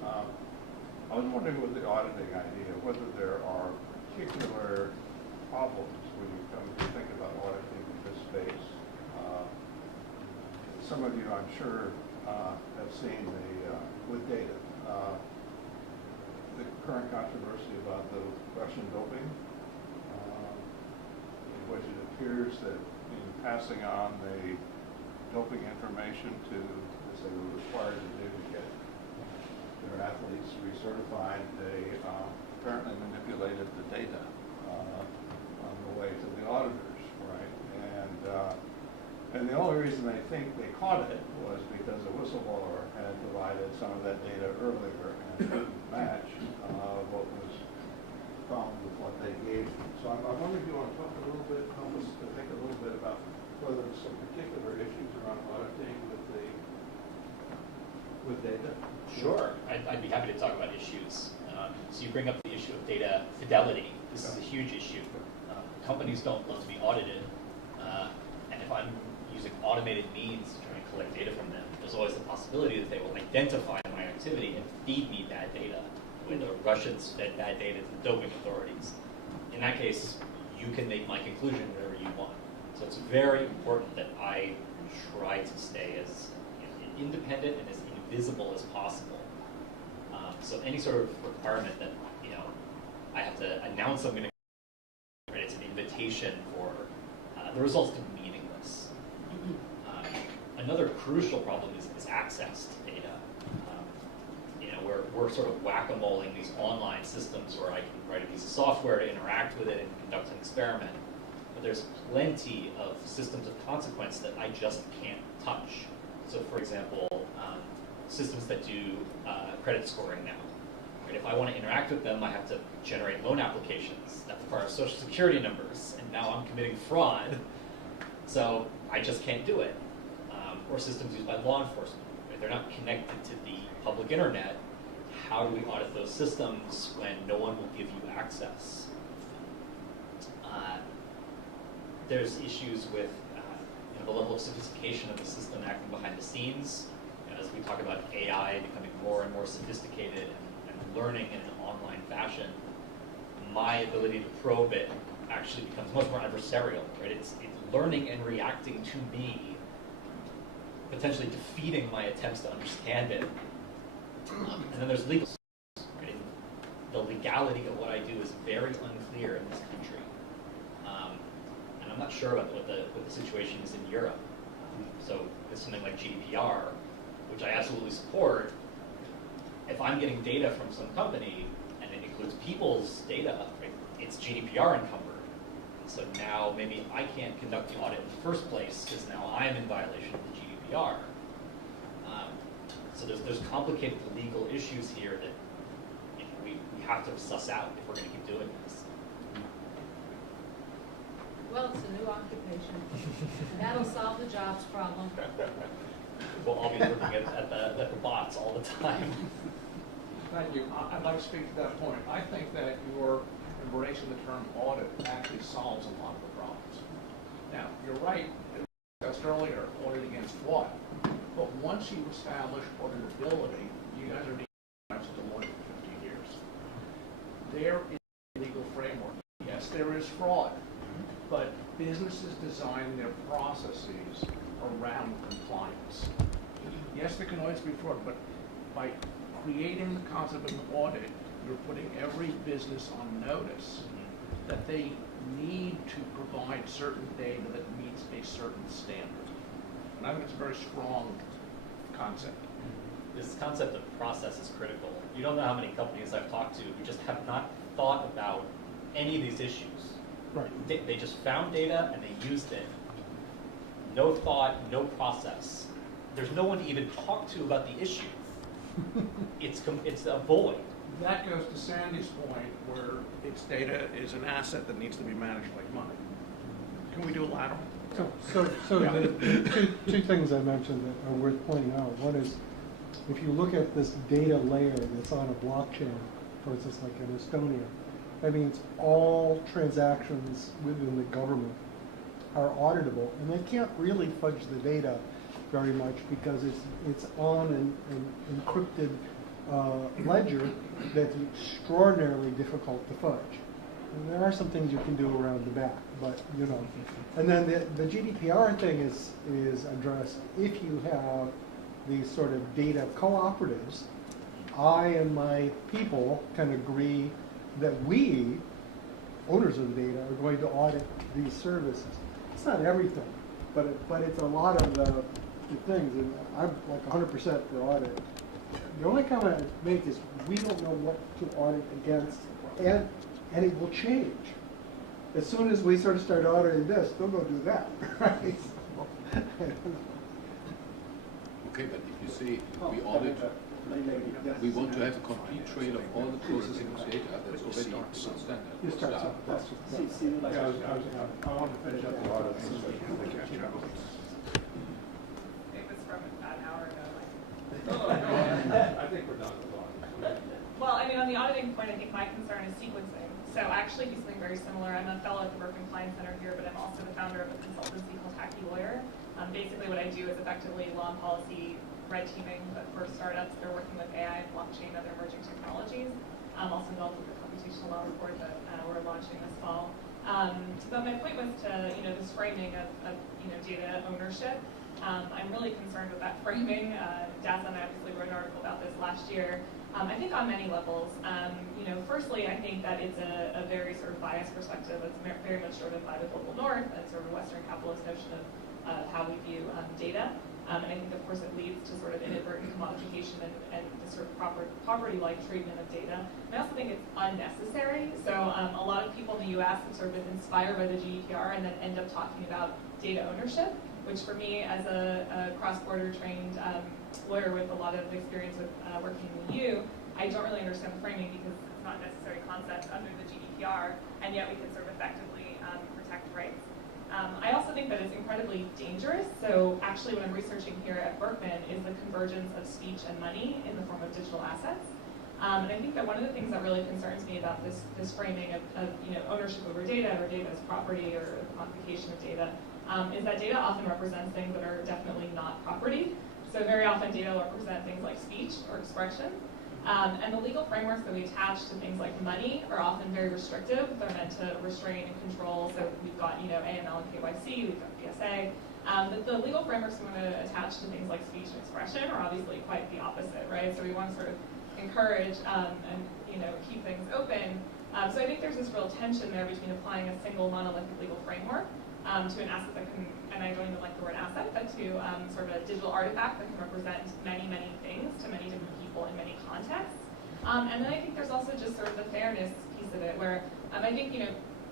I was wondering with the auditing idea, whether there are particular problems when you come to think about auditing in this space. Some of you, I'm sure, have seen with data, the current controversy about the Russian doping, in which it appears that in passing on the doping information to, as they were required to do to get their athletes recertified, they apparently manipulated the data on the way to the auditors, right? And the only reason they think they caught it was because a whistleblower had provided some of that data earlier and didn't match what was found with what they gave them. So I'm wondering if you want to talk a little bit, help us to think a little bit about whether there's some particular issues around auditing with data. Sure, I'd be happy to talk about issues. So you bring up the issue of data fidelity. This is a huge issue. Companies don't love to be audited, and if I'm using automated means to try and collect data from them, there's always the possibility that they will identify my activity and feed me bad data, when the Russians fed bad data to the doping authorities. In that case, you can make my conclusion whatever you want. So it's very important that I try to stay as independent and as invisible as possible. So any sort of requirement that I have to announce I'm going to, right, it's an invitation for the results to be meaningless. Another crucial problem is access to data. We're sort of whack-a-moling these online systems where I can write a piece of software to interact with it and conduct an experiment. But there's plenty of systems of consequence that I just can't touch. So for example, systems that do credit scoring now. Right? If I want to interact with them, I have to generate loan applications that require social security numbers, and now I'm committing fraud. So I just can't do it. Or systems used by law enforcement. Right? They're not connected to the public internet. How do we audit those systems when no one will give you access? There's issues with the level of sophistication of the system acting behind the scenes. As we talk about AI becoming more and more sophisticated and learning in an online fashion, my ability to probe it actually becomes much more adversarial. Right? It's learning and reacting to me, potentially defeating my attempts to understand it. And then there's legal. Right? the legality of what I do is very unclear in this country. And I'm not sure about what the situation is in Europe. So with something like GDPR, which I absolutely support, if I'm getting data from some company, and it includes people's data, right, it's GDPR encumbered. So now maybe I can't conduct the audit in the first place because now I'm in violation of the GDPR. So there's complicated legal issues here that we have to suss out if we're going to keep doing this. Well, it's a new occupation. And that'll solve the jobs problem. We'll all be looking at the bots all the time. Thank you. I'd like to speak to that point. I think that your embracing the term audit actually solves a lot of the problems. Now, you're right, as discussed earlier, audit against what? But once you establish auditability, you guys are I've been a lawyer for 15 years. There is a legal framework. Yes, there is fraud, but businesses design their processes around compliance. Yes, there can always be fraud, but by creating the concept of an audit, you're putting every business on notice that they need to provide certain data that meets a certain standard. And I think it's a very strong concept. This concept of process is critical. You don't know how many companies I've talked to who just have not thought about any of these issues. Right. They just found data and they used it. No thought, no process. There's no one to even talk to about the issue. It's a void. That goes to Sandy's point, where its data is an asset that needs to be managed like money. Can we do a lateral? So the two things I mentioned that are worth pointing out. One is, if you look at this data layer that's on a blockchain, for instance, like in Estonia, that means all transactions within the government are auditable, and they can't really fudge the data very much because it's on an encrypted ledger that's extraordinarily difficult to fudge. And there are some things you can do around the back, but you know. And then the GDPR thing is addressed if you have these sort of data cooperatives. I and my people can agree that we, owners of the data, are going to audit these services. It's not everything, but it's a lot of the things, and I'm like 100% for audit. The only comment I make is we don't know what to audit against, and it will change. As soon as we sort of start auditing this, they'll go do that, right? Okay, but if you say we audit, we want to have a complete trail of all the processing of data, that's already standard. You start, so that's I want to finish up the audit. It was from about an hour ago. I think we're done with audit. Well, I mean, on the auditing point, I think my concern is sequencing. So I actually do something very similar. I'm a fellow at the Berkman Klein Center here, but I'm also the founder of a consultancy called Hacky Lawyer. Basically what I do is effectively law and policy red teaming, but for startups that are working with AI, blockchain, other emerging technologies. Also involved with the computational law report that we're launching this fall. But my point was to, this framing of data ownership. I'm really concerned with that framing. Daza and I obviously wrote an article about this last year. I think on many levels. Firstly, I think that it's a very sort of biased perspective. It's very much driven by the global north and sort of a Western capitalist notion of how we view data. And I think, of course, it leads to sort of inadvertent commodification and the sort of poverty-like treatment of data. And I also think it's unnecessary. So a lot of people in the U.S. have sort of been inspired by the GDPR and then end up talking about data ownership, which for me, as a cross-border trained lawyer with a lot of experience with working in the EU, I don't really understand the framing because it's not a necessary concept under the GDPR, and yet we can sort of effectively protect rights. I also think that it's incredibly dangerous. So actually what I'm researching here at Berkman is the convergence of speech and money in the form of digital assets. And I think that one of the things that really concerns me about this framing of ownership over data or data as property or the quantification of data is that data often represents things that are definitely not property. So very often data will represent things like speech or expression. And the legal frameworks that we attach to things like money are often very restrictive. They're meant to restrain and control. So we've got AML and KYC, we've got BSA. But the legal frameworks we want to attach to things like speech and expression are obviously quite the opposite, right? So we want to sort of encourage and keep things open. So I think there's this real tension there between applying a single monolithic legal framework to an asset that can, and I don't even like the word asset, but to sort of a digital artifact that can represent many, many things to many different people in many contexts. And then I think there's also just sort of the fairness piece of it, where I think,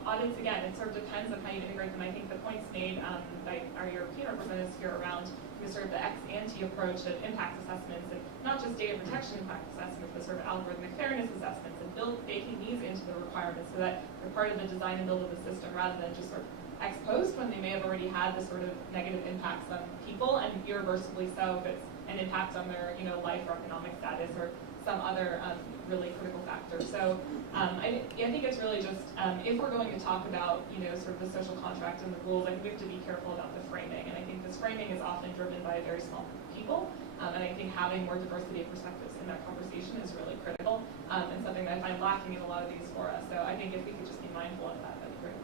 audits, again, it sort of depends on how you integrate them. I think the points made by our European representatives here around sort of the ex-ante approach of impact assessments, and not just data protection impact assessments, but sort of algorithmic fairness assessments, and baking these into the requirements so that they're part of the design and build of the system rather than just sort of ex post when they may have already had the sort of negative impacts on people, and irreversibly so if it's an impact on their life or economic status or some other really critical factor. So I think it's really just, if we're going to talk about, sort of the social contract and the rules, I think we have to be careful about the framing. And I think this framing is often driven by a very small group of people. And I think having more diversity of perspectives in that conversation is really critical, and something that I find lacking in a lot of these fora. So I think if we could just be mindful of that, that'd be great.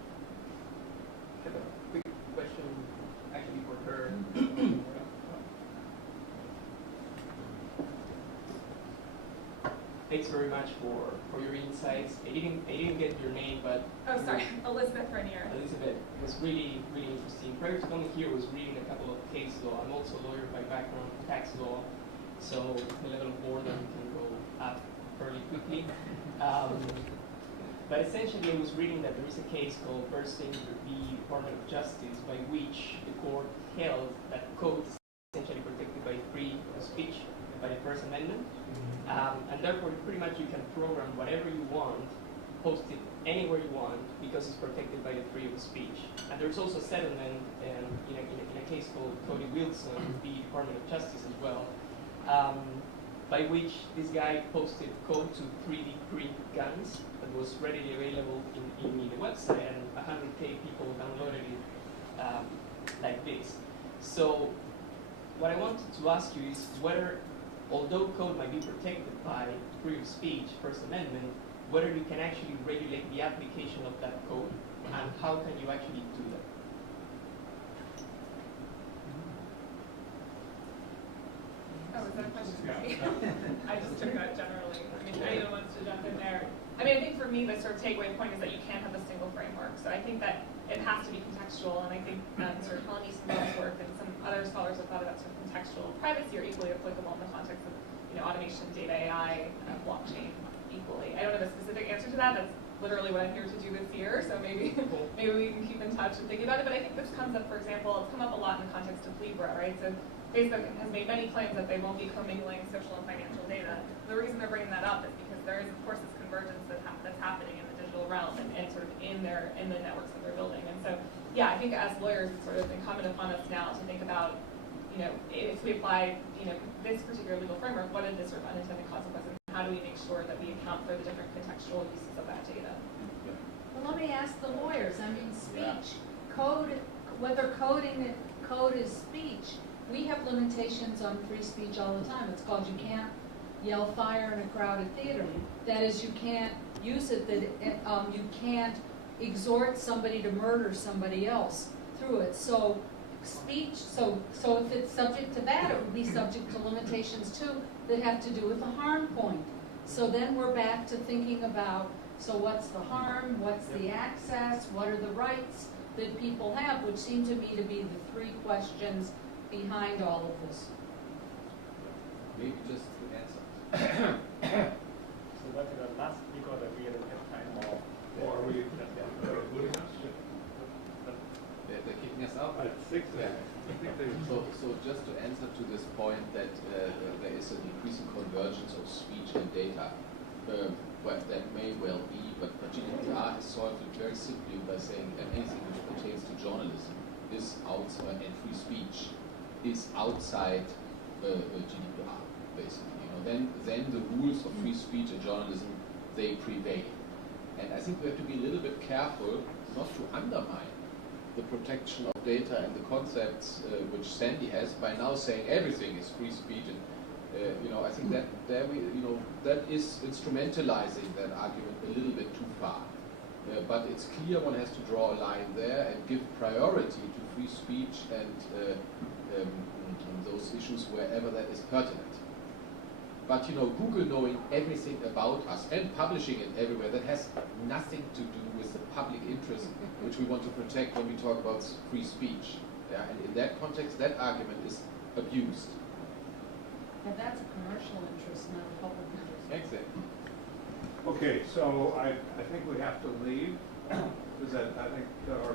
I have a quick question, actually for her. Thanks very much for your insights. I didn't get your name, but oh, sorry, Elizabeth Renier. Elizabeth, it was really interesting. Prior to coming here, was reading a couple of case law. I'm also a lawyer by background, tax law, so the level of boredom can go up fairly quickly. But essentially, I was reading that there is a case called Bernstein v. Department of Justice, by which the court held that code is essentially protected by free speech by the First Amendment. And therefore, pretty much you can program whatever you want, post it anywhere you want, because it's protected by the freedom of speech. And there's also a settlement in a case called Cody Wilson, the Department of Justice as well, by which this guy posted code to 3D print guns that was readily available in the website, and 100K people downloaded it like this. So what I wanted to ask you is whether, although code might be protected by freedom of speech, First Amendment, whether you can actually regulate the application of that code, and how can you actually do that? Oh, is that a question for me? I just took that generally. I mean, anyone wants to jump in there. I mean, I think for me, the sort of takeaway point is that you can't have a single framework. So I think that it has to be contextual, and I think sort of Helen Easton's work and some other scholars have thought about sort of contextual privacy are equally applicable in the context of automation, data, AI, blockchain equally. I don't have a specific answer to that. That's literally what I'm here to do this year. So maybe we can keep in touch and think about it. But I think this comes up, for example, it's come up a lot in the context of Libra, right? So Facebook has made many claims that they won't be commingling social and financial data. The reason they're bringing that up is because there is, of course, this convergence that's happening in the digital realm and sort of in the networks that they're building. And so, yeah, I think as lawyers, it's sort of incumbent upon us now to think about, if we apply, this particular legal framework, what are the sort of unintended consequences? How do we make sure that we account for the different contextual uses of that data? Well, let me ask the lawyers. I mean, speech, code, whether code is speech, we have limitations on free speech all the time. It's called you can't yell fire in a crowded theater. That is, you can't use it, that you can't exhort somebody to murder somebody else through it. So speech, so if it's subject to that, it would be subject to limitations too that have to do with the harm point. So then we're back to thinking about, so what's the harm, what's the access, what are the rights that people have, which seem to me to be the three questions behind all of this. Maybe just to answer. So that's the last because we don't have time or we good enough? They're kicking us out. At 6. Yeah. So just to answer to this point that there is an increasing convergence of speech and data, well, that may well be, but GDPR has solved it very simply by saying that anything which pertains to journalism is outside, and free speech is outside GDPR, basically. Then the rules of free speech and journalism, they prevail. And I think we have to be a little bit careful not to undermine the protection of data and the concepts which Sandy has by now saying everything is free speech. And I think that there that is instrumentalizing that argument a little bit too far. But it's clear one has to draw a line there and give priority to free speech and those issues wherever that is pertinent. But Google knowing everything about us and publishing it everywhere, that has nothing to do with the public interest, which we want to protect when we talk about free speech. Yeah? And in that context, that argument is abused. And that's a commercial interest, not a public interest. Exactly. Okay, so I think we have to leave. Because I think our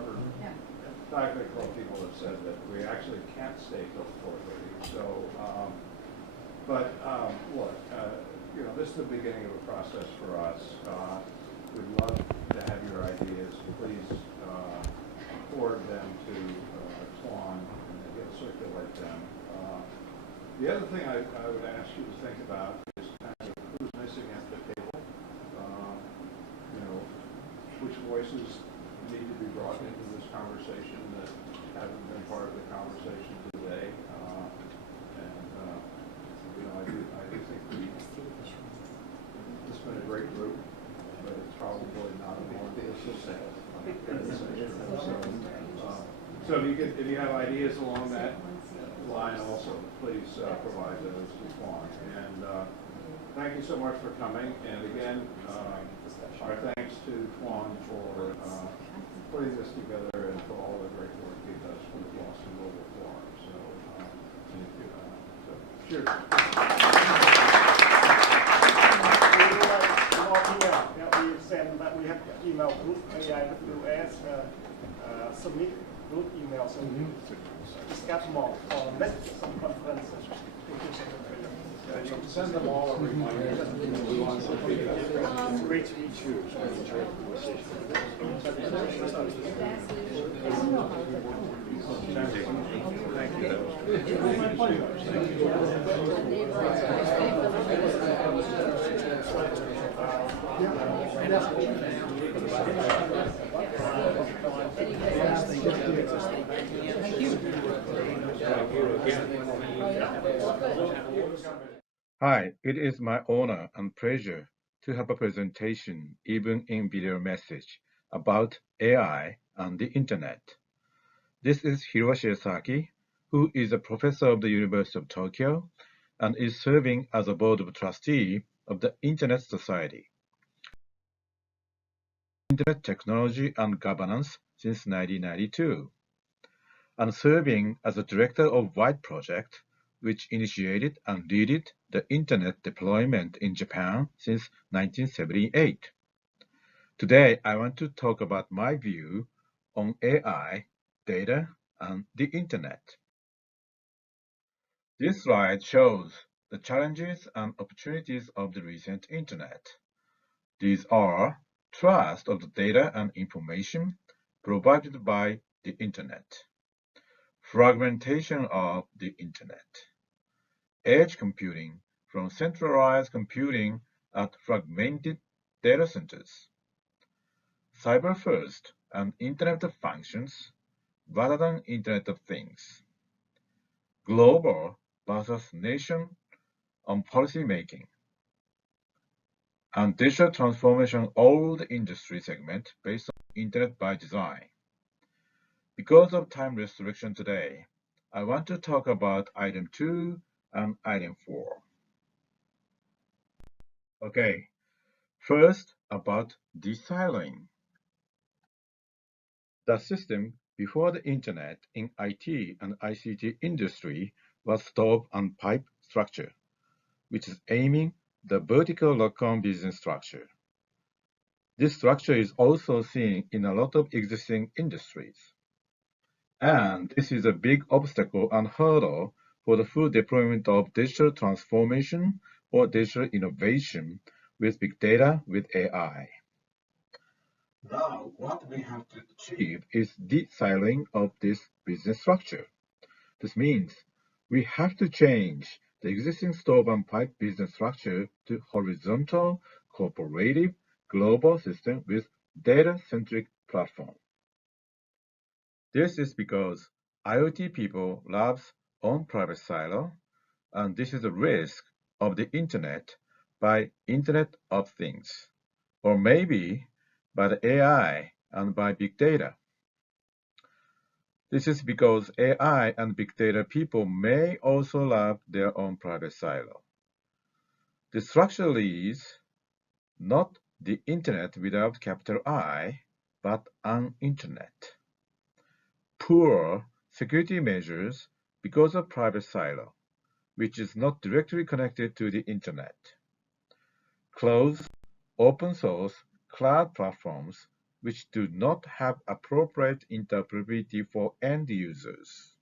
technical people have said that we actually can't stay till 4:30. So, but look, this is the beginning of a process for us. We'd love to have your ideas. Please forward them to Tuan and he'll circulate them. The other thing I would ask you to think about is kind of who's missing at the table. Which voices need to be brought into this conversation that haven't been part of the conversation today. I do think it's been a great group, but it's probably not a more consistent organization. So if you have ideas along that line also, please provide those to Tuan. And thank you so much for coming. And again, our thanks to Tuan for putting this together and for all the great work he does for the Boston Global Forum. So, thank you. Cheers. We send that we have email group AIWS submit group email so we discuss more or let some conferences. Send them all a reminder. We want some feedback. Great to meet you. Thank you. Hi, it is my honor and pleasure to have a presentation, even in video message, about AI and the Internet. This is Hiroshi Esaki, who is a professor of the University of Tokyo and is serving as a board of trustee of the Internet Society. Internet Technology and Governance since 1992, and serving as a director of WIDE project, which initiated and led the Internet deployment in Japan since 1978. Today, I want to talk about my view on AI, data, and the Internet. This slide shows the challenges and opportunities of the recent Internet. These are trust of the data and information provided by the Internet, fragmentation of the Internet, edge computing from centralized computing at fragmented data centers, cyber first and Internet of Functions rather than Internet of Things, global versus nation on policy making, and digital transformation of the industry segment based on Internet by design. Because of time restriction today, I want to talk about item 2 and item 4. Okay, first about de-siloing. The system before the Internet in IT and ICT industry was stove and pipe structure, which is aiming the vertical lock-on business structure. This structure is also seen in a lot of existing industries. And this is a big obstacle and hurdle for the full deployment of digital transformation or digital innovation with big data with AI. Now, what we have to achieve is de-siloing of this business structure. This means we have to change the existing stove and pipe business structure to horizontal, cooperative, global system with data-centric platform. This is because IoT people loves own private silo, and this is a risk of the Internet by Internet of Things, or maybe by the AI and by big data. This is because AI and big data people may also love their own private silo. The structure is not the Internet without capital I, but an Internet. Poor security measures because of private silo, which is not directly connected to the Internet. Closed, open source, cloud platforms which do not have appropriate interoperability for end users.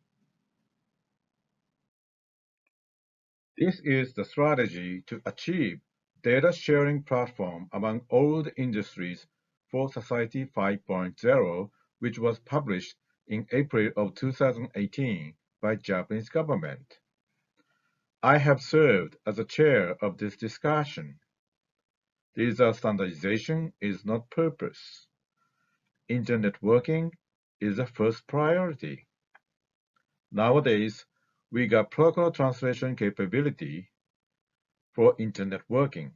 This is the strategy to achieve data sharing platform among all the industries for Society 5.0, which was published in April of 2018 by Japanese government. I have served as a chair of this discussion. Data standardization is not purpose. Internet working is the first priority. Nowadays, we got protocol translation capability for internet working.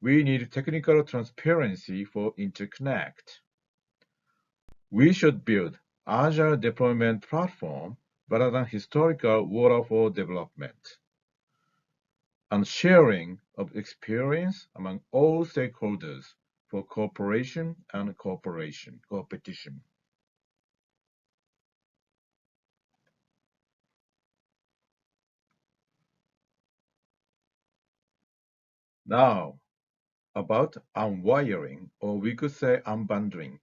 We need technical transparency for interconnect. We should build agile deployment platform rather than historical waterfall development. And sharing of experience among all stakeholders for cooperation and competition. Now, about unwiring, or we could say unbundling,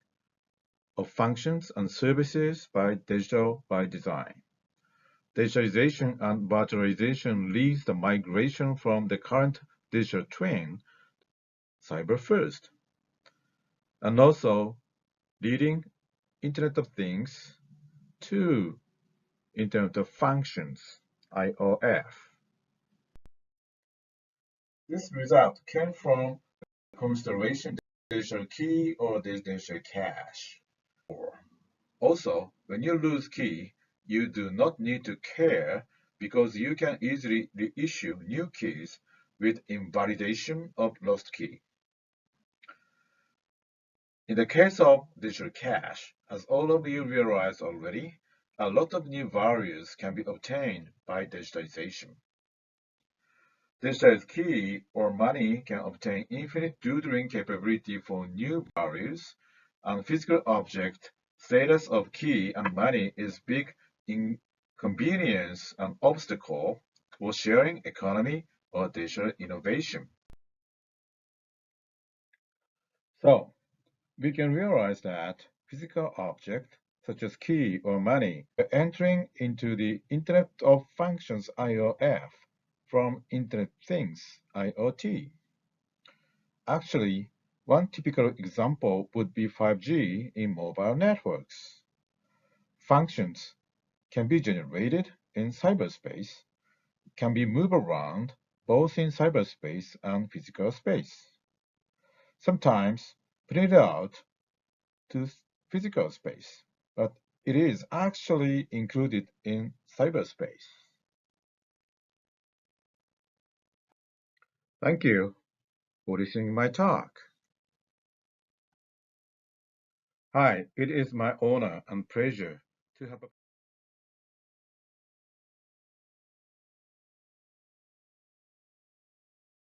of functions and services by digital by design. Digitalization and virtualization leads the migration from the current digital twin, cyber first, and also leading Internet of Things to Internet of Functions, IOF. This result came from the consideration digital key or digital cache. Also, when you lose key, you do not need to care because you can easily reissue new keys with invalidation of lost key. In the case of digital cache, as all of you realize already, a lot of new values can be obtained by digitalization. Digitalized key or money can obtain infinite doodling capability for new values, and physical object status of key and money is big inconvenience and obstacle for sharing economy or digital innovation. So, we can realize that physical objects such as key or money are entering into the Internet of Functions IOF from Internet Things IoT. Actually, one typical example would be 5G in mobile networks. Functions can be generated in cyberspace, can be moved around both in cyberspace and physical space. Sometimes printed out to physical space, but it is actually included in cyberspace. Thank you for listening to my talk. Hi, it is my honor and pleasure to have a